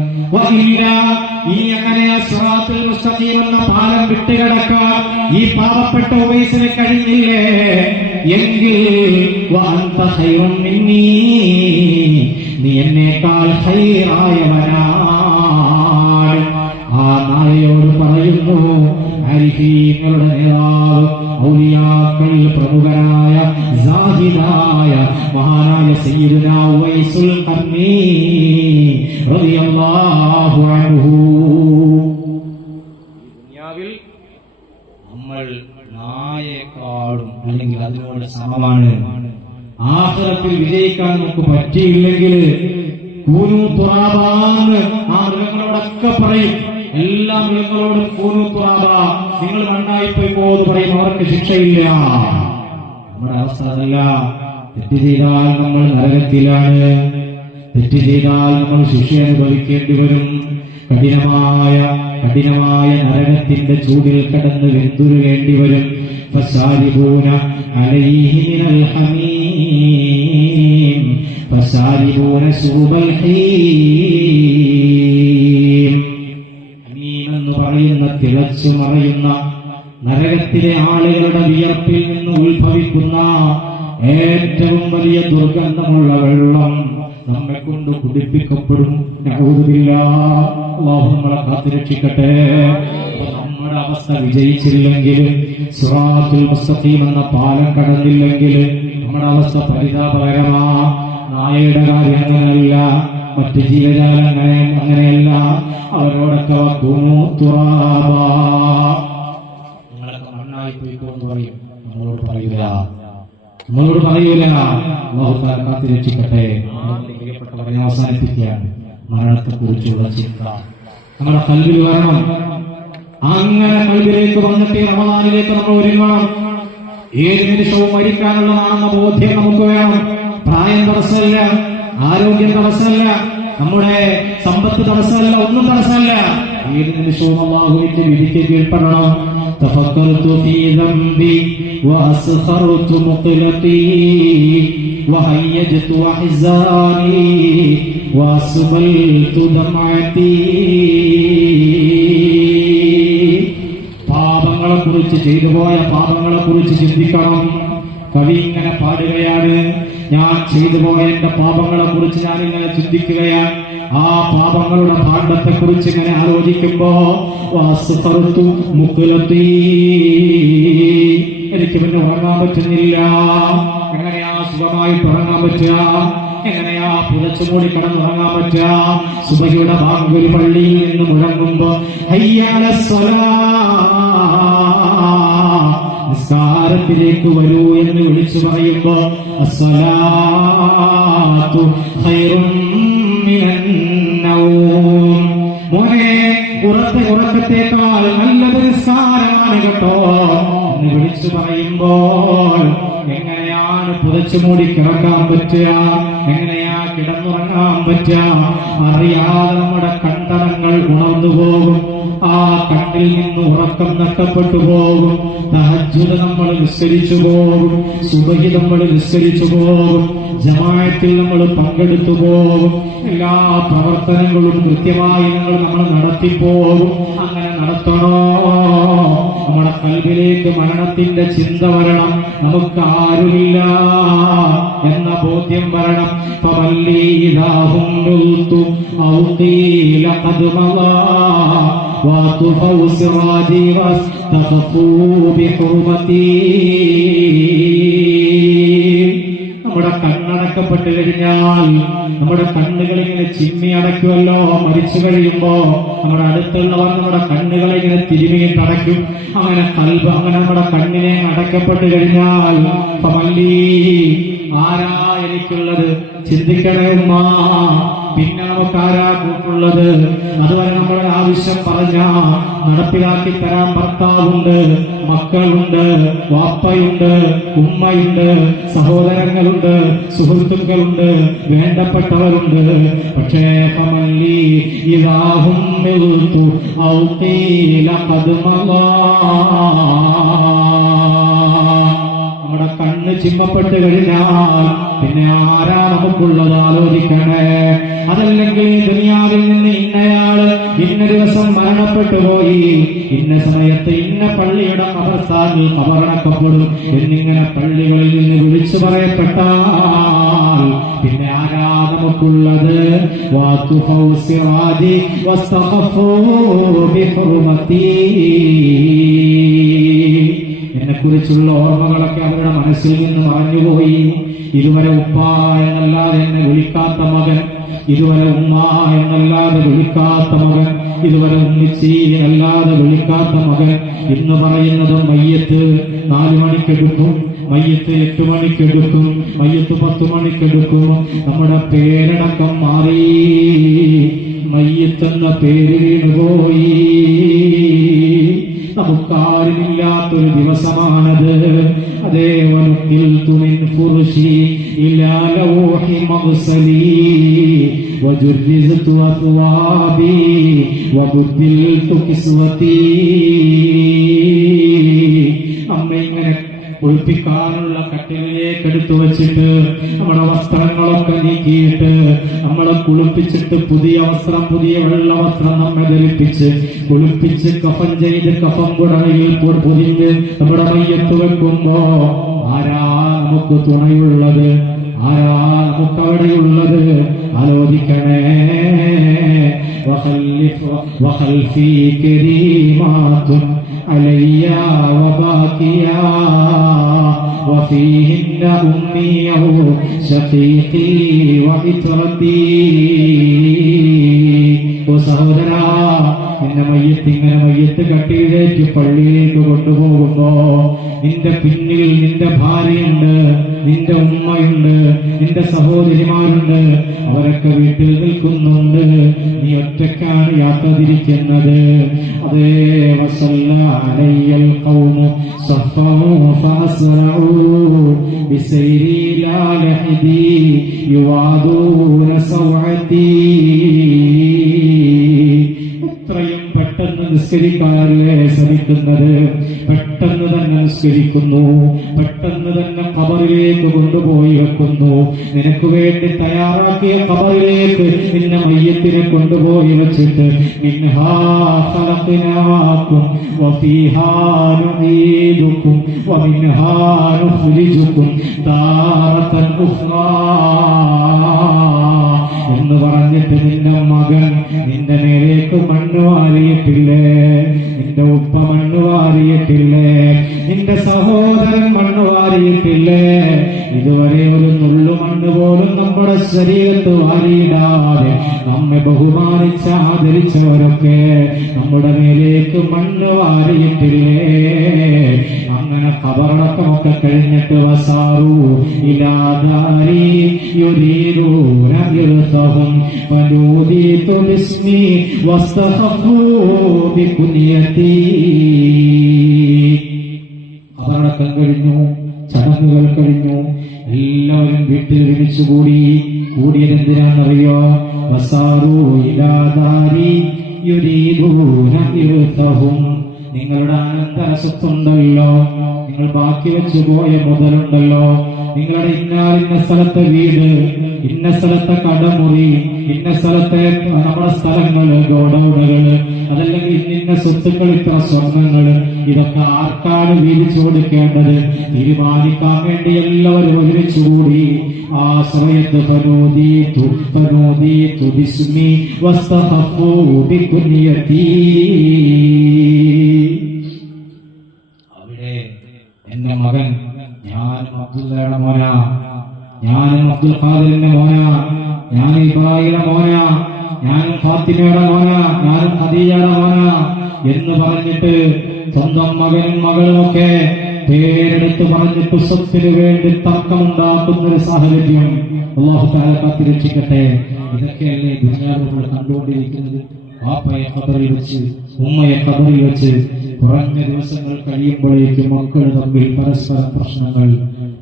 ഇനി അങ്ങനെ സിറാത്തുൽ മുസ്തഖീം എന്ന പാലം വിട്ടുകിടക്കാൻ ഈ പാവപ്പെട്ട ഉവൈസിന് കഴിഞ്ഞില്ലേ എങ്കിൽ വഅൻത ഖൈറുൻ മിന്നീ, നീ എന്നേക്കാൾ ഖൈറായവനാണ്. ആ നായയോട് പറയുന്നു, ആരിഫീങ്ങളുടെ നേതാവ്, ഔലിയാക്കൾ പ്രമുഖനായ സാഹിദായ മഹാനായ സയ്യിദുനാ ഉവൈസുൽ ഖർനി റളിയല്ലാഹു അൻഹു. ദുനിയാവിൽ നമ്മൾ നായേക്കാളും അല്ലെങ്കിൽ അതിനോട് സമമാണ്. ആഖിറത്തിൽ വിജയിക്കാൻ നമുക്ക് പറ്റിയില്ലെങ്കിൽ കൂനു തുറാബാന്ന് ആ മൃഗങ്ങളോടൊക്കെ പറയും. എല്ലാ മൃഗങ്ങളോടും കൂനു തുറാബ, നിങ്ങൾ മണ്ണായി പോയി പോകുമെന്ന് പറയും. അവർക്ക് ശിക്ഷയില്ല. നമ്മുടെ അവസ്ഥ അതല്ല. തെറ്റ് ചെയ്താൽ നമ്മൾ നരകത്തിലാണ്. തെറ്റ് ചെയ്താൽ നമ്മൾ ശിക്ഷ അനുഭവിക്കേണ്ടി വരും. കഠിനമായ നരകത്തിന്റെ ചൂടിൽ കടന്ന് വെന്തുരുകേണ്ടി വരും. ഫസാരിബൂന അലൈഹി മിനൽ ഹമീം ഫസാരിബൂന ശുബൽ ഹീം. ഹമീം എന്ന് പറയുന്ന തിളച്ചു മറയുന്ന നരകത്തിലെ ആളുകളുടെ വിയർപ്പിൽ നിന്ന് ഉത്ഭവിക്കുന്ന ഏറ്റവും വലിയ ദുർഗന്ധമുള്ള വെള്ളം നമ്മെ കൊണ്ട് കുടിപ്പിക്കപ്പെടും. അല്ലാഹു നമ്മളെ കാത്തുരക്ഷിക്കട്ടെ. നമ്മുടെ അവസ്ഥ വിജയിച്ചില്ലെങ്കിൽ, സിറാത്തുൽ മുസ്തഖീം എന്ന പാലം കടന്നില്ലെങ്കിൽ നമ്മുടെ അവസ്ഥ പരിതാപകരമാ. നായയുടെ കാര്യം അങ്ങനെയല്ല, മറ്റ് ജീവജാലങ്ങൾ അങ്ങനെയല്ല. അവരോടൊക്കെ വക്കൂനു തുറാബാ, നിങ്ങളൊക്കെ മണ്ണായി പോയിക്കോന്ന് പറയും. നമ്മളോട് പറയൂല. അല്ലാഹു തആല കാത്തുരക്ഷിക്കട്ടെ. പ്രിയപ്പെട്ടവരെ, അവസാനിപ്പിക്കുകയാണ്. മരണത്തെ കുറിച്ചുള്ള ചിന്ത നമ്മുടെ കൽബിൽ വരണം. അങ്ങനെ കൽബിലേക്ക് വന്നിട്ട് റമദാനിലേക്ക് നമ്മൾ ഒരുങ്ങണം. ഏത് നിമിഷവും മരിക്കാനുള്ളതാണെന്ന ബോധ്യം നമുക്ക് വേണം. പ്രായം തടസ്സമല്ല, ആരോഗ്യം തടസ്സമല്ല, നമ്മുടെ സമ്പത്ത് തടസ്സമല്ല, ഒന്നും തടസ്സമല്ല. ഏത് നിമിഷവും അല്ലാഹുവിന്റെ വിധിക്ക് കീഴ്പ്പെടണം. തഫക്കർതു ഫീ ദംബി വഅസ്ഖർതു മുഖ്ലതി വഹയ്യജ്തു അഹ്സാനി വഅസ്ബൽതു ദമഅതി. പാപങ്ങളെ കുറിച്ച്, ചെയ്തുപോയ പാപങ്ങളെ കുറിച്ച് ചിന്തിക്കണം. കവി ഇങ്ങനെ പാടുകയാണ്, ഞാൻ ചെയ്തുപോയ എന്റെ പാപങ്ങളെ കുറിച്ച് ഞാൻ ഇങ്ങനെ ചിന്തിക്കുകയാണ്. ആ പാപങ്ങളുടെ ഭാണ്ഡത്തെ കുറിച്ച് ഇങ്ങനെ ആലോചിക്കുമ്പോ എനിക്ക് പിന്നെ ഉറങ്ങാൻ പറ്റുന്നില്ല. എങ്ങനെയാ സുഖമായിട്ട് ഉറങ്ങാൻ പറ്റുക? എങ്ങനെയാ പുതച്ചുമൂടി കിടന്നുറങ്ങാൻ പറ്റുക? സുബഹിയുടെ ബാങ്ക് ഒരു പള്ളിയിൽ നിന്ന് മുഴങ്ങുമ്പോ നിസ്കാരത്തിലേക്ക് വരൂ എന്ന് വിളിച്ചു പറയുമ്പോ അസ്സലാത്തു ഖൈറും മിനൻ നൗം, മോനെ ഉറക്കത്തേക്കാൾ നല്ലത് നിസ്കാരമാണ് കേട്ടോ എന്ന് വിളിച്ചു പറയുമ്പോൾ എങ്ങനെയാണ് പുതച്ചുമൂടി കിടക്കാൻ പറ്റുക? എങ്ങനെയാ കിടന്നുറങ്ങാൻ പറ്റുക? അറിയാതെ നമ്മുടെ കണ്ടടങ്ങൾ ഉണർന്നു പോകും. ആ കണ്ണിൽ നിന്ന് ഉറക്കം നഷ്ടപ്പെട്ടു പോകും. തഹജ്ജുദ് നമ്മൾ നിസ്കരിച്ചു പോകും. സുബഹി നമ്മൾ നിസ്കരിച്ചു പോകും. ജമാഅത്തിൽ നമ്മൾ പങ്കെടുത്തു പോകും. എല്ലാ പ്രവർത്തനങ്ങളും കൃത്യമായി നമ്മൾ നടത്തിപ്പോകും. അങ്ങനെ നടത്തണോ? നമ്മുടെ കൽബിലേക്ക് മരണത്തിന്റെ ചിന്ത വരണം. നമുക്ക് ആരുമില്ല എന്ന ബോധ്യം വരണം. നമ്മുടെ കണ്ണടക്കം അടക്കപ്പെട്ട് കഴിഞ്ഞാൽ നമ്മുടെ കണ്ണുകൾ ഇങ്ങനെ ചിമ്മി അടയ്ക്കുമല്ലോ. മരിച്ചു കഴിയുമ്പോ നമ്മുടെ അടുത്തുള്ളവർ നമ്മുടെ കണ്ണുകളെ ഇങ്ങനെ തിരുമിയിട്ട് അടയ്ക്കും. അങ്ങനെ നമ്മുടെ കണ്ണിനെ അടക്കപ്പെട്ട് കഴിഞ്ഞാൽ ആരാ എനിക്കുള്ളത്? ചിന്തിക്കണേ ഉമ്മ. പിന്നെ നമുക്കാരാ കൂട്ടുള്ളത്? അതുവരെ നമ്മുടെ ആവശ്യം പറഞ്ഞ നടപ്പിലാക്കി തരാൻ ഭർത്താവുണ്ട്, മക്കളുണ്ട്, വാപ്പയുണ്ട്, ഉമ്മയുണ്ട്, സഹോദരങ്ങളുണ്ട്, സുഹൃത്തുക്കളുണ്ട്, വേണ്ടപ്പെട്ടവരുണ്ട്. പക്ഷേ ഇതാഹും നമ്മുടെ കണ്ണ് ചിമ്മപ്പെട്ട് കഴിഞ്ഞാൽ പിന്നെ ആരാ നമുക്കുള്ളത്? ആലോചിക്കണേ. അതല്ലെങ്കിൽ ദുനിയാവിൽ നിന്ന് ഇന്നയാള് ഇന്ന ദിവസം മരണപ്പെട്ടു പോയി, ഇന്ന സമയത്ത് ഇന്ന പള്ളിയുടെ ഖബർസ്ഥാനിൽ ഖബറടക്കപ്പെടും എന്നിങ്ങനെ പള്ളികളിൽ നിന്ന് വിളിച്ചു പറയപ്പെട്ടാൽ പിന്നെ ആരാ നമുക്കുള്ളത്? എന്നെക്കുറിച്ചുള്ള ഓർമ്മകളൊക്കെ അവരുടെ മനസ്സിൽ നിന്ന് മറഞ്ഞുപോയി. ഇതുവരെ ഉപ്പ എന്നല്ലാതെ എന്നെ വിളിക്കാത്ത മകൻ, ഇതുവരെ ഉമ്മ എന്നല്ലാതെ വിളിക്കാത്ത മകൻ, ഇതുവരെ ഉമ്മിച്ചി എന്നല്ലാതെ വിളിക്കാത്ത മകൻ എന്ന് പറയുന്നത് മയ്യത്ത് 4 മണിക്കെടുക്കും, മയ്യത്ത് 8 മണിക്കെടുക്കും, മയ്യത്ത് 10 മണിക്കെടുക്കും. നമ്മുടെ പേരടക്കം മാറി, മയ്യത്തെന്ന പേര് വീണുപോയി. നമുക്കാരുമില്ലാത്തൊരു ദിവസമാണത്. അതേ വനുഖിൽതുമിൻ ഫുർശി ഇലാ ലൗഹി മഗ്സലി വജുർരിസ്തു അത്വാബി വബുദ്ദിൽതു കിസ്വതി. അമ്മ ഇങ്ങനെ കുളിപ്പിക്കാനുള്ള കട്ടിലേക്ക് എടുത്തു വെച്ചിട്ട് നമ്മുടെ വസ്ത്രങ്ങളൊക്കെ നീക്കിയിട്ട് നമ്മളെ കുളിപ്പിച്ചിട്ട് പുതിയ വസ്ത്രം, പുതിയ വെള്ള വസ്ത്രം നമ്മെ ധരിപ്പിച്ച് കുളിപ്പിച്ച് കഫൻ ചെയ്ത് കഫം കുടയിൽ പൊതിഞ്ഞ് നമ്മുടെ മയ്യത്ത് വെക്കുമ്പോ ആരാ നമുക്ക് തുണയുള്ളത്? ആരാ നമുക്ക് അവിടെയുള്ളത്? ആലോചിക്കണേ. വഖൽഫി കരീമാതുൻ അലയ്യ വബാകിയാ വഫീഹിന്ന ഉമ്മി ശഖീഖി വഇത്രതി. ഓ സഹോദരാ, നിന്നെ ഇങ്ങനെ മയ്യത്ത് കട്ടിയിലേക്ക് പള്ളിയിലേക്ക് കൊണ്ടുപോകുമ്പോ നിന്റെ പിന്നിൽ നിന്റെ ഭാര്യയുണ്ട്, നിന്റെ ഉമ്മയുണ്ട്, നിന്റെ സഹോദരിമാരുണ്ട്, അവരൊക്കെ വീട്ടിൽ നിൽക്കുന്നുണ്ട്. നീ ഒറ്റക്കാണ് യാത്ര തിരിക്കുന്നത്. അതേ വസല്ലൽ ഖൗമു സഫഉ ഫഅസ്റഉ ബിസൈരി ലാ ലഹദി യുവാദൂന സവഅതി. എത്രയും പെട്ടെന്ന് നിസ്കരിക്കാനല്ലേ ശ്രമിക്കുന്നത്? പെട്ടെന്ന് തന്നെ നിസ്കരിക്കുന്നു, പെട്ടെന്ന് തന്നെ ഖബറിലേക്ക് കൊണ്ടുപോയി വെക്കുന്നു. നിനക്ക് വേണ്ടി തയ്യാറാക്കിയ ഖബറിലേക്ക് നിന്നെ മയ്യത്തിനെ കൊണ്ടുപോയി വെച്ചിട്ട് മിൻഹാ ഖലഖനാകും വഫീഹാ നുഈദുകും വമിൻഹാ നുഖ്രിജുകും താറതൻ ഉഖ്റാ എന്ന് പറഞ്ഞിട്ട് നിന്റെ മകൻ നിന്റെ നേരേക്ക് മണ്ണ് വാരിയിട്ടില്ലേ? നിന്റെ ഉപ്പ മണ്ണ് വാരിയിട്ടില്ലേ? നിന്റെ സഹോദരൻ മണ്ണ് വാരിയിട്ടില്ലേ? ഇതുവരെ ഒരു നുള്ളു മണ്ണ് പോലും നമ്മുടെ ശരീരത്ത് വാരിയിടാതെ നമ്മെ ബഹുമാനിച്ച് ആദരിച്ചവരൊക്കെ നമ്മുടെ മേലേക്ക് മണ്ണ് വാരിയിട്ടില്ലേ? അങ്ങനെ ഖബറടക്കമൊക്കെ കഴിഞ്ഞിട്ട് വസാറു ഇലാ ദാരി യുരീദൂന ഇർതഹും ഫനൂദിതു ബിസ്മി വസ്തഖഫു ബികുനിയതി. ഖബറടക്കം കഴിഞ്ഞു, ചടങ്ങുകൾ കഴിഞ്ഞു, എല്ലാവരും വീട്ടിൽ ഒരുമിച്ചുകൂടി. കൂടിയതെന്തിനാണെന്നറിയോ? വസാറു ഇലാ ദാരി യുരീദൂന ഇർതഹും. നിങ്ങളുടെ അനന്തര സ്വത്തുണ്ടല്ലോ, നിങ്ങൾ ബാക്കി വെച്ചു പോയ മുതലുണ്ടല്ലോ, നിങ്ങളുടെ ഇന്ന സ്ഥലത്തെ വീട്, ഇന്ന സ്ഥലത്തെ കടമുറി, ഇന്ന സ്ഥലത്തെ നമ്മുടെ സ്ഥലങ്ങള്, ഗോഡൌണുകള്, അതല്ലെങ്കിൽ ഇന്ന സ്വത്തുക്കൾ, ഇത്ര സ്വർണങ്ങള്, ഇതൊക്കെ ആർക്കാണ് വീതിച്ചു കൊടുക്കേണ്ടത് തീരുമാനിക്കാൻ വേണ്ടി എല്ലാവരും ഒരുമിച്ചുകൂടി. ആ സമയത്ത് ഫനൂദീതു ബിസ്മി വസ്തഖഫു ബികുനിയതി. അവിടെ എന്റെ മകൻ, ഞാൻ അബ്ദുള്ളയുടെ മോനാ, ഞാനും അബ്ദുൽ ഖാദിറിന്റെ മോനാ, ഞാൻ ഇബ്രാഹിമിന്റെ മോനാ, ഞാനും ഫാത്തിമയുടെ മോനാ, ഞാനും ഖദീജയുടെ മോനാ എന്ന് പറഞ്ഞിട്ട് സ്വന്തം മകനും മകളുമൊക്കെ പേരെടുത്ത് പറഞ്ഞിട്ട് സ്വത്തിന് വേണ്ടി തർക്കമുണ്ടാക്കുന്ന ഒരു സാഹചര്യം അല്ലാഹു തആല കാത്തിരക്ഷിക്കട്ടെ. ഇതൊക്കെയല്ലേ ദുനിയാവിൽ നമ്മൾ കണ്ടുകൊണ്ടിരിക്കുന്നത്. വാപ്പയെ ഖബറിൽ വെച്ച്, ഉമ്മയെ ഖബറിൽ വെച്ച് കുറഞ്ഞ ദിവസങ്ങൾ കഴിയുമ്പോഴേക്കും മക്കൾ തമ്മിൽ പരസ്പര പ്രശ്നങ്ങൾ,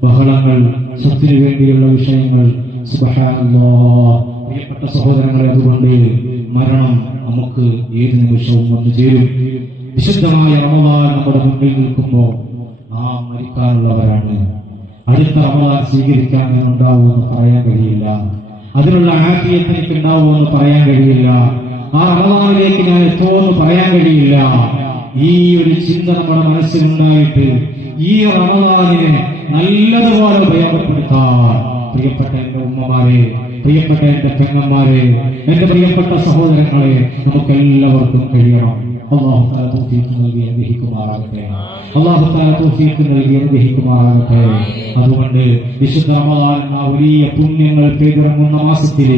ബഹളങ്ങൾ, സ്വത്തിന് വേണ്ടിയുള്ള വിഷയങ്ങൾ. സുബ്ഹാനല്ലാഹ്. പ്രിയപ്പെട്ട സഹോദരങ്ങളെ, അതുകൊണ്ട് മരണം നമുക്ക് ഏത് നിമിഷവും വന്നു ചേരും. വിശുദ്ധമായ റമദാൻ നമ്മുടെ മുന്നിൽ നിൽക്കുമ്പോൾ നാം മരിക്കാനുള്ളവരാണ്. അടുത്ത റമദാൻ സ്വീകരിക്കാൻ ഞാൻ ഉണ്ടാവുമെന്ന് പറയാൻ കഴിയില്ല. അതിനുള്ള ആഫിയത്ത് എനിക്ക് ഉണ്ടാവുമെന്ന് പറയാൻ കഴിയില്ല. ആ റമദാനിലേക്ക് ഞാൻ എത്തുമെന്ന് പറയാൻ കഴിയില്ല. ഈ ഒരു ചിന്ത നമ്മുടെ മനസ്സിലുണ്ടായിട്ട് ഈ റമദാനിനെ നല്ലതുപോലെ ഉപയോഗപ്പെടുത്താൻ പ്രിയപ്പെട്ട എന്റെ ഉമ്മമാരെ, പ്രിയപ്പെട്ട എന്റെ പെങ്ങന്മാരെ, എന്റെ പ്രിയപ്പെട്ട സഹോദരങ്ങളെ, നമുക്കെല്ലാവർക്കും കഴിയണം. അല്ലാഹു തആല തൗഫീഖ് നൽകി അനുഗ്രഹിക്കുമാറാകട്ടെ. അല്ലാഹു തആല തൗഫീഖ് നൽകി അനുഗ്രഹിക്കുമാറാകട്ടെ. അതുകൊണ്ട് വിശുദ്ധ റമദാൻ എന്ന വലിയ പുണ്യങ്ങൾ പെയ്തിറങ്ങുന്ന മാസത്തിൽ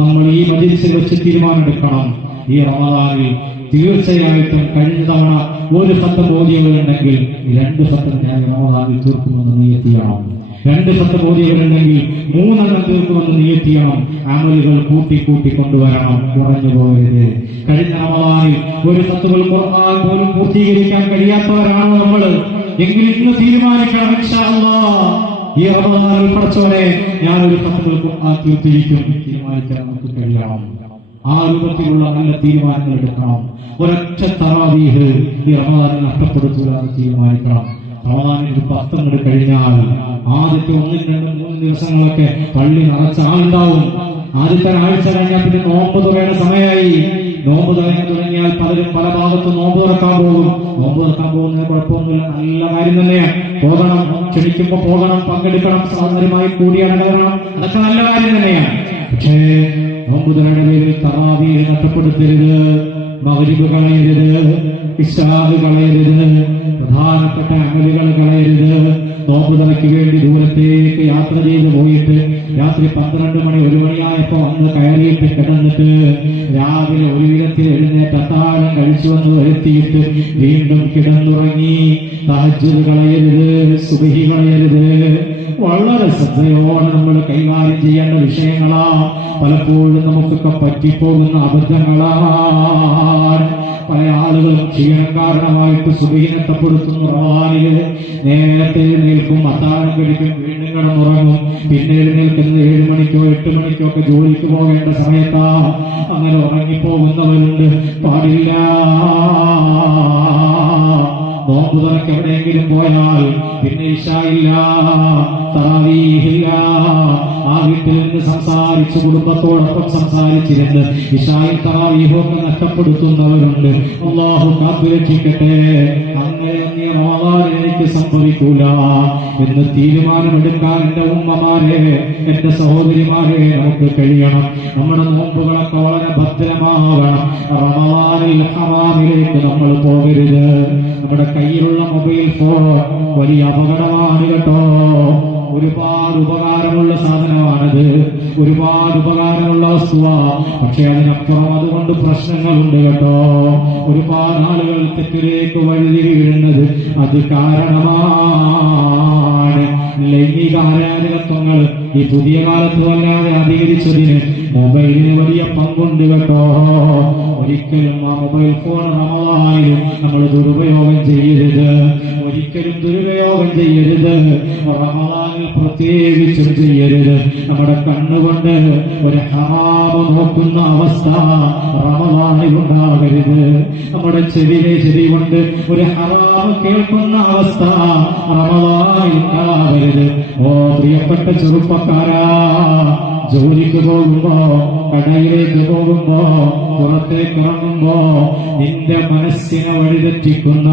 നമ്മൾ ഈ മജ്‌ലിസിൽ വെച്ച് തീരുമാനമെടുക്കണം. ഈ റമദാനിൽ തീർച്ചയായിട്ടും കഴിഞ്ഞ തവണ ഒരു ഖത്തം ഓതിയവരുണ്ടെങ്കിൽ 2 ഖത്തം ഞാൻ റമദാനിൽ തീർക്കുമെന്ന് നിയത്ത് ചെയ്യണം. 2 ഖത്തം ഓതിയവരുണ്ടെങ്കിൽ 3 തീർക്കുമെന്ന് നിയത്ത് ചെയ്യണം. അമലുകൾ കൂട്ടി കൊണ്ടുവരണം, കുറഞ്ഞു പോകരുത്. കഴിഞ്ഞ റമദാനിൽ ഒരു ഖത്തമുൽ ഖുർആൻ പോലും പൂർത്തീകരിക്കാൻ കഴിയാത്തവരാണോ നമ്മൾ? എങ്കിൽ ഇന്ന് തീരുമാനിക്കണം, ഇൻഷാ അല്ലാഹ് ഈ റമദാനിൽ പഠിച്ചവരെ ഞാൻ ഒരു ഖത്തമുൽ ഖുർആൻ തീർത്തിരിക്കും. തീരുമാനിക്കാൻ നമുക്ക് കഴിയണം. ആ രൂപത്തിലുള്ള നല്ല തീരുമാനങ്ങൾ എടുക്കണം. ഒരൊറ്റ തറാവീഹ് ഈ റമദാനിൽ നഷ്ടപ്പെടുത്തൂലെന്ന് തീരുമാനിക്കണം. റമദാനിൽ 10 കഴിഞ്ഞാൽ ആദ്യത്തെ 1, 2, 3 ദിവസങ്ങളൊക്കെ പള്ളി നിറച്ച ആളുണ്ടാവും. ആദ്യത്തെ ആഴ്ച കഴിഞ്ഞാൽ പിന്നെ നോമ്പ് തുറയുടെ സമയമായി. നോമ്പ് തുടങ്ങിയാൽ പലരും പല ഭാഗത്തും നോമ്പ് തുറക്കാൻ പോകും. നോമ്പ് തുറക്കാൻ പോകുന്നതിന് കുഴപ്പമൊന്നുമില്ല, നല്ല കാര്യം തന്നെയാണ്. പോകണം, ക്ഷണിക്കുമ്പോൾ പോകണം, പങ്കെടുക്കണം, സഹോദരമായി കൂടിയിടണം, അതൊക്കെ നല്ല കാര്യം തന്നെയാണ്. പക്ഷേ നോമ്പ് തുറയുടെ പേരിൽ തറാവീഹ് നഷ്ടപ്പെടുത്തരുത്, മഗ്രിബ് കളയരുത്, ഇശാ കളയരുത്, പ്രധാനപ്പെട്ട അമലുകൾ കളയരുത്. നോമ്പ് തുറയ്ക്ക് വേണ്ടി ദൂരത്തേക്ക് യാത്ര ചെയ്ത് പോയിട്ട് രാത്രി 12 മണി 1 മണിയായപ്പോ അന്ന് കയറിയിട്ട് കിടന്നിട്ട് രാവിലെ ഒരു വിധത്തിൽ എഴുന്നേറ്റ് അത്താഴം കഴിച്ചു വന്ന് വരുത്തിയിട്ട് വീണ്ടും കിടന്നുറങ്ങി. തഹജ്ജുദ് കളയരുത്, സുബ്ഹി കളയരുത്. വളരെ ശ്രദ്ധയോടെ നമ്മൾ കൈകാര്യം ചെയ്യേണ്ട വിഷയങ്ങളാ. പലപ്പോഴും നമുക്കൊക്കെ പറ്റിപ്പോകുന്ന അബദ്ധങ്ങളാണ്. പല ആളുകളും ക്ഷീണം കാരണമായിട്ട് സുബ്ഹി നഷ്ടപ്പെടുത്തുന്നു. റമദാനില് നേരത്തെ എഴുന്നേൽക്കും, അത്താഴം കഴിക്കും, വീണ്ടും കിടന്നുറങ്ങും. പിന്നെ എഴുന്നേൽക്കുന്നത് 7 മണിക്കോ 8 മണിക്കോ ഒക്കെ ജോലിക്ക് പോകേണ്ട സമയത്താ. അങ്ങനെ ഉറങ്ങിപ്പോകുന്നവരുണ്ട്. പാടില്ല. നോമ്പ് തുറക്ക് എവിടെയെങ്കിലും പോയാൽ പിന്നെ ഇശായില്ല, തറാവീഹില്ല. ആ വീട്ടിൽ നിന്ന് സംസാരിച്ച് കുടുംബത്തോടൊപ്പം സംസാരിച്ചിരുന്ന് ഇശായും തറാവീഹും ഒക്കെ നഷ്ടപ്പെടുത്തുന്നവരുണ്ട്. അല്ലാഹു കാത്തുരക്ഷിക്കട്ടെ. അങ്ങനെയൊന്നും റമദാനിൽ എനിക്ക് സംഭവിക്കൂല എന്ന് തീരുമാനമെടുക്കാൻ എന്റെ ഉമ്മമാരെ, എന്റെ സഹോദരിമാരെ നമുക്ക് കഴിയണം. നമ്മുടെ നോമ്പുകളൊക്കെ വളരെ ഭദ്രമാകണം. റമദാനിൽ ഹറാമിലേക്ക് നമ്മൾ പോകരുത്. നമ്മുടെ കയ്യിലുള്ള മൊബൈൽ ഫോൺ വലിയ അപകടമാണ് കേട്ടോ. ഒരുപാട് ഉപകാരമുള്ള സാധനമാണത്, ഒരുപാട് ഉപകാരമുള്ള വസ്തുവാ. പക്ഷെ അതിനപ്പുറം അതുകൊണ്ട് പ്രശ്നങ്ങളുണ്ട് കേട്ടോ. ഒരുപാട് ആളുകൾ തെറ്റിലേക്ക് വഴുതി വീഴുന്നത് അത് കാരണമാണ്. ലൈംഗിക ആരാധകത്വങ്ങൾ ഈ പുതിയ കാലത്ത് വല്ലാതെ അധികരിച്ചതിന് മൊബൈലിന് വലിയ പങ്കുണ്ട് കേട്ടോ. ഒരിക്കലും ആ മൊബൈൽ ഫോൺ റമദാനിലും നമ്മൾ ദുരുപയോഗം ചെയ്യരുത്. ഒരിക്കലും ദുരുപയോഗം ചെയ്യരുത്. റമദാനിൽ പ്രത്യേകിച്ചും ചെയ്യരുത്. നമ്മുടെ കണ്ണുകൊണ്ട് ഒരു ഹറാമ് നോക്കുന്ന അവസ്ഥ റമദാനിൽ ഉണ്ടാകരുത്. നമ്മുടെ ചെവി കൊണ്ട് ഒരു ഹറാമ് കേൾക്കുന്ന അവസ്ഥ റമദാനിൽ ഉണ്ടാകരുത്. ഓ പ്രിയപ്പെട്ട ചെറുപ്പക്കാരാ, ജോലിക്ക് പോകുമ്പോ, കടയിലേക്ക് പോകുമ്പോ, പുറത്തേക്ക് ഇറങ്ങുമ്പോ നിന്റെ മനസ്സിനെ വഴിതെറ്റിക്കുന്ന,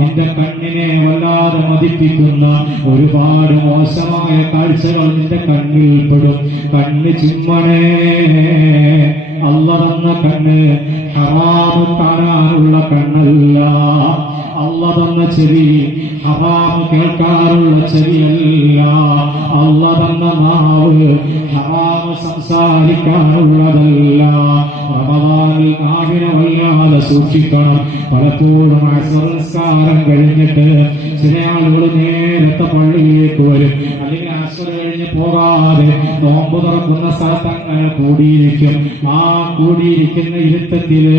നിന്റെ കണ്ണിനെ വല്ലാതെ മതിപ്പിക്കുന്ന ഒരുപാട് മോശമായ കാഴ്ചകൾ നിന്റെ കണ്ണിൽപ്പെടും. കണ്ണ് ചിമ്മണേ. അല്ലാഹു തന്ന കണ്ണ് ഹറാമ് കാണാനുള്ള കണ്ണല്ല. അല്ലാഹു തന്ന ചെവി ഹറാം കേൾക്കാറുള്ള ചെവിയല്ല, അല്ലാഹു തന്ന നാവ് ഹറാം സംസാരിക്കാനുള്ളതല്ല. റമദാനിൽ നാവിനെ വല്ലാതെ സൂക്ഷിക്കണം. പലപ്പോഴും അസ്ർ നിസ്കാരം കഴിഞ്ഞിട്ട് ചില ആളുകൾ നേരത്തെ പള്ളിയിലേക്ക് വരും, അല്ലെങ്കിൽ അസ്ർ കഴിഞ്ഞ് പോകാതെ നോമ്പ് തുറക്കുന്ന സ്ഥലത്ത് അങ്ങനെ കൂടിയിരിക്കും. ആ കൂടിയിരിക്കുന്ന ഇരുത്തത്തില്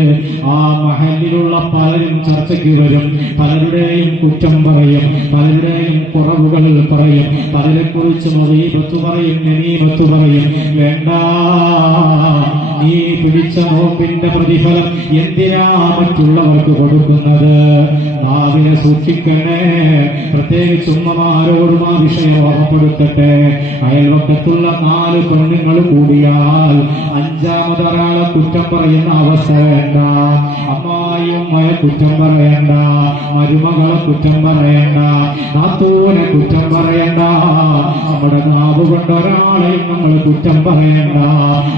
ആ മഹലിലുള്ള പലരും ചർച്ചയ്ക്ക് വരും, പലരുടെയും കുറ്റം പറയും, പലരുടെയും കുറവുകൾ പറയും, പലരെ കുറിച്ച് മദീബത്ത് പറയും, നമീമത്ത് പറയും. വേണ്ട, നീ പിടിച്ച നോമ്പിന്റെ പ്രതിഫലം എന്തിനാ മറ്റുള്ളവർക്ക് കൊടുക്കുന്നത്? നാവിനെ സൂക്ഷിക്കണേ. പ്രത്യേകിച്ച് ഉമ്മമാരോടും ആ വിഷയം ഓർമ്മപ്പെടുത്തട്ടെ. അയൽവക്കത്തുള്ള 4 പെണ്ണുങ്ങൾ കൂടിയാൽ 5ാമതൊരാളെ കുറ്റം പറയുന്ന അവസ്ഥ വേണ്ട. അമ്മായിയമ്മയെ കുറ്റം പറയണ്ട, മരുമകളെ കുറ്റം പറയണ്ട, നാത്തൂനെ കുറ്റം പറയണ്ട. നമ്മുടെ നാവ് കൊണ്ട് ഒരാളെയും നമ്മൾ കുറ്റം പറയണ്ട.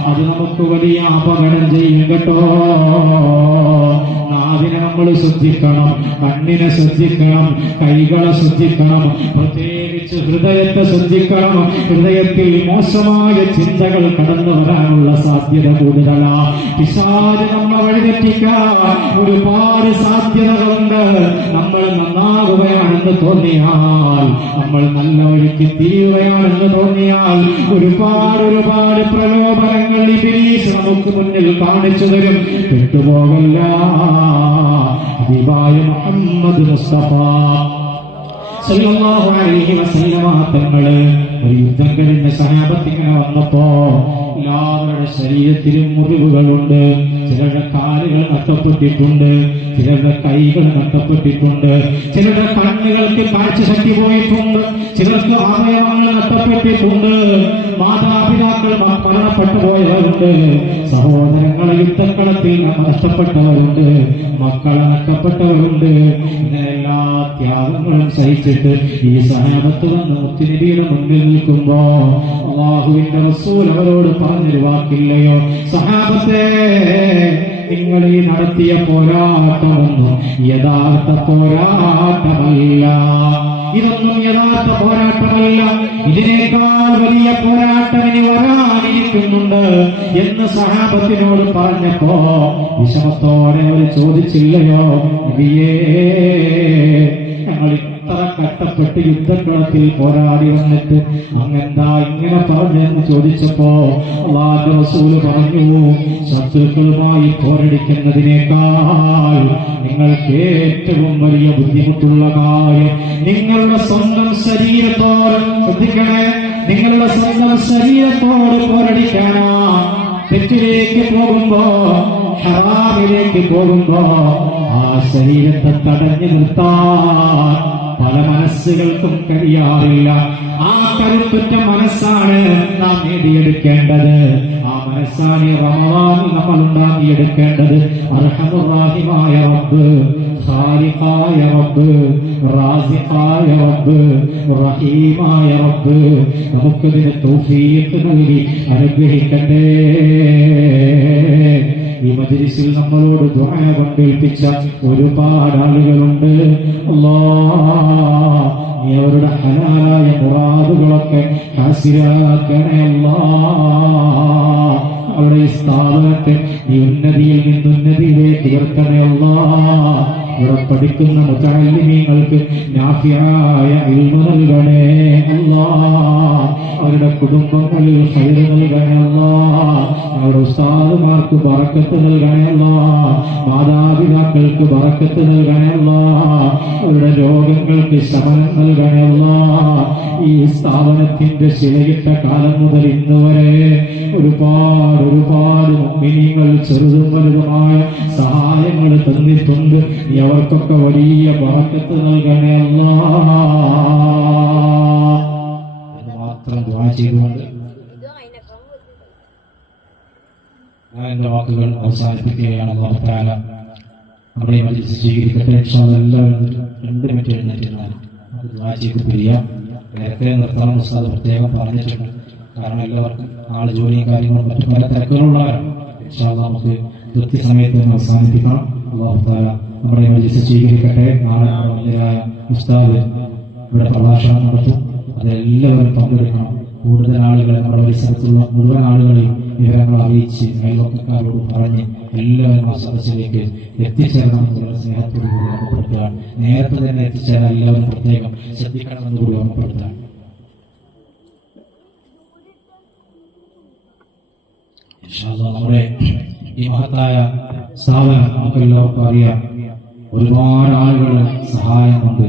അത് നമുക്ക് വലിയ അപകടം ചെയ്യും കേട്ടോ. നാവിനെ നമ്മൾ ശ്രദ്ധിക്കണം, കണ്ണിനെ ശ്രദ്ധിക്കണം, കൈകളെ ശ്രദ്ധിക്കണം, പ്രത്യേകിച്ച് ഹൃദയത്തെ ശ്രദ്ധിക്കണം. ഹൃദയത്തിൽ മോശമായ ചിന്തകൾ കടന്നു വരാനുള്ള സാധ്യത കൂടുതലാ. പിശാച് നമ്മളെ വഴിതെറ്റിക്കാൻ ഒരുപാട് സാധ്യതകളുണ്ട്. നമ്മൾ നന്നാകുകയാണെന്ന് തോന്നിയാൽ, നമ്മൾ നല്ല വഴിക്ക് തിരിയുകയാണെന്ന് തോന്നിയാൽ ഒരുപാട് പ്രലോഭനങ്ങൾ ഇബ്ലീസ് നമുക്ക് മുന്നിൽ കാണിച്ചു തരും. പെട്ടുപോകല്ല. ഹബീബായ മുഹമ്മദ് മുസ്തഫ സല്ലല്ലാഹു അലൈഹി വസല്ലമ തങ്ങള് ഒരു യുദ്ധം കഴിഞ്ഞ സഹാബത്തിങ്ങനെ വന്നപ്പോ എല്ലാവരുടെ ശരീരത്തിലും മുറിവുകളുണ്ട്. ചിലരുടെ കാലുകൾ നഷ്ടപ്പെട്ടിട്ടുണ്ട്, ചിലരുടെ കൈകൾ നഷ്ടപ്പെട്ടിട്ടുണ്ട്, ചിലരുടെ കണ്ണുകൾക്ക് കാഴ്ചശക്തി പോയിട്ടുണ്ട്, ചിലർക്ക് അവയവങ്ങൾ നഷ്ടപ്പെട്ടിട്ടുണ്ട്, മാതാപിതാക്കൾ മരണപ്പെട്ടു പോയവരുണ്ട്, സഹോദരങ്ങളെ യുദ്ധക്കളത്തിൽ നഷ്ടപ്പെട്ടവരുണ്ട്, മക്കളെ നഷ്ടപ്പെട്ടവരുണ്ട്. ഇങ്ങനെ എല്ലാ ത്യാഗങ്ങളും സഹിച്ചിട്ട് ഈ സഹാബത്ത് വന്ന് മുത്തുനബിയുടെ മുന്നിൽ നിൽക്കുമ്പോ അല്ലാഹുവിന്റെ റസൂൽ അവരോട് പറഞ്ഞൊരു വാക്കില്ലയോ? സഹാബത്തെ, നിങ്ങൾ ഈ നടത്തിയ പോരാട്ടമൊന്നും യഥാർത്ഥ പോരാട്ടമല്ല. ഇതൊന്നും യഥാർത്ഥ പോരാട്ടമല്ല. ഇതിനേക്കാൾ വലിയ പോരാട്ടം ഇനി വരാനിരിക്കുന്നുണ്ട് എന്ന് സഹാബത്തിനോട് പറഞ്ഞപ്പോ വിഷമത്തോടെ അവർ ചോദിച്ചില്ലയോ, നബിയേ, ഞങ്ങൾ ഇത്ര കഷ്ടപ്പെട്ട് യുദ്ധക്കളത്തിൽ പോരാടി വന്നിട്ട് അങ്ങെന്താ ഇങ്ങനെ പറഞ്ഞെന്ന് ചോദിച്ചപ്പോ അല്ലാഹുവിന്റെ റസൂൽ പറഞ്ഞു, ശത്രുക്കളുമായി പോരടിക്കുന്നതിനേക്കാൾ നിങ്ങൾക്ക് ഏറ്റവും വലിയ ബുദ്ധിമുട്ടുള്ള കാര്യം നിങ്ങളുടെ സ്വന്തം ശരീരത്തോട്, ശ്രദ്ധിക്കണേ, നിങ്ങളുടെ സ്വന്തം ശരീരത്തോട് പോരടിക്കാനാ. തെറ്റിലേക്ക് പോകുമ്പോ, ഹറാമിലേക്ക് പോകുമ്പോ ആ ശരീരത്തെ തടഞ്ഞു നിർത്താൻ പല മനസ്സുകൾക്കും കഴിയാറില്ല. ആ കരുത്തുറ്റ മനസ്സാണ് നാം നേടിയെടുക്കേണ്ടത്. ആ മനസ്സാണ് റമളാനിൽ നമ്മൾ ഉണ്ടാക്കിയെടുക്കേണ്ടത്. അർഹമുർ-റഹീമായ റബ്ബ്, ഖാലിഖായ റബ്ബ്, റാസിഖായ റബ്ബ്, റഹീമായ റബ്ബ് നമുക്കതിന് തൗഫീഖ് നൽകി അനുഗ്രഹിക്കട്ടെ. ഈ മജ്‌ലിസിൽ നമ്മളോട് ദുആ കൊണ്ടേൽപ്പിച്ച ഒരുപാട് ആളുകളുണ്ട്. അല്ലാഹ്, നീ അവരുടെ ഹലാലായ മുറാദുകളൊക്കെ ഹാസിലാക്കണേ. അല്ലാഹ്, അവരുടെ ഈ സ്ഥാപനത്തെ നീ ഉന്നതിയിൽ നിന്ന് ഉന്നതിയിലേക്ക് ഉയർത്തണേ. അല്ലാഹ്, ഇവിടെ പഠിക്കുന്ന മുതഅല്ലിമീങ്ങൾക്ക് നാഫിയായ ഇൽമു നൽകണേ. അല്ലാഹ്, അവരുടെ കുടുംബങ്ങളിൽ ഖൈർ നൽകണേ. അല്ലാഹ്, അവരുടെ ഉസ്താദുമാർക്ക് ബറക്കത്ത് നൽകണേ. അല്ലാഹ്, മാതാപിതാക്കൾക്ക് ബറക്കത്ത് നൽകണേ. അല്ലാഹ്, അവരുടെ രോഗങ്ങൾക്ക് ശമനം നൽകണേ. അല്ലാഹ്, ഈ സ്ഥാപനത്തിന്റെ ശിലയിട്ട കാലം മുതൽ ഇന്ന് വരെ ഒരുപാട് മുഅ്മിനീങ്ങൾ ചെറുതും വലുതുമായ സഹായങ്ങൾ തന്നിട്ടുണ്ട്. നീ അവർക്കൊക്കെ വലിയ ബറക്കത്ത് നൽകണേ. അല്ലാഹ് എന്ന് മാത്രം ദുആ ചെയ്തുകൊണ്ട് ഞാൻ എന്റെ വാക്കുകൾ അവസാനിപ്പിക്കുകയാണ്. അല്ലാഹു തആല നമ്മുടെ ഈ മജ്‌ലിസ് സ്വീകരിക്കട്ടെ. ഇൻഷാ അല്ലാഹ് എല്ലാവരും 2 മിനിറ്റ് എഴുന്നേറ്റിരുന്നാൽ ദുആ ചെയ്ത് പിരിയാം. നേരത്തെ നിർത്തണം ഉസ്താദ് പ്രത്യേകം പറഞ്ഞിട്ടുണ്ട്. കാരണം എല്ലാവർക്കും നാളെ ജോലിയും കാര്യങ്ങളും മറ്റു പല തിരക്കുകളുള്ളവരാണ്. ഇൻഷാ അല്ലാഹ് നമുക്ക് കൃത്യസമയത്ത് അവസാനിപ്പിക്കണം. അല്ലാഹു തആല നമ്മുടെ മജ്‌ലിസ് സ്വീകരിക്കട്ടെ. നാളെ നമ്മുടെ ഉസ്താദ് ഇവിടെ പ്രഭാഷണം നടത്തും. അതെല്ലാവരും പങ്കെടുക്കണം. കൂടുതൽ ആളുകളെ നമ്മുടെ പരിസരത്തുള്ള മുഴുവൻ ആളുകളെയും വിവരങ്ങൾ അറിയിച്ച് അയൽവക്കക്കാരോട് പറഞ്ഞ് എല്ലാവരും ആ സദസ്സിലേക്ക് എത്തിച്ചേരണമെന്നുള്ള സ്നേഹത്തോടു കൂടി ഓർമ്മപ്പെടുത്തുകയാണ്. നേരത്തെ തന്നെ എത്തിച്ചേരാൻ എല്ലാവരും പ്രത്യേകം ശ്രദ്ധിക്കണമെന്ന് കൂടി ഓർമ്മപ്പെടുത്തുകയാണ്. നമ്മുടെ ഈ മഹത്തായ സ്ഥാപനം നമുക്കെല്ലാവർക്കും അറിയാം. ഒരുപാട് ആളുകളുടെ സഹായമുണ്ട്.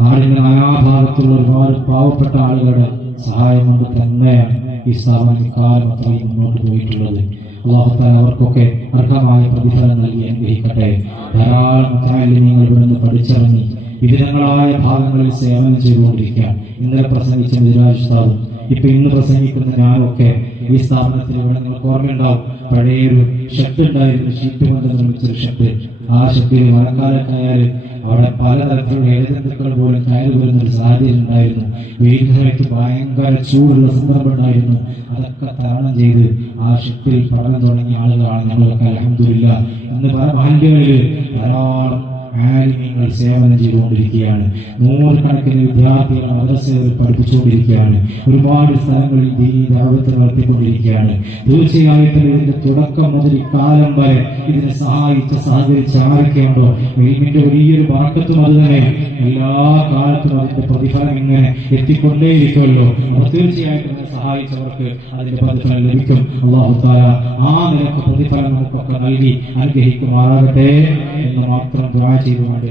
നാടിന്റെ നാനാഭാഗത്തുള്ള ഒരുപാട് പാവപ്പെട്ട ആളുകളുടെ സഹായം കൊണ്ട് തന്നെയാണ് ഈ സ്ഥാപനം ഇക്കാലം അത്രയും മുന്നോട്ട് പോയിട്ടുള്ളത്. അല്ലാഹു തആല അവർക്കൊക്കെ അർഹമായ പ്രതിഫലം നൽകി അനുഗ്രഹിക്കട്ടെ. ധാരാളം മുതഅല്ലിമീങ്ങൾ ഇവിടുന്ന് പഠിച്ചിറങ്ങി വിവിധങ്ങളായ ഭാഗങ്ങളിൽ സേവനം ചെയ്തുകൊണ്ടിരിക്കുകയാണ്. ഇന്നലെ പ്രസംഗിച്ച മിദ്രാജ് ഉസ്താദും ഇന്ന് പ്രസംഗിക്കുന്ന ഞാനൊക്കെ ഈ സ്ഥാപനത്തിൽ ഇവിടെ നിങ്ങൾക്ക് ഓർമ്മയുണ്ടാവും, പഴയൊരു ഷെഡ് ഉണ്ടായിരുന്നു, ഷീറ്റ് കൊണ്ട് നിർമ്മിച്ചൊരു ഷെഡ്. ആ ഷെഡിൽ മഴക്കാലത്തായാൽ അവിടെ പലതരത്തിലുള്ള ഇഴജന്തുക്കൾ പോലും കയറി വരുന്ന ഒരു സാഹചര്യം ഉണ്ടായിരുന്നു. വെയിൽ സമയത്ത് ഭയങ്കര ചൂടുള്ള സന്ദർഭം ഉണ്ടായിരുന്നു. അതൊക്കെ തരണം ചെയ്ത് ആ ഷെഡിൽ പഠനം തുടങ്ങിയ ആളുകളാണ് ഞങ്ങളൊക്കെ. അൽഹംദുലില്ലാഹ് ഇന്ന് പല മഹല്ലുകളിൽ ധാരാളം ആലിമീങ്ങൾ സേവനം ചെയ്തുകൊണ്ടിരിക്കുകയാണ്. നൂറുകണക്കിന് വിദ്യാർത്ഥികൾ മദ്രസയിൽ പഠിപ്പിച്ചുകൊണ്ടിരിക്കുകയാണ്. ഒരുപാട് സ്ഥലങ്ങളിൽ ദീനീ ദഅവത്ത് നടത്തിക്കൊണ്ടിരിക്കുകയാണ്. തീർച്ചയായിട്ടും ഇതിന്റെ തുടക്കം മുതൽ ഇക്കാലം വരെ ഇതിനെ സഹകരിച്ച ആരൊക്കെയുണ്ടോ ഇൽമിന്റെ വലിയൊരു ബറക്കത്തും അത് തന്നെ എല്ലാ കാലത്തും അതിന്റെ പ്രതിഫലം ഇങ്ങനെ എത്തിക്കൊണ്ടേയിരിക്കുമല്ലോ. അവർ തീർച്ചയായിട്ടും സഹായിച്ചവർക്ക് അതിന്റെ പ്രതിഫലം ലഭിക്കും. അല്ലാഹു തആല ആ നിലക്ക് പ്രതിഫലം നമുക്കൊക്കെ നൽകി അനുഗ്രഹിക്കുമാറാകട്ടെ എന്ന് മാത്രം ദുആ ചെയ്തുകൊണ്ട്